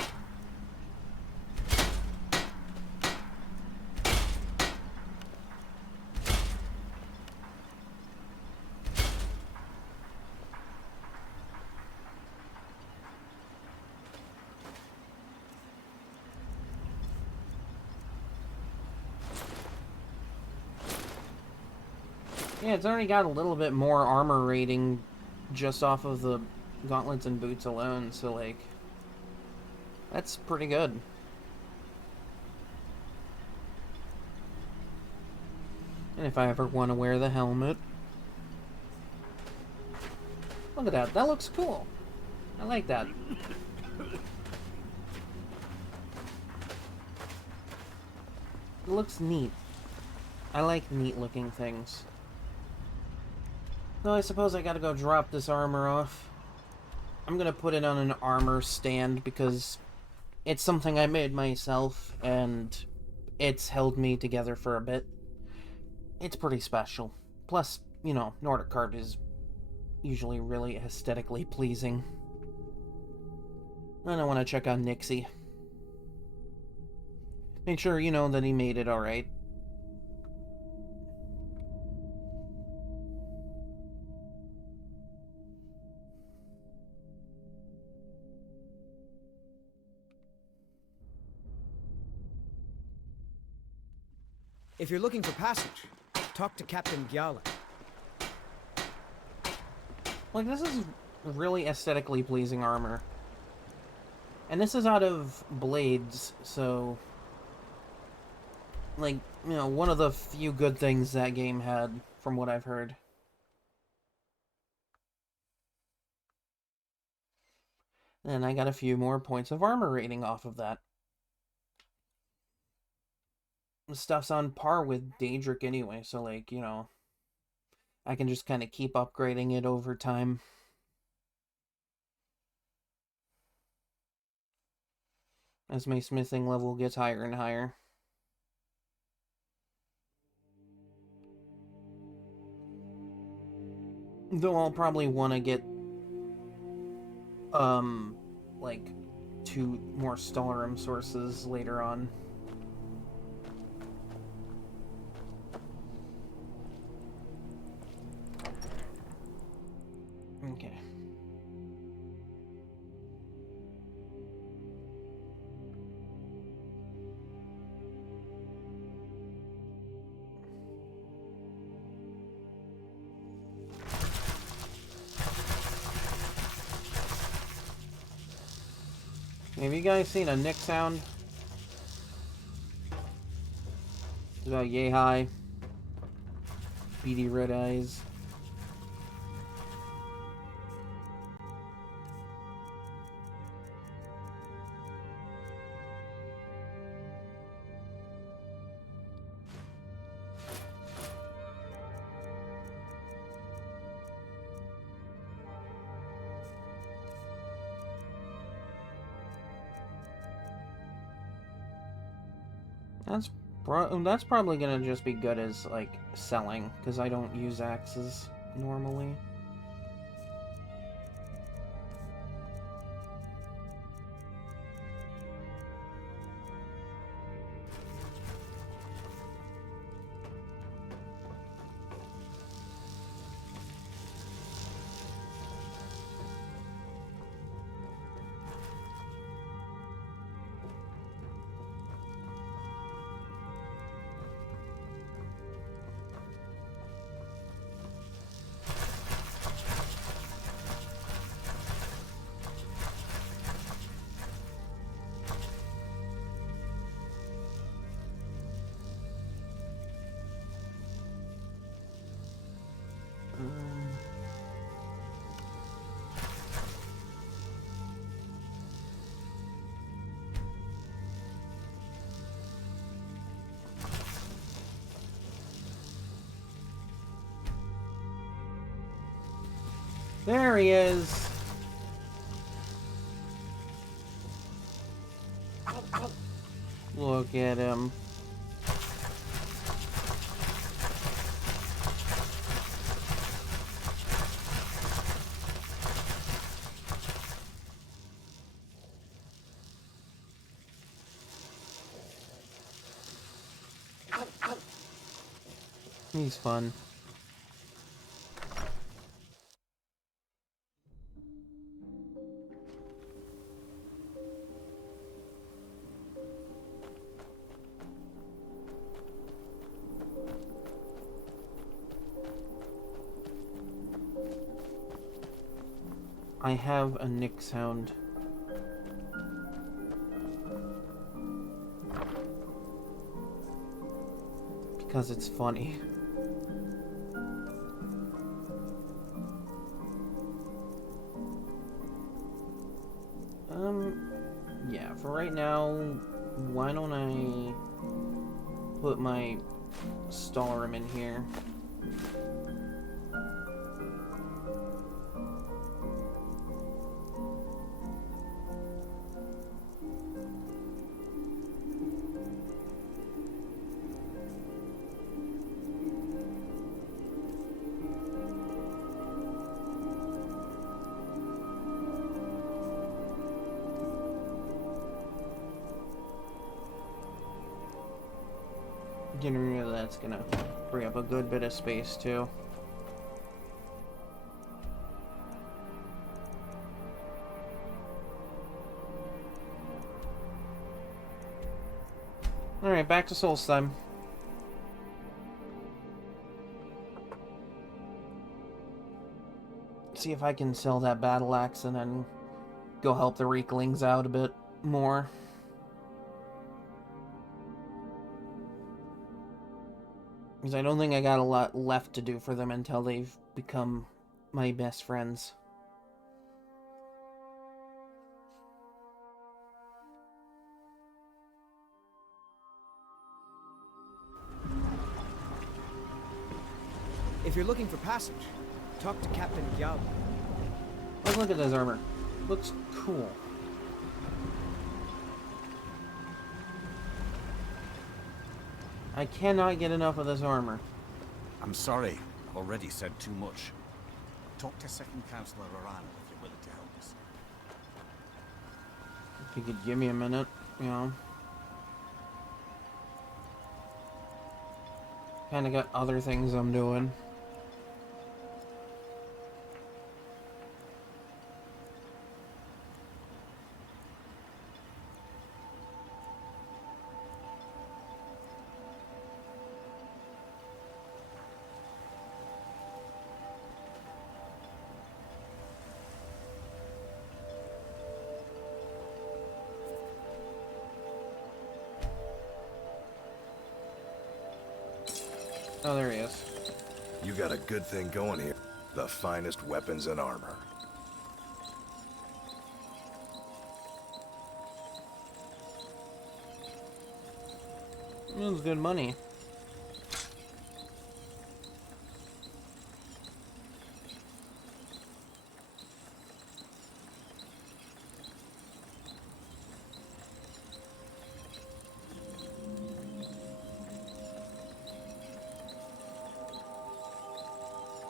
Yeah, it's already got a little bit more armor rating just off of the gauntlets and boots alone, so like, that's pretty good. And if I ever want to wear the helmet. Look at that, that looks cool. I like that. It looks neat. I like neat looking things. No, I suppose I gotta go drop this armor off. I'm gonna put it on an armor stand because it's something I made myself and it's held me together for a bit. It's pretty special. Plus, you know, Nordic art is usually really aesthetically pleasing. And I want to check on Nixie. Make sure, you know, that he made it alright. If you're looking for passage, talk to Captain Gyalan. Like, this is really aesthetically pleasing armor. And this is out of blades, so... like, you know, one of the few good things that game had, from what I've heard. And I got a few more points of armor rating off of that. The stuff's on par with Daedric anyway, so like, you know, I can just kind of keep upgrading it over time. As my smithing level gets higher and higher. Though I'll probably want to get, like, 2 more Stalrim sources later on. Okay. Have you guys seen a Nick sound? It's about yay high. Beady red eyes. That's probably gonna just be good as, like, selling, because I don't use axes. normally. There he is. Look at him. He's fun. I have a Nick sound. Because it's funny. Yeah, for right now, why don't I put my Skyrim in here? Getting rid of that's gonna free up a good bit of space too. Alright, back to Solstheim. See if I can sell that battle axe and then go help the Reeklings out a bit more. Because I don't think I got a lot left to do for them until they've become my best friends. If you're looking for passage, talk to Captain Gyal. Let's look at this armor. Looks cool. I cannot get enough of this armor. I'm sorry, I've already said too much. Talk to Second Counselor Arana if you're willing to help us. If you could give me a minute, you know. Kinda got other things I'm doing. Oh, there he is. You got a good thing going here. The finest weapons and armor. That was good money.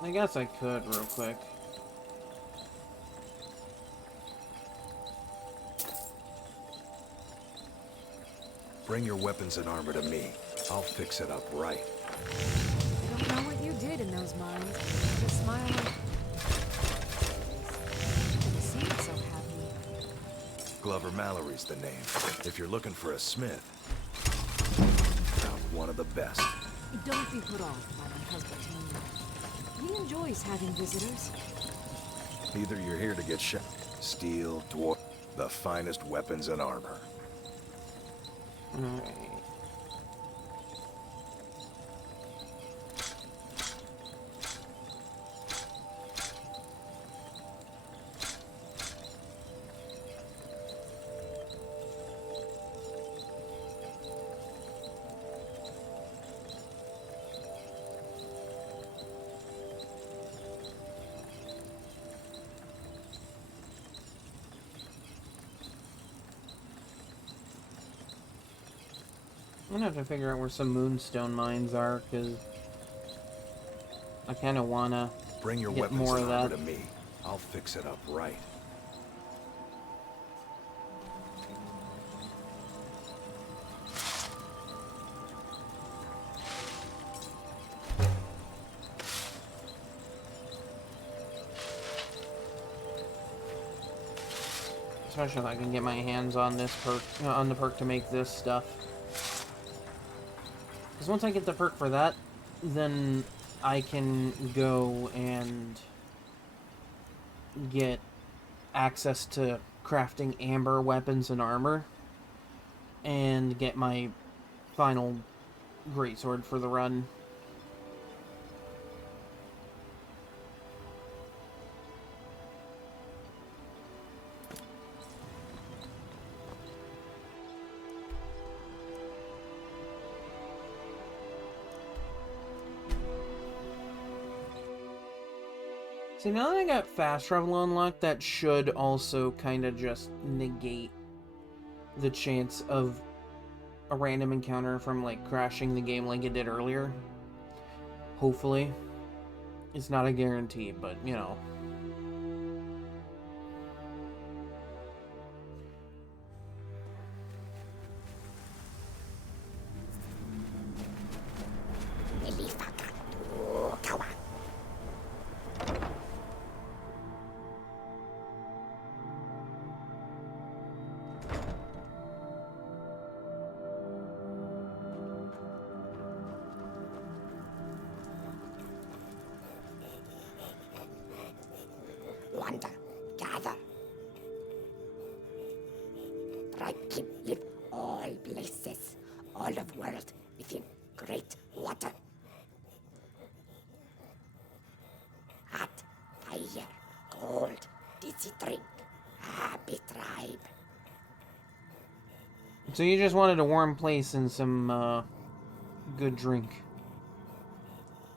I guess I could real quick. Bring your weapons and armor to me. I'll fix it up right. I don't know what you did in those mines. The smile on... You seem so happy. Glover Mallory's the name. If you're looking for a smith, found one of the best. Don't be put off by my husband telling you. He enjoys having visitors. Either you're here to get shot. Steel, dwarf, the finest weapons and armor. Alright. I'm gonna have to figure out where some moonstone mines are, because I kind of wanna Bring your get weapons more and of armor that. to me. I'll fix it up right. Especially if I can get my hands on this perk, on the perk to make this stuff. Because once I get the perk for that, then I can go and get access to crafting amber weapons and armor, and get my final greatsword for the run. See, now that I got fast travel unlocked, that should also kind of just negate the chance of a random encounter from, like, crashing the game like it did earlier. Hopefully. It's not a guarantee, but, you know. Wander, gather. Thrive live all places, all of world within great water. Hot, fire, cold, dizzy drink, happy tribe. So you just wanted a warm place and some, good drink.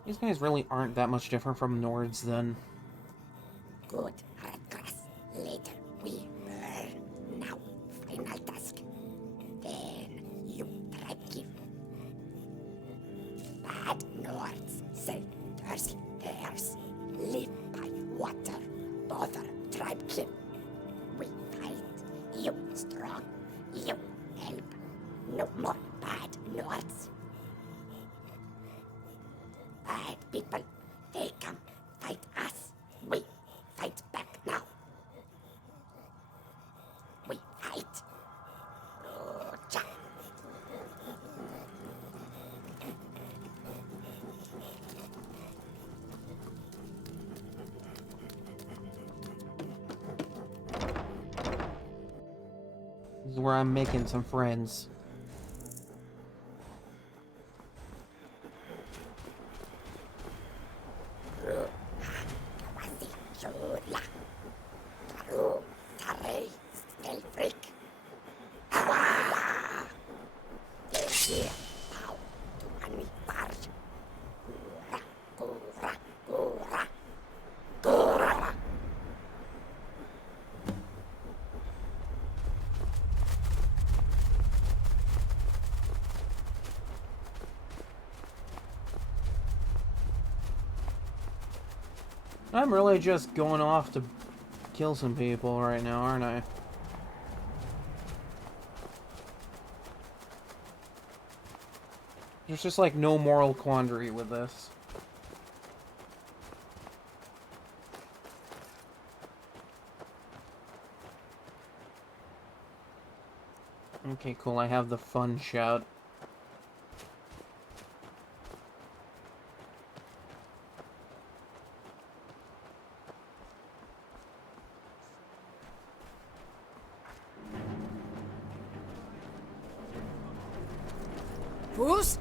These guys really aren't that much different from Nords, then. Good, red grass. Later we burn. Now, final task. Then you tribe give. Bad Nords sell thirsty bears. Live by water. Bother tribe keep. We fight. You strong. You help. No more bad Nords. Bad people. They come fight us. We fight back now. We fight. Roja. This is where I'm making some friends. I'm really just going off to kill some people right now, aren't I? There's just like no moral quandary with this. Okay, cool. I have the fun shout. Fools!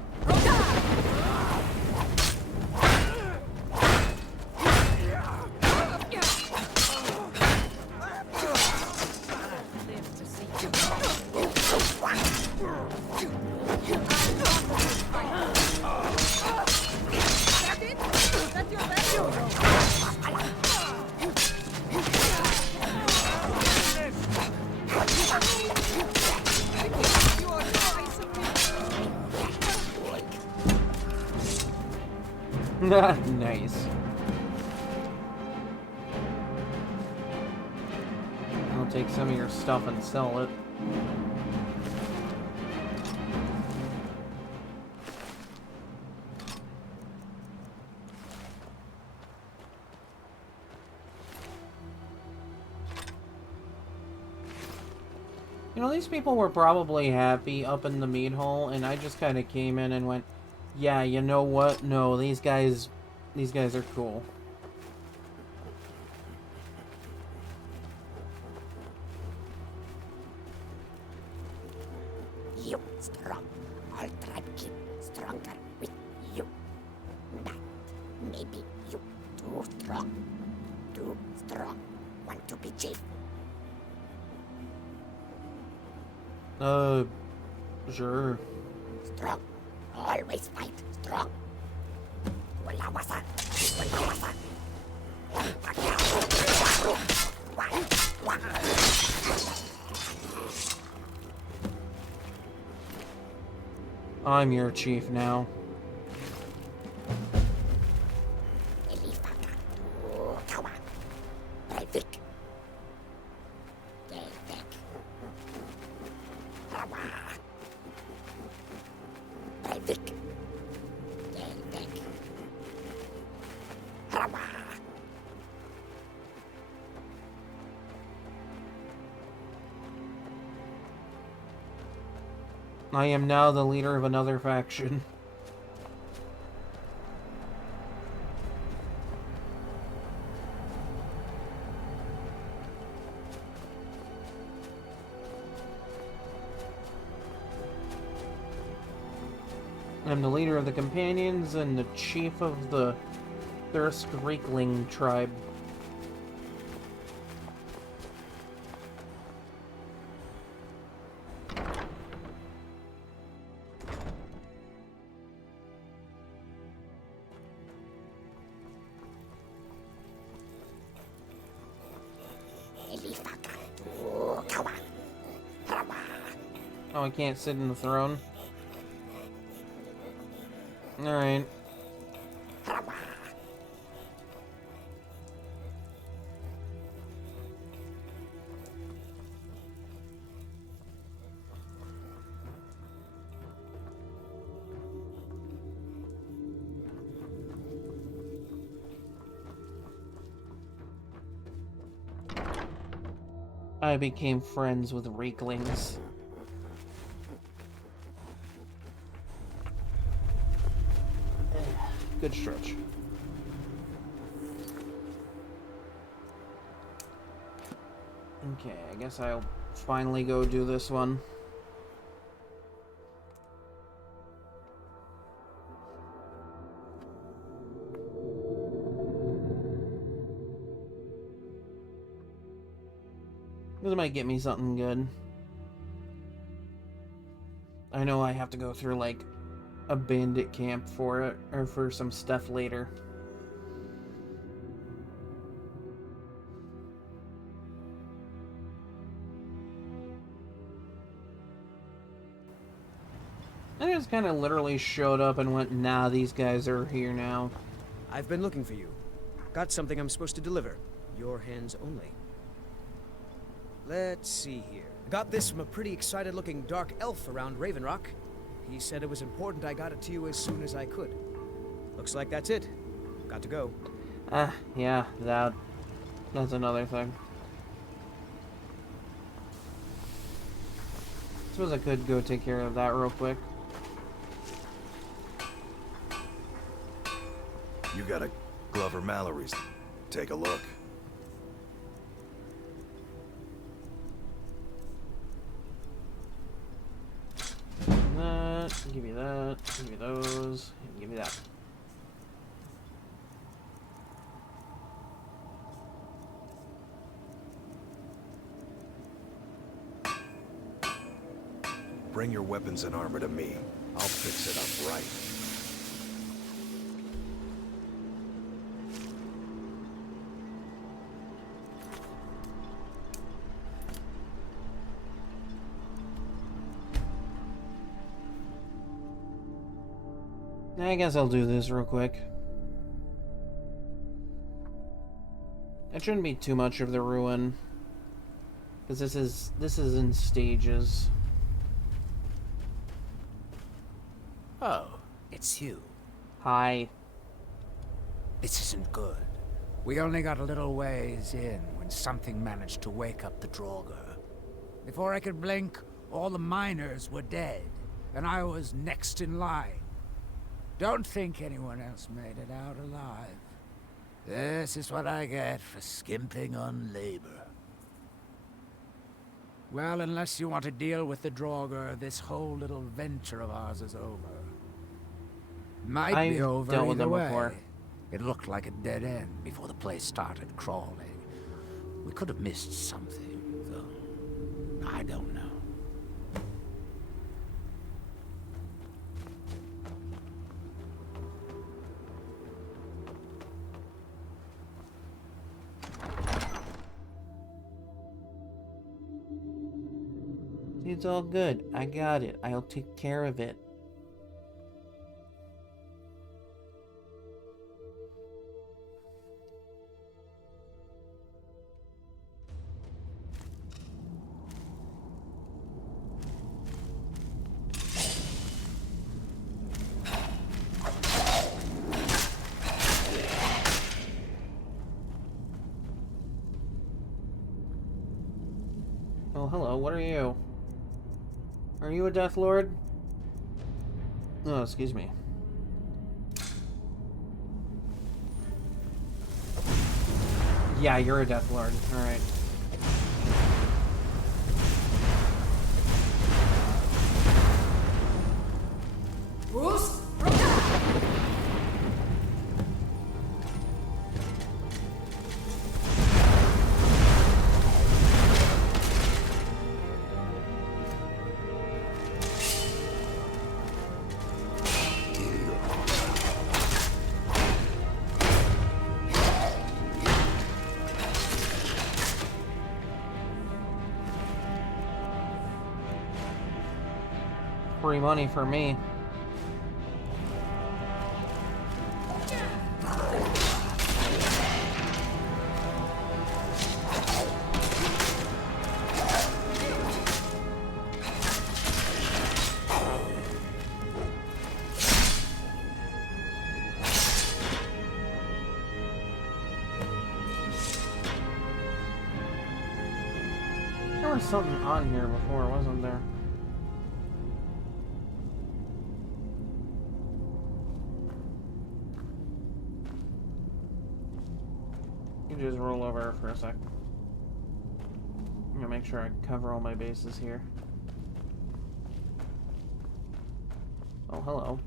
Nice. I'll take some of your stuff and sell it. You know, these people were probably happy up in the meat hole, and I just kind of came in and went, yeah, you know what? No, these guys are cool. You strong. All tribe keep stronger with you. But maybe you too strong. Too strong. Want to be chief? Sure. Strong. Always fight strong. Wala wasa. Wala wasa. I'm your chief now. I am now the leader of another faction. I'm the leader of the companions and the chief of the Thirst Reekling tribe. Oh, I can't sit in the throne? Alright. I became friends with Reeklings. Good stretch. Okay, I guess I'll finally go do this one. This might get me something good. I know I have to go through, like, a bandit camp for it, or for some stuff later. I just kind of literally showed up and went, nah, these guys are here now. I've been looking for you. Got something I'm supposed to deliver. Your hands only. Let's see here. I got this from a pretty excited-looking dark elf around Raven Rock. He said it was important I got it to you as soon as I could. Looks like that's it. Got to go. Yeah, that's another thing. Suppose I could go take care of that real quick. You got a Glover Mallory's. Take a look. Give me that, give me those, and give me that. Bring your weapons and armor to me. I'll fix it up right. I guess I'll do this real quick. It shouldn't be too much of the ruin, because this is in stages. Oh, it's you. Hi. This isn't good. We only got a little ways in when something managed to wake up the Draugr. Before I could blink, all the miners were dead, and I was next in line. Don't think anyone else made it out alive. This is what I get for skimping on labor. Well, unless you want to deal with the Draugr, this whole little venture of ours is over. Might be over dealt with either them way. before. It looked like a dead end before the place started crawling. We could have missed something, though. I don't know. It's all good. I got it. I'll take care of it. Oh, hello. What are you? Are you a Death Lord? Oh, excuse me. Yeah, you're a Death Lord. Alright. Bruce? Free money for me. There was something on here before, wasn't there? You just roll over for a sec. I'm gonna make sure I cover all my bases here. Oh, hello.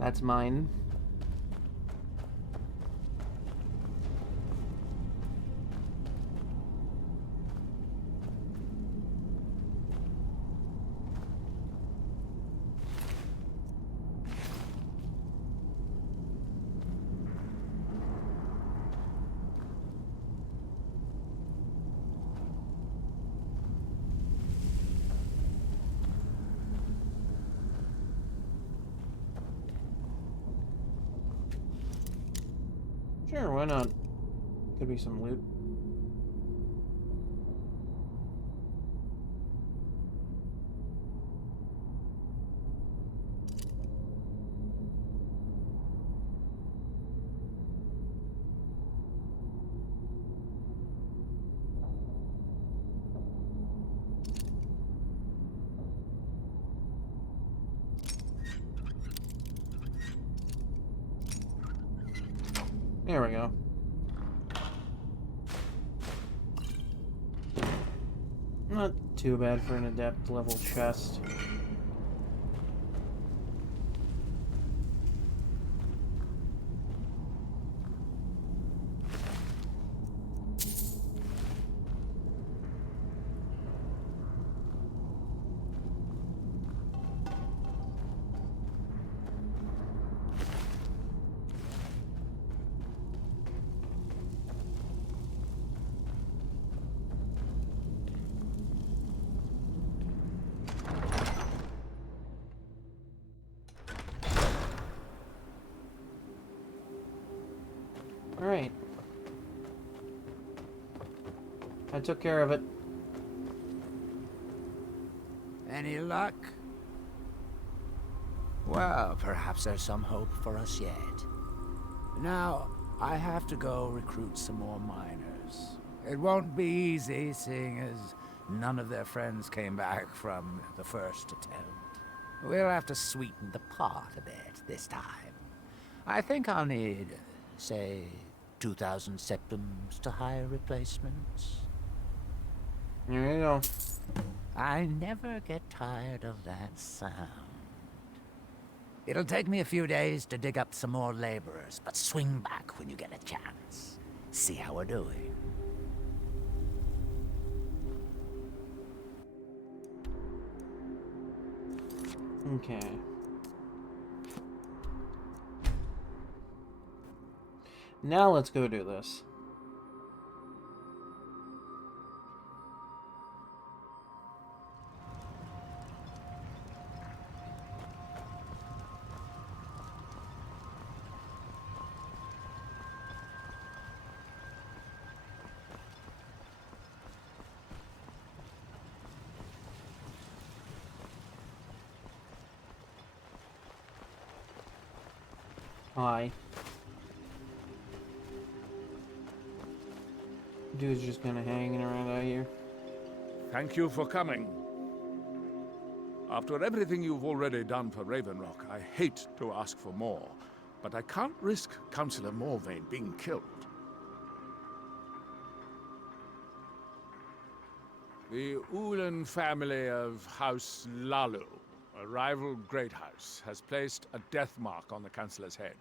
That's mine. Sure, why not? Could be some loot. There we go. Not too bad for an adept level chest. Alright. I took care of it. Any luck? Well, perhaps there's some hope for us yet. Now, I have to go recruit some more miners. It won't be easy, seeing as none of their friends came back from the first attempt. We'll have to sweeten the pot a bit this time. I think I'll need, say, 2,000 septums to hire replacements. There you go. I never get tired of that sound. It'll take me a few days to dig up some more laborers, but swing back when you get a chance. See how we're doing. Okay. Now let's go do this. Hi. Dude's just kind of hanging around out here. Thank you for coming. After everything you've already done for Ravenrock, I hate to ask for more, but I can't risk Councillor Morvain being killed. The Ulan family of House Lalu, a rival great house, has placed a death mark on the Councillor's head.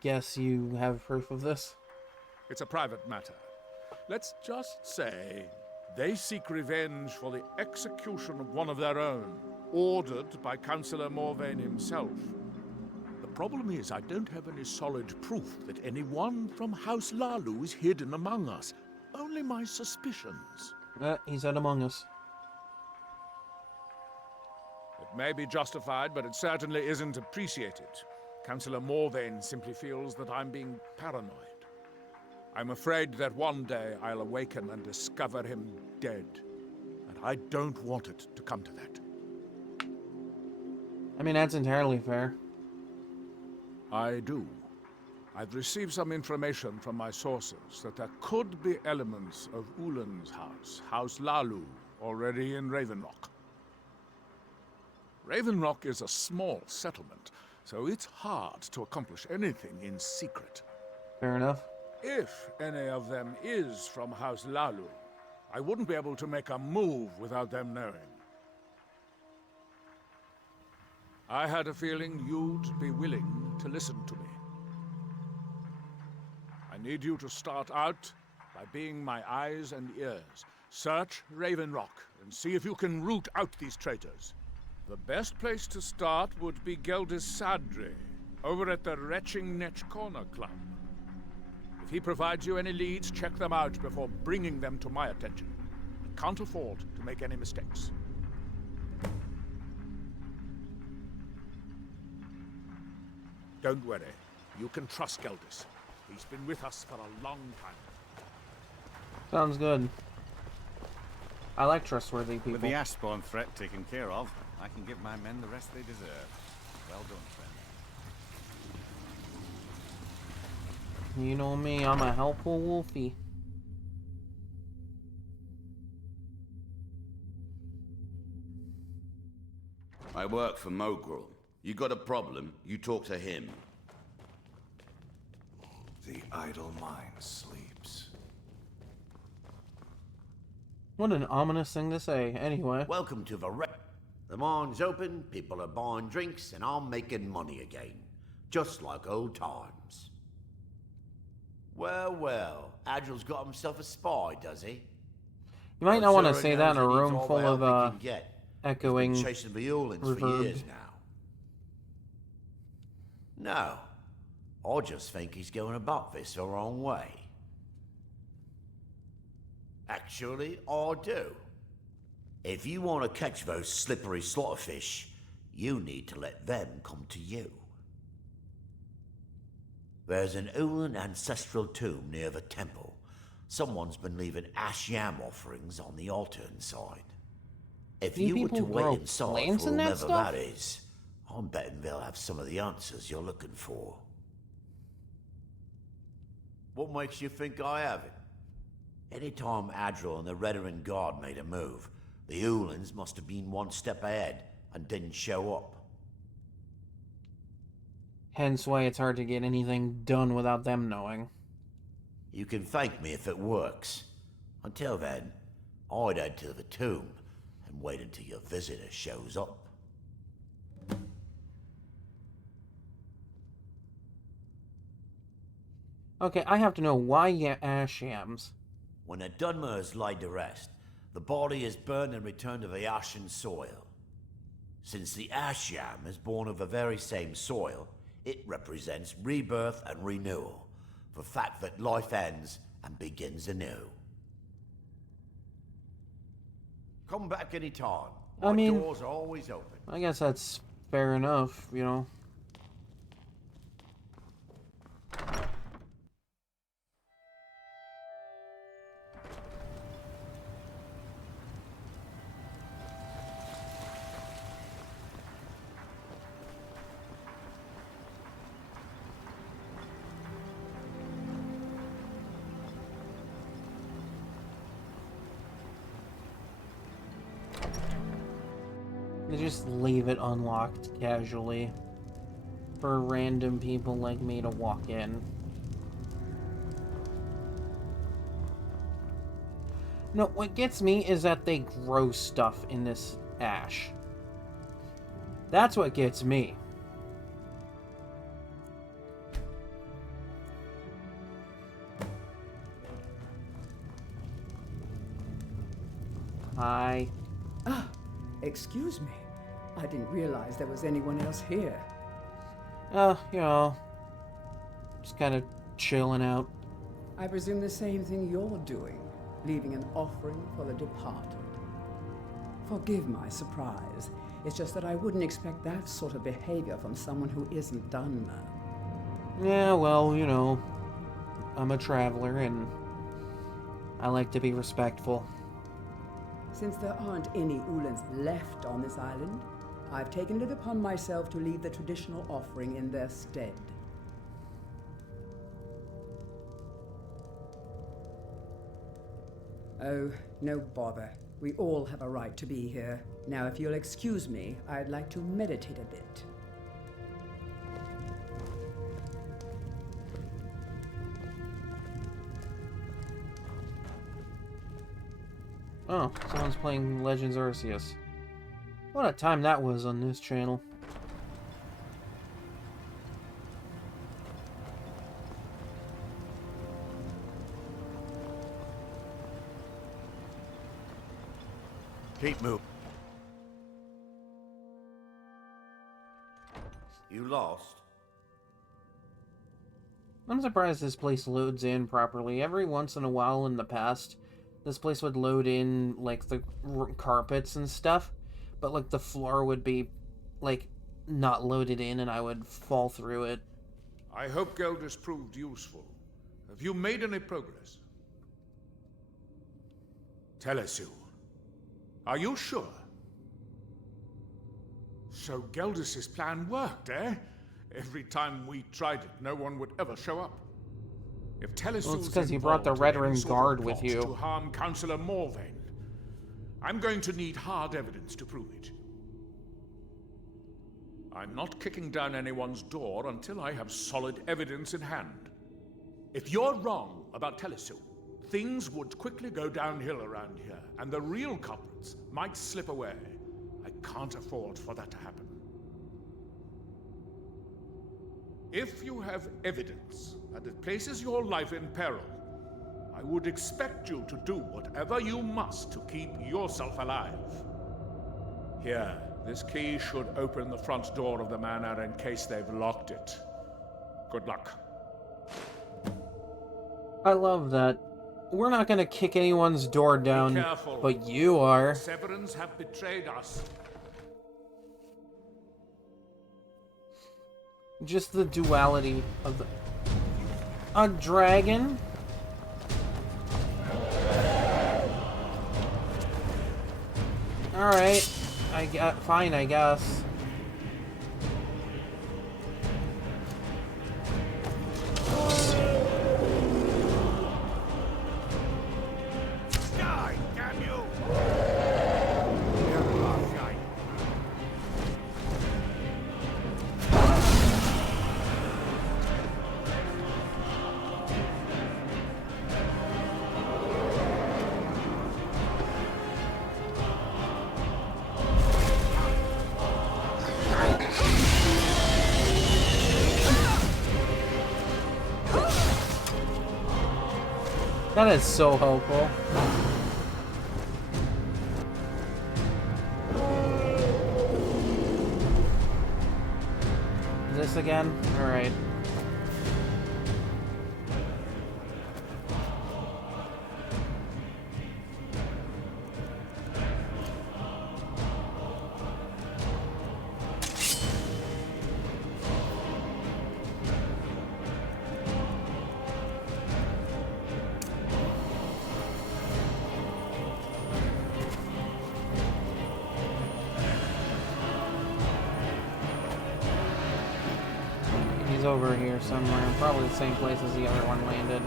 Guess you have proof of this? It's a private matter. Let's just say they seek revenge for the execution of one of their own, ordered by Councillor Morvain himself. The problem is I don't have any solid proof that anyone from House Lalu is hidden among us. Only my suspicions. He's out among us. It may be justified, but it certainly isn't appreciated. Councillor Morvain simply feels that I'm being paranoid. I'm afraid that one day I'll awaken and discover him dead. And I don't want it to come to that. I mean, that's entirely fair. I do. I've received some information from my sources that there could be elements of Ulan's house, House Lalu, already in Ravenrock. Ravenrock is a small settlement, so it's hard to accomplish anything in secret. Fair enough. If any of them is from House Lalu, I wouldn't be able to make a move without them knowing. I had a feeling you'd be willing to listen to me. I need you to start out by being my eyes and ears. Search Ravenrock and see if you can root out these traitors. The best place to start would be Geldis Sadri, over at the Retching Netch Corner Club. If he provides you any leads, check them out before bringing them to my attention. I can't afford to make any mistakes. Don't worry. You can trust Geldis. He's been with us for a long time. Sounds good. I like trustworthy people. With the Ashbourne threat taken care of, I can give my men the rest they deserve. Well done, friend. You know me, I'm a helpful wolfie. I work for Mogrel. You got a problem, you talk to him. The idle mind sleeps. What an ominous thing to say. Anyway. Welcome to the mine's open, people are buying drinks, and I'm making money again. Just like old times. Well, well, Adril's got himself a spy, does he? You might not want to Sure say that in a knows he needs room all full the help of he can get. echoing He's been chasing violins for reverb. years now. No, I just think he's going about this the wrong way. Actually, I do. If you want to catch those slippery slaughterfish, you need to let them come to you. There's an Ulan ancestral tomb near the temple. Someone's been leaving ash yam offerings on the altar inside. If you were to wait inside for whoever that is, I'm betting they'll have some of the answers you're looking for. What makes you think I haven't? Anytime Adril and the Redarin Guard made a move, the Ulans must have been one step ahead and didn't show up. Hence why it's hard to get anything done without them knowing. You can thank me if it works. Until then, I'd head to the tomb and wait until your visitor shows up. Okay, I have to know why ash yams. When a Dunmer is laid to rest, the body is burned and returned to the ashen soil. Since the ash yam is born of the very same soil, it represents rebirth and renewal, the fact that life ends and begins anew. Come back anytime. My doors are always open. I guess that's fair enough, you know. They just leave it unlocked casually for random people like me to walk in. No, what gets me is that they grow stuff in this ash. That's what gets me. Hi. Ah, excuse me. I didn't realize there was anyone else here. You know, just kind of chilling out. I presume the same thing you're doing, leaving an offering for the departed. Forgive my surprise. It's just that I wouldn't expect that sort of behavior from someone who isn't Dunmer. Yeah, well, you know, I'm a traveler and I like to be respectful. Since there aren't any Ulans left on this island, I've taken it upon myself to leave the traditional offering in their stead. Oh, no bother. We all have a right to be here. Now, if you'll excuse me, I'd like to meditate a bit. Oh, someone's playing Legends Arceus. What a time that was on this channel. Keep moving. You lost? I'm surprised this place loads in properly. Every once in a while in the past, this place would load in, like, the carpets and stuff, but, like, the floor would be, like, not loaded in and I would fall through it I hope Geldis proved useful. Have you made any progress? Telesu. Are you sure? So Geldis' plan worked, eh? Every time we tried it, no one would ever show up. If Telesu's well, it's because you brought the involved in any Veteran sort of Guard with plot you. to harm Councillor Morvain, I'm going to need hard evidence to prove it. I'm not kicking down anyone's door until I have solid evidence in hand. If you're wrong about Telesu, things would quickly go downhill around here, and the real culprits might slip away. I can't afford for that to happen. If you have evidence and it places your life in peril, I would expect you to do whatever you must to keep yourself alive. Here, this key should open the front door of the manor in case they've locked it. Good luck. I love that. We're not gonna kick anyone's door down, but you are. Severans have betrayed us. Just the duality of the... A dragon? Alright. Fine, I guess. Die, damn you! That is so helpful. This again? Alright. Over here somewhere, probably the same place as the other one landed.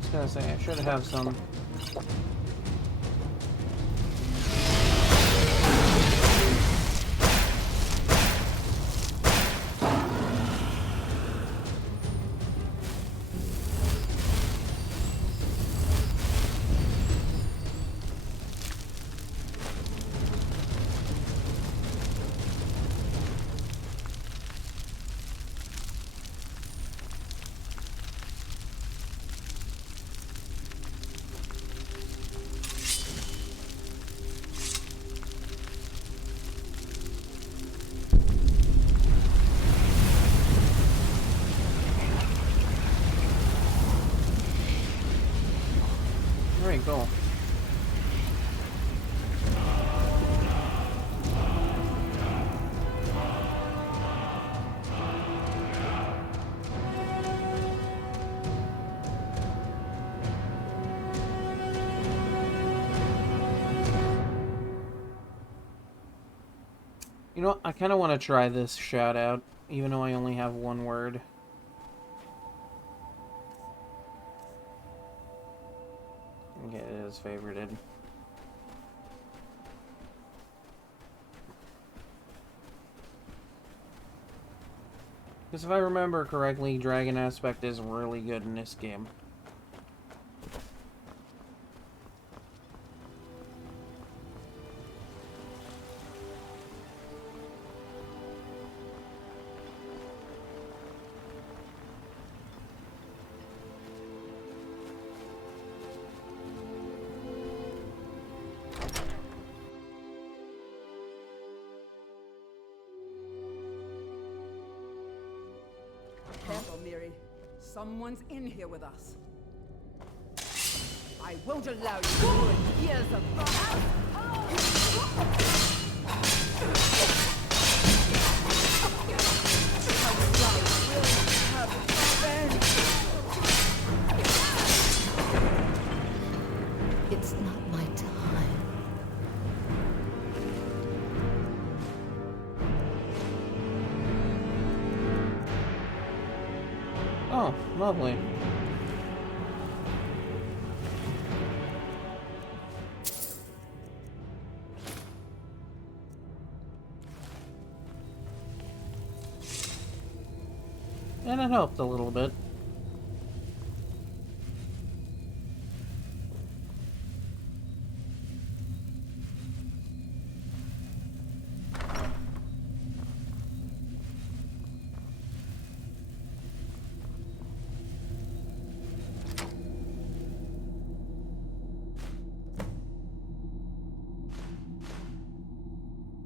Just gonna say, I should have some. Very cool. You know what? I kind of want to try this shout out, even though I only have one word. Okay, it is favorited. Because if I remember correctly, Dragon Aspect is really good in this game. Ciri. Someone's in here with us. I won't allow you to ruin years of It's not my time. Oh, lovely. And it helped a little bit.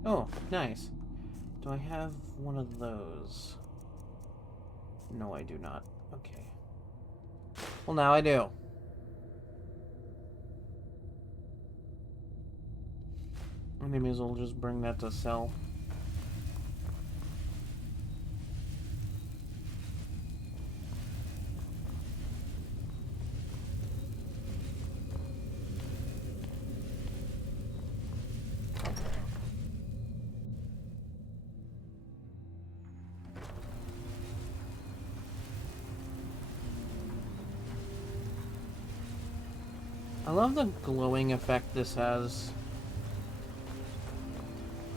Oh, nice. Do I have one of those? No, I do not. Okay. Well, now I do. I may as well just bring that to sell. I love the glowing effect this has.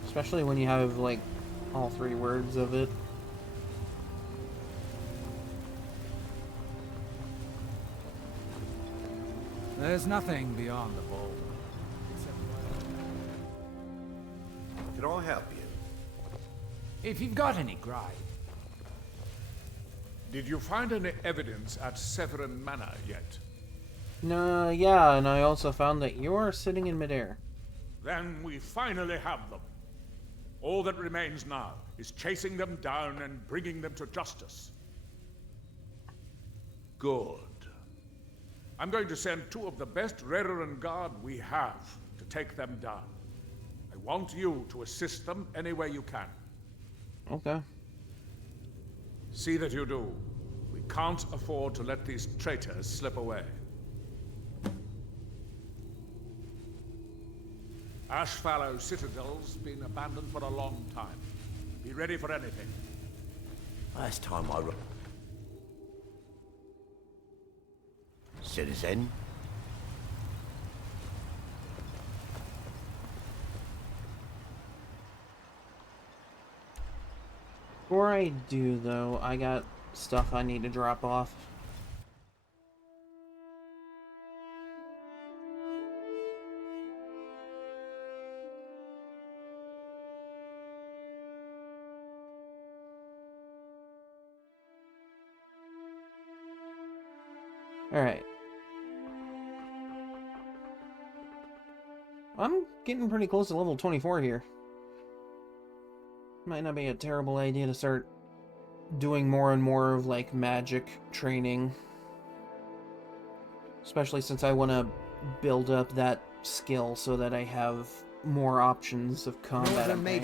Especially when you have, like, all three words of it. There's nothing beyond the boulder. Can I help you? If you've got any gride. Did you find any evidence at Severin Manor yet? No, yeah, and I also found that you are sitting in midair. Then we finally have them. All that remains now is chasing them down and bringing them to justice. Good. I'm going to send two of the best Redoran Guard we have to take them down. I want you to assist them any way you can. Okay. See that you do. We can't afford to let these traitors slip away. Ashfallow Citadel's been abandoned for a long time. Be ready for anything. Last time I... Citizen? Before I do, though, I got stuff I need to drop off. Alright. I'm getting pretty close to level 24 here. Might not be a terrible idea to start doing more and more of, like, magic training. Especially since I want to build up that skill so that I have more options of combat at my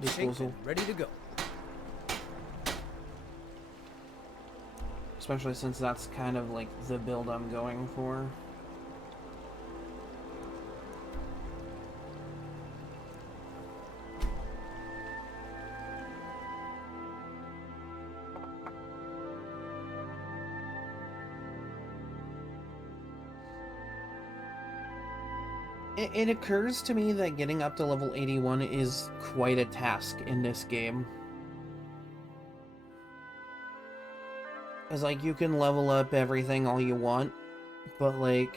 disposal. Ready to go. Especially since that's kind of like the build I'm going for. It occurs to me that getting up to level 81 is quite a task in this game. Because, like, you can level up everything all you want, but, like,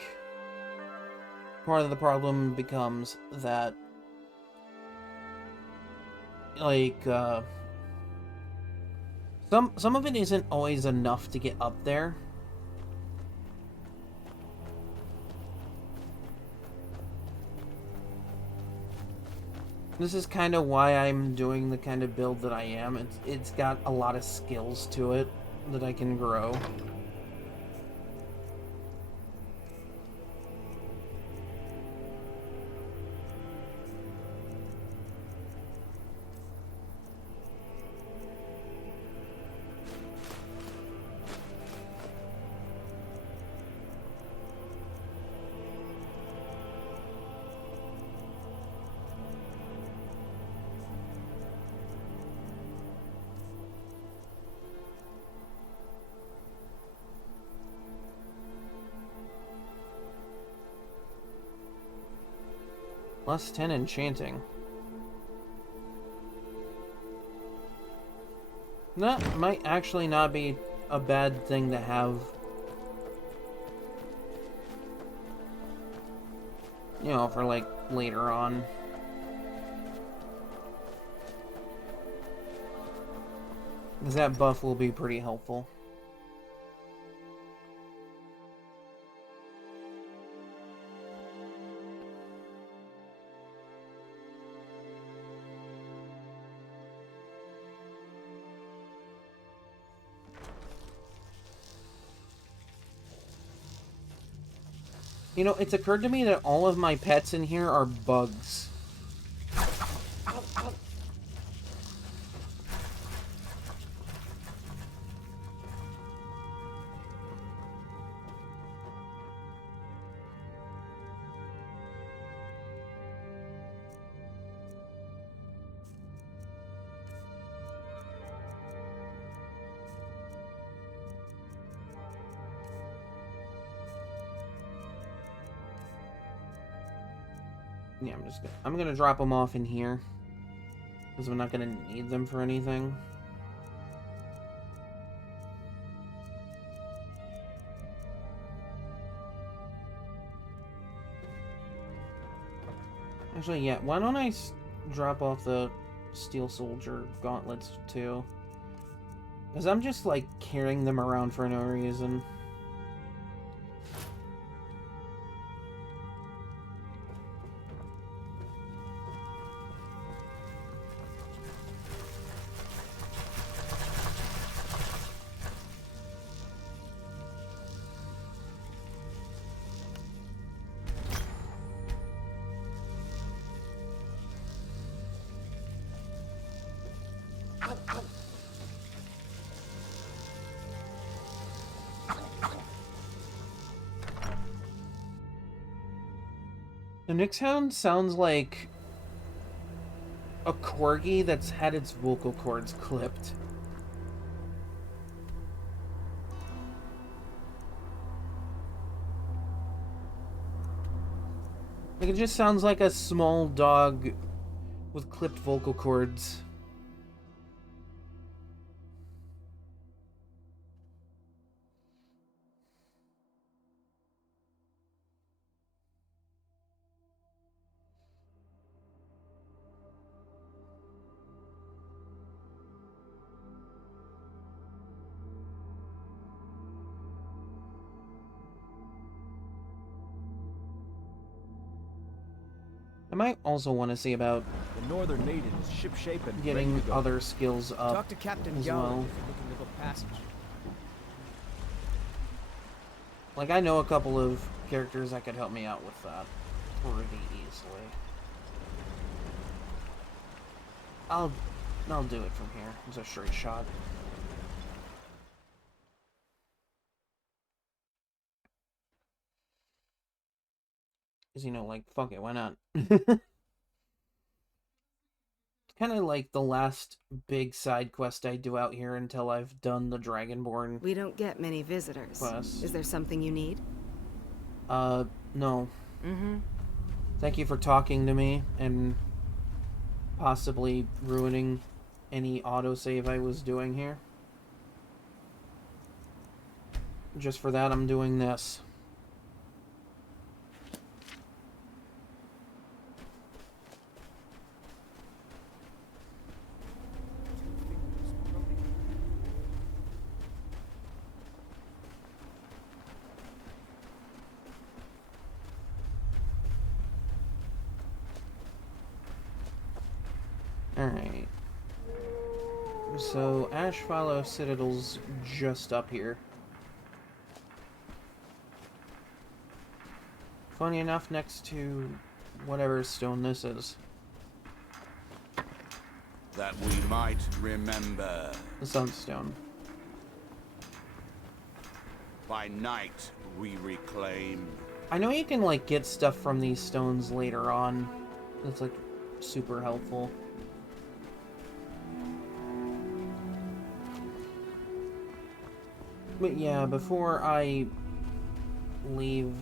part of the problem becomes that, like, some of it isn't always enough to get up there. This is kind of why I'm doing the kind of build that I am. It's got a lot of skills to it. that I can grow. Plus 10 enchanting. That might actually not be a bad thing to have. You know, for like later on. Because that buff will be pretty helpful. You know, it's occurred to me that all of my pets in here are bugs. Yeah, I'm gonna drop them off in here. Because we're not gonna need them for anything. Actually, yeah, why don't I drop off the Steel Soldier gauntlets too? Because I'm just like carrying them around for no reason. The Nixhound sounds like a corgi that's had its vocal cords clipped. Like, it just sounds like a small dog with clipped vocal cords. I might also want to see about the northern maiden is shipshape and getting other skills up Talk to Captain as Gallen well. if you're looking to book passage. Like, I know a couple of characters that could help me out with that pretty easily. I'll do it from here. It's a straight shot. Because, you know, like, fuck it, why not? Kind of like the last big side quest I do out here until I've done the Dragonborn. We don't get many visitors. Quest. Is there something you need? No. Mm-hmm. Thank you for talking to me and possibly ruining any autosave I was doing here. Just for that, I'm doing this. Alright. so Ashfallow Citadel's just up here. Funny enough, next to whatever stone this is. That we might remember. The Sunstone. By night, we reclaim. I know you can, like, get stuff from these stones later on. That's, like, super helpful. But yeah, before I leave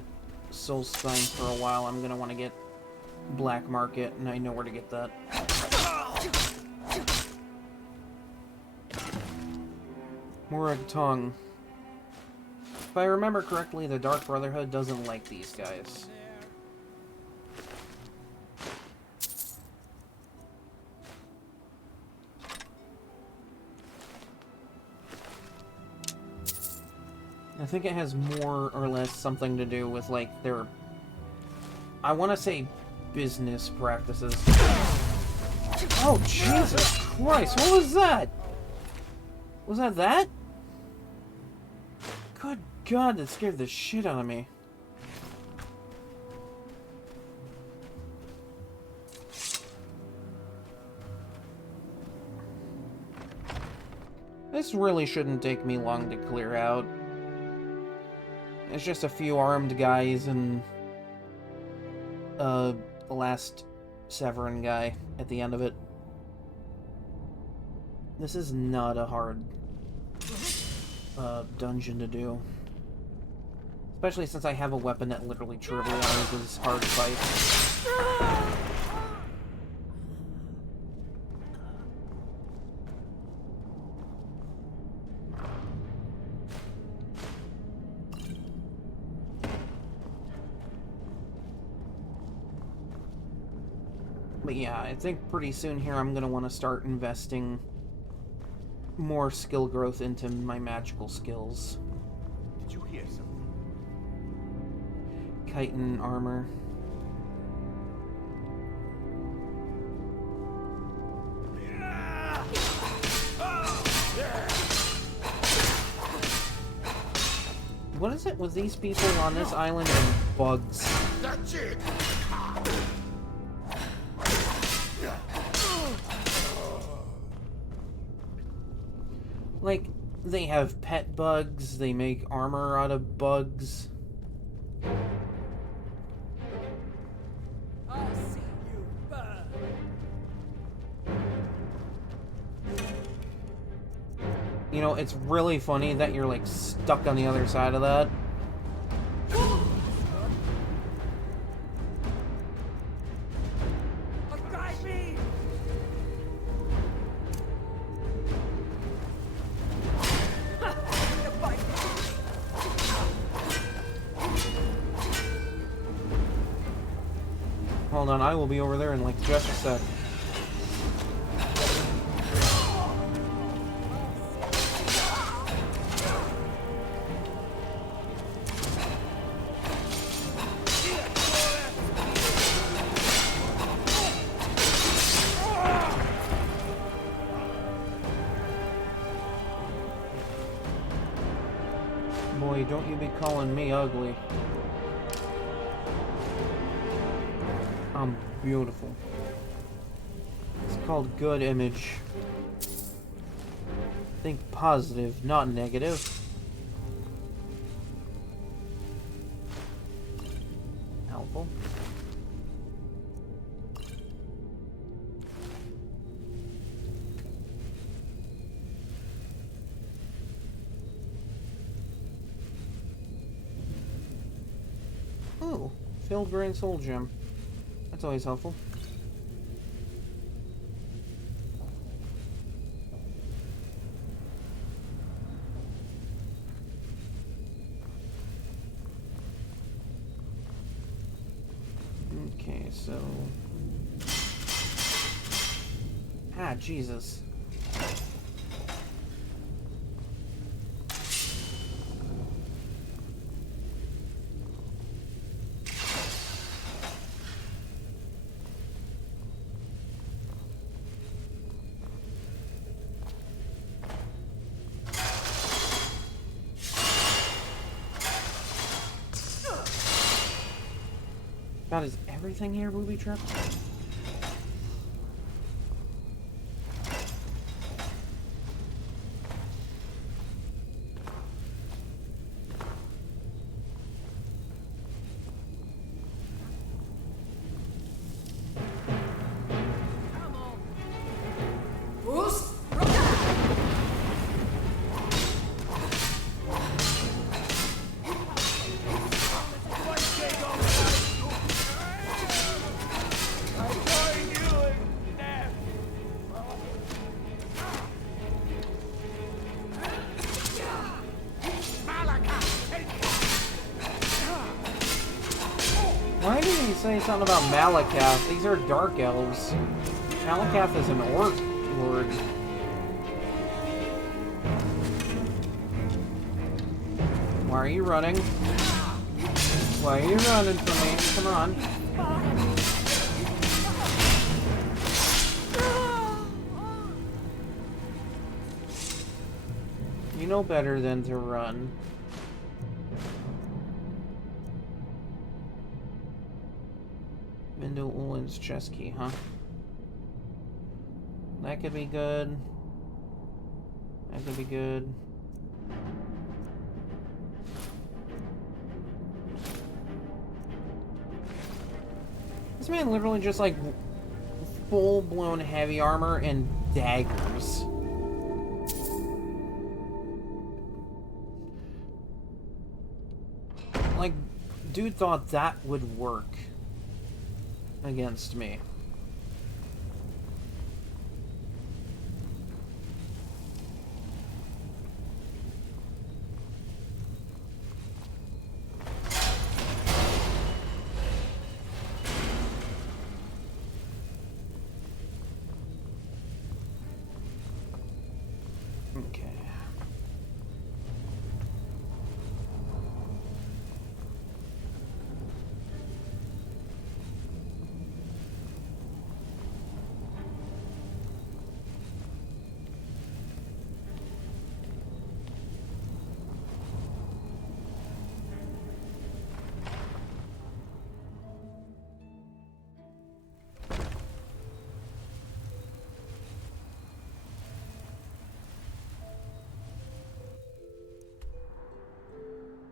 Solstheim for a while, I'm gonna want to get Black Market, and I know where to get that. Morag Tongue. If I remember correctly, the Dark Brotherhood doesn't like these guys. I think it has more or less something to do with, like, their... I want to say business practices. Oh, Jesus Christ! What was that? Was that? Good God, that scared the shit out of me. This really shouldn't take me long to clear out. It's just a few armed guys and the last Severin guy at the end of it. This is not a hard dungeon to do. Especially since I have a weapon that literally trivializes hard fights. But yeah, I think pretty soon here I'm going to want to start investing more skill growth into my magical skills. Did you hear something? Chitin armor. What is it with these people on this island and bugs? That's it. Like, they have pet bugs, they make armor out of bugs. I'll see you burn. You know, it's really funny that you're, like, stuck on the other side of that. Hold on, I will be over there in, like, just a sec. Boy, don't you be calling me ugly. I'm beautiful. It's called good image. Think positive, not negative. Helpful. Ooh, filled grain soul gem. That's always helpful. Okay, so... Ah, Jesus. God, is everything here booby trapped? Why did he say something about Malakath? These are dark elves. Malakath is an orc lord. Why are you running? Why are you running from me? Come on. You know better than to run. Mendel Ulin's chest key, huh? That could be good. That could be good. This man literally just like full-blown heavy armor and daggers. Like, dude thought that would work against me. Okay.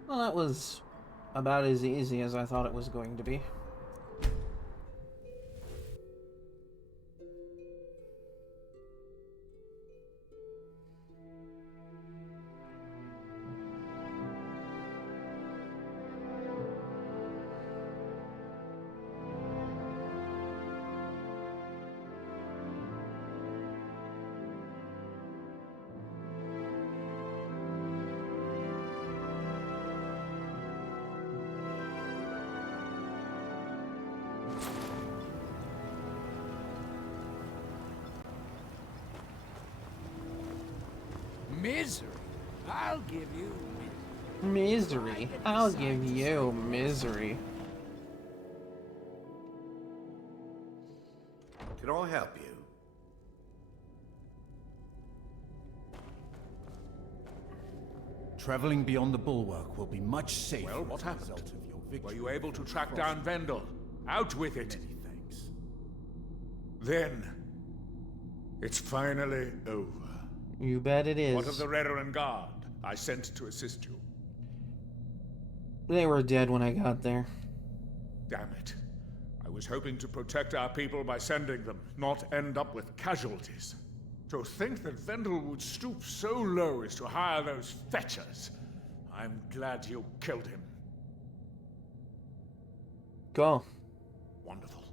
Well, that was about as easy as I thought it was going to be. Misery. I'll give you Misery. I'll give you misery. Can I help you? Traveling beyond the bulwark will be much safer. Well, what as a happened? result of your victory. Were you able to track down Vendel? Out with it. Many thanks. Then, it's finally over. You bet it is. What of the Redoran Guard I sent to assist you? They were dead when I got there. Damn it. I was hoping to protect our people by sending them, not end up with casualties. To think that Vendel would stoop so low as to hire those fetchers. I'm glad you killed him. Go. Wonderful.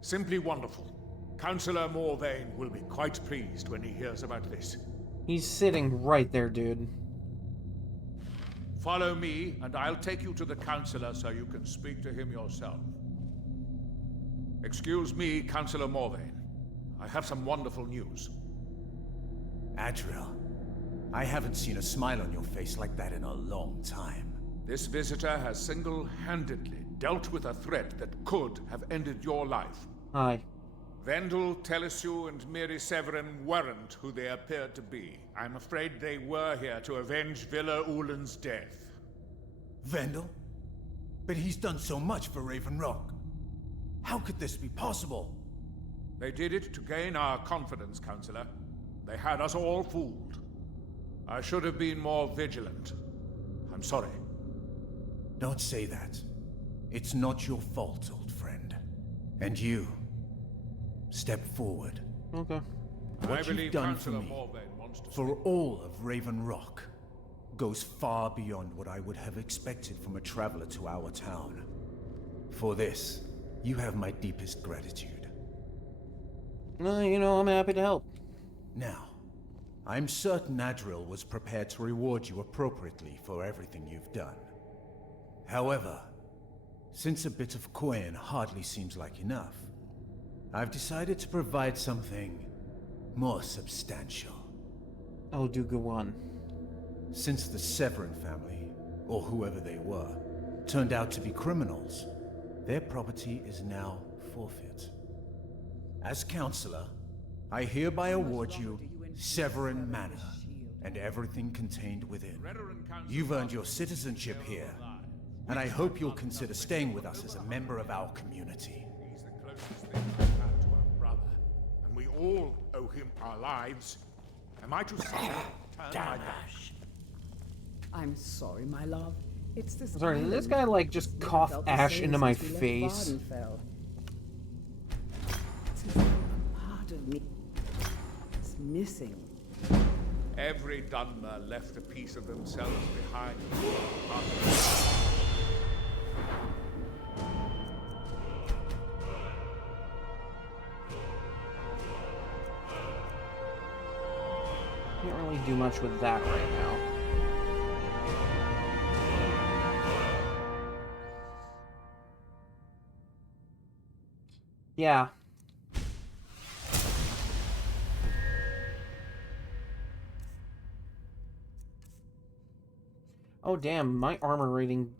Simply wonderful. Councillor Morvain will be quite pleased when he hears about this. He's sitting right there, dude. Follow me, and I'll take you to the Councillor so you can speak to him yourself. Excuse me, Councillor Morvain. I have some wonderful news. Adriel, I haven't seen a smile on your face like that in a long time. This visitor has single-handedly dealt with a threat that could have ended your life. Hi. Vendel, Telesue, and Miri Severin weren't who they appeared to be. I'm afraid they were here to avenge Villa Ulin's death. Vendel? But he's done so much for Raven Rock. How could this be possible? They did it to gain our confidence, Counselor. They had us all fooled. I should have been more vigilant. I'm sorry. Don't say that. It's not your fault, old friend. And you, step forward. Okay. What you've done for me, for all of Raven Rock, goes far beyond what I would have expected from a traveler to our town. For this, you have my deepest gratitude. You know, I'm happy to help. Now, I'm certain Adril was prepared to reward you appropriately for everything you've done. However, since a bit of coin hardly seems like enough, I've decided to provide something more substantial. Oh, do go on. Since the Severin family, or whoever they were, turned out to be criminals, their property is now forfeit. As Counselor, I hereby award you Severin Manor, and everything contained within. You've earned your citizenship here, and I hope you'll consider staying with us as a member of our community. He's the closest thing we've had to our brother, and we all owe him our lives. Am I to say turn my back? I'm sorry, my love. It's this. Sorry, did this guy like just cough ash into my face? Part of me is missing. Every Dunmer left a piece of themselves behind. Can't really do much with that right now. Yeah. Oh damn, my armor rating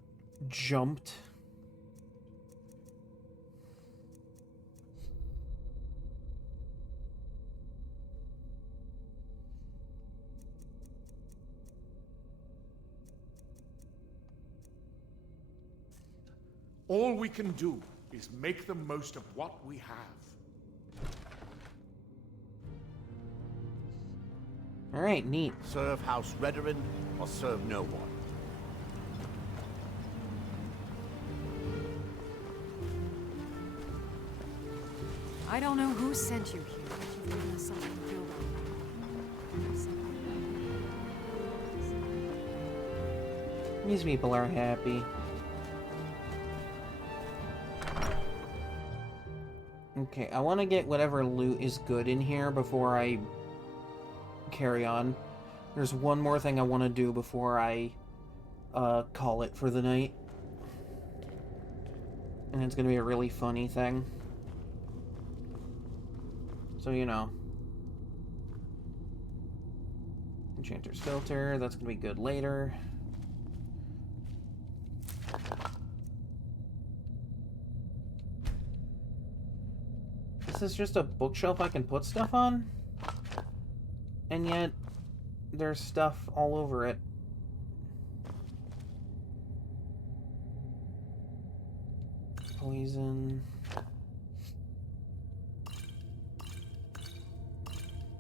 jumped. All we can do is make the most of what we have. Alright, neat. Serve House Redoran or serve no one. I don't know who sent you here, but you've given us something to build on. These people are happy. Okay, I want to get whatever loot is good in here before I carry on. There's one more thing I want to do before I call it for the night. And it's going to be a really funny thing. So, you know. Enchanter's Filter, that's going to be good later. This is just a bookshelf I can put stuff on? And yet, there's stuff all over it. Poison.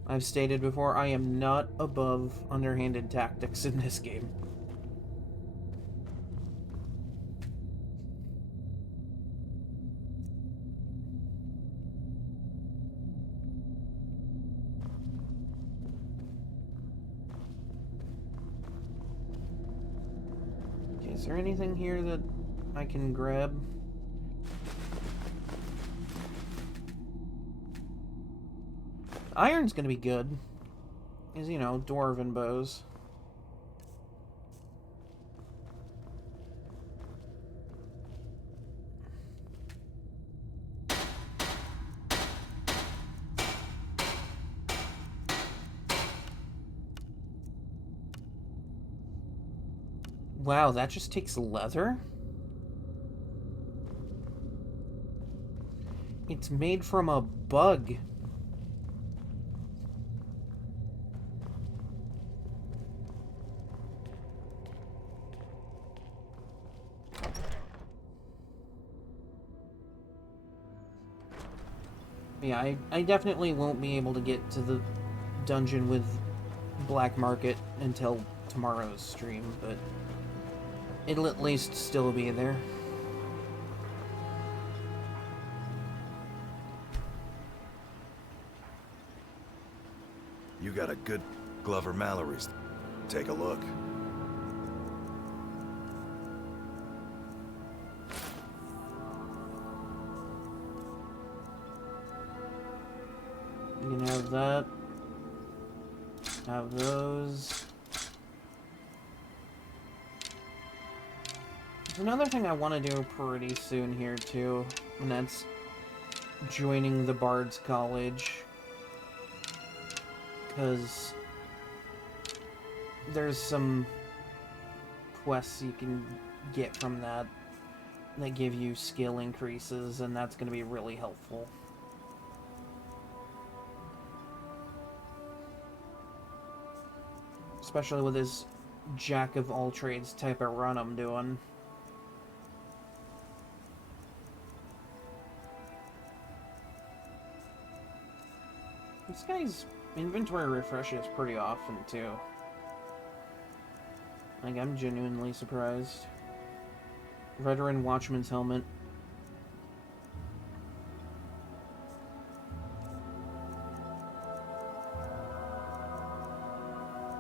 I've stated before, I am not above underhanded tactics in this game. Okay, is there anything here that I can grab? Iron's gonna be good. Is, you know, dwarven bows. Wow, that just takes leather? It's made from a bug. Yeah, I definitely won't be able to get to the dungeon with Black Market until tomorrow's stream, but it'll at least still be there. You got a good Glover Mallory's. Take a look. You can have that. Have those. There's another thing I want to do pretty soon here too, and that's joining the Bard's College. Because there's some quests you can get from that that give you skill increases, and that's going to be really helpful. Especially with this jack of all trades type of run I'm doing. This guy's inventory refreshes pretty often too. Like, I'm genuinely surprised. Veteran Watchman's helmet.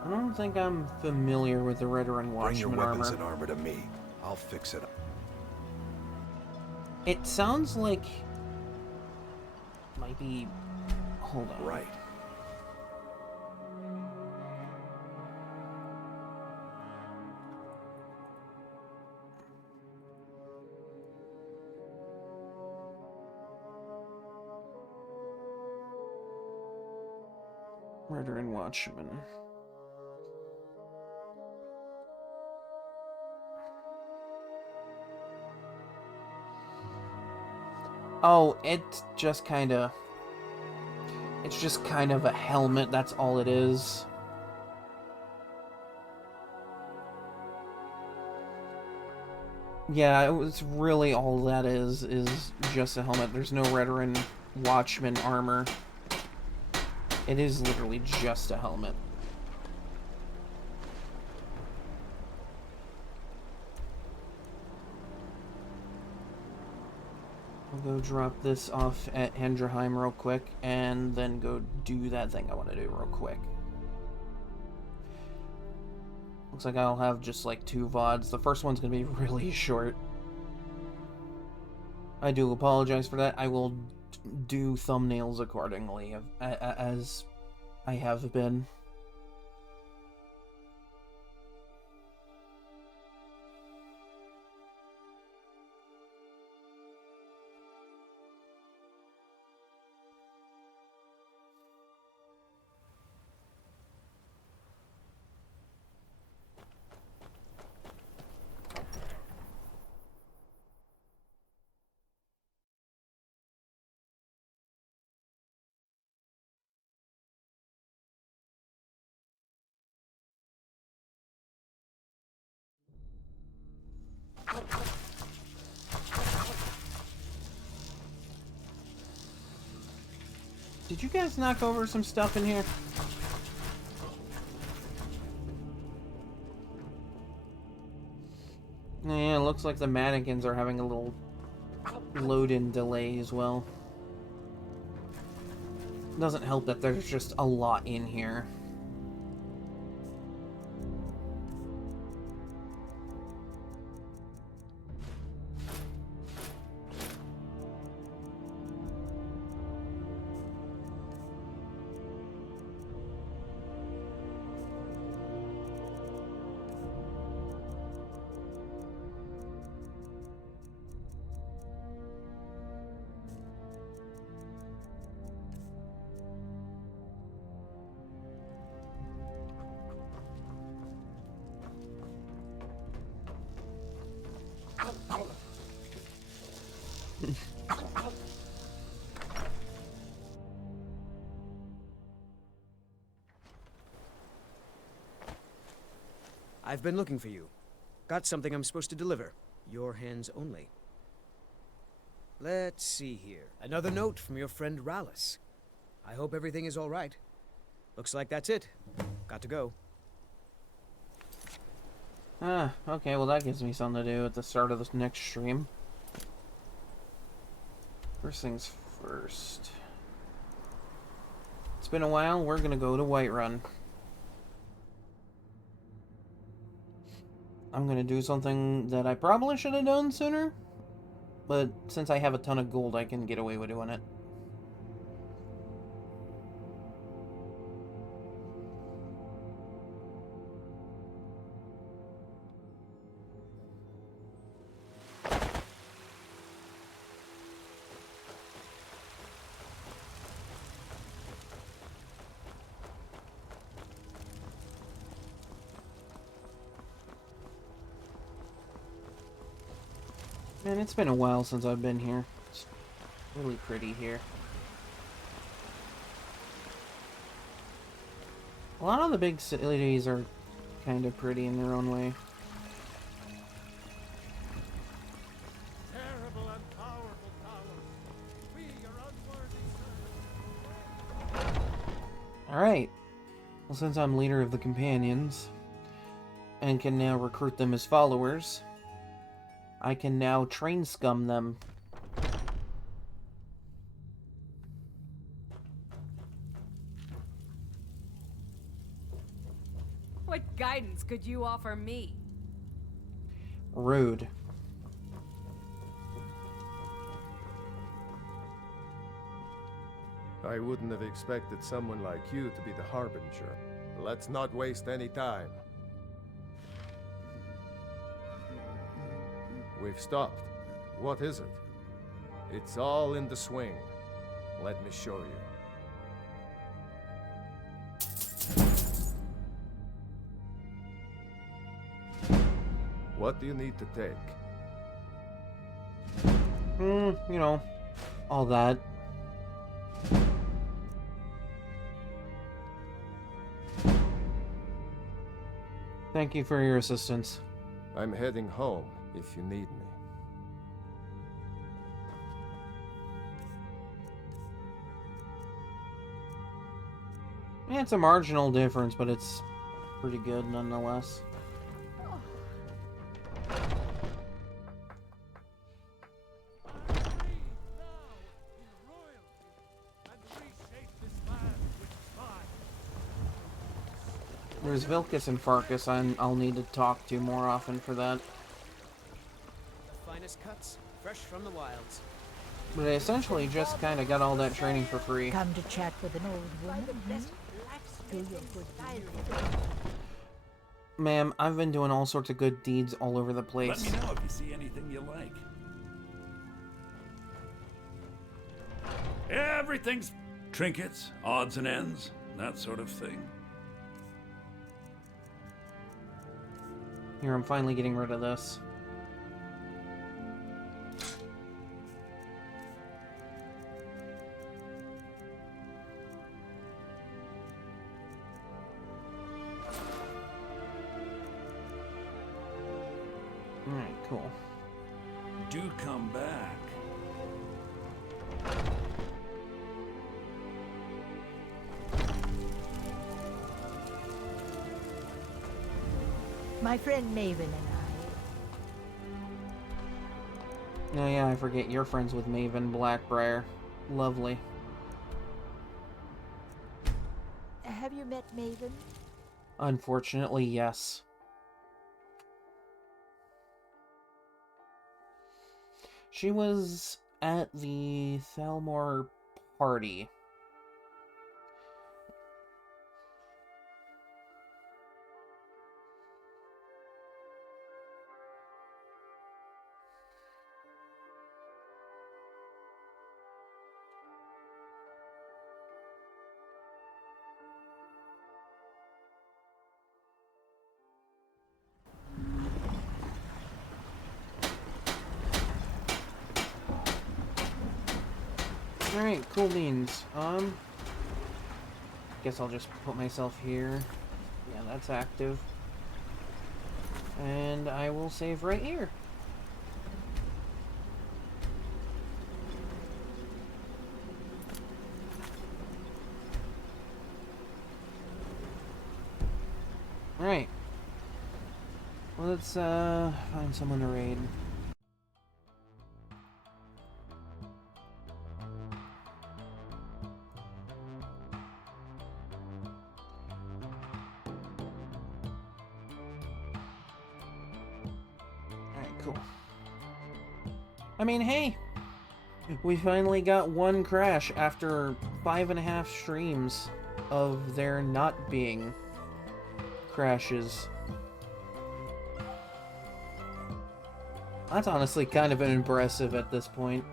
I don't think I'm familiar with the Veteran Watchman armor. Bring your weapons and armor to me. I'll fix it up. It sounds like... might be... hold on. Right. Veteran Watchman. Oh, it's just kind of a helmet, that's all it is. Yeah, it was really all that is just a helmet. There's no Veteran Watchman armor. It is literally just a helmet. I'll go drop this off at Hendraheim real quick, and then go do that thing I want to do real quick. Looks like I'll have just like 2 VODs. The first one's going to be really short. I do apologize for that. I will do thumbnails accordingly, as I have been. Did you guys knock over some stuff in here? Yeah, it looks like the mannequins are having a little load-in delay as well. Doesn't help that there's just a lot in here. I've been looking for you. Got something I'm supposed to deliver. Your hands only. Let's see here. Another note from your friend Rallis. I hope everything is all right. Looks like that's it. Got to go. Ah, okay, well that gives me something to do at the start of this next stream. First things first. It's been a while, we're gonna go to Whiterun. I'm gonna do something that I probably should have done sooner, but since I have a ton of gold, I can get away with doing it. Man, it's been a while since I've been here. It's really pretty here. A lot of the big cities are kind of pretty in their own way. Terrible and powerful power. We are unworthy servants. Alright. Well, since I'm leader of the companions, and can now recruit them as followers, I can now train scum them. What guidance could you offer me? Rude. I wouldn't have expected someone like you to be the Harbinger. Let's not waste any time. We've stopped. What is it? It's all in the swing. Let me show you. What do you need to take? You know, all that. Thank you for your assistance. I'm heading home if you need me. Yeah, it's a marginal difference, but it's pretty good nonetheless. There's Vilcus and Farkas I'll need to talk to more often for that. The finest cuts, fresh from the wilds. But I essentially just kind of got all that training for free. Come to chat with an old woman. Do your good deed. Ma'am, I've been doing all sorts of good deeds all over the place. Let me know if you see anything you like. Everything's trinkets, odds and ends, that sort of thing. Here, I'm finally getting rid of this. Alright, cool. Do come back. My friend Maven and Oh yeah, I forget you're friends with Maven Blackbriar. Lovely. I... Have you met Maven? Unfortunately, yes. She was at the Thalmor party. Alright, cool beans. Guess I'll just put myself here. Yeah, that's active. And I will save right here. let's find someone to raid. Alright, cool. I mean, hey! We finally got one crash after 5.5 streams of there not being crashes. That's honestly kind of impressive at this point.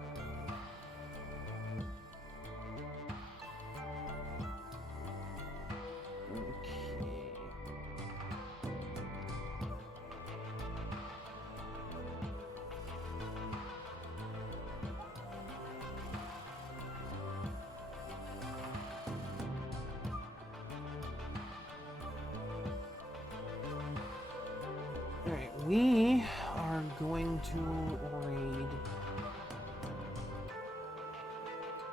Alright, we are going to raid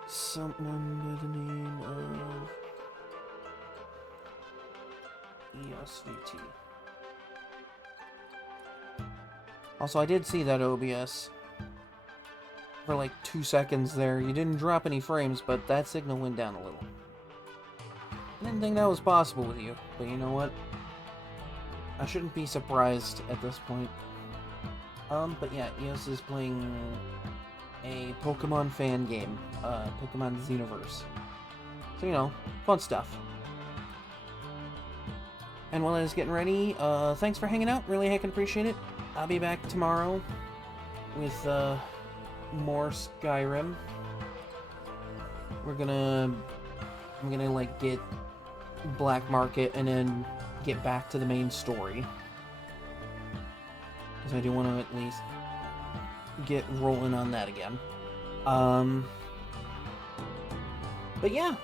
someone by the name of ESVT. Also, I did see that OBS for like 2 seconds there. You didn't drop any frames, but that signal went down a little. I didn't think that was possible with you, but you know what? I shouldn't be surprised at this point. But yeah, EOS is playing a Pokemon fan game, Pokemon Xenoverse. So, you know, fun stuff. And while I was getting ready, thanks for hanging out, really heckin' appreciate it. I'll be back tomorrow with, more Skyrim. I'm gonna, like, get Black Market and then get back to the main story. Because I do want to at least get rolling on that again. But yeah,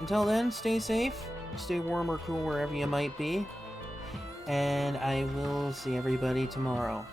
until then, stay safe, stay warm or cool wherever you might be, and I will see everybody tomorrow.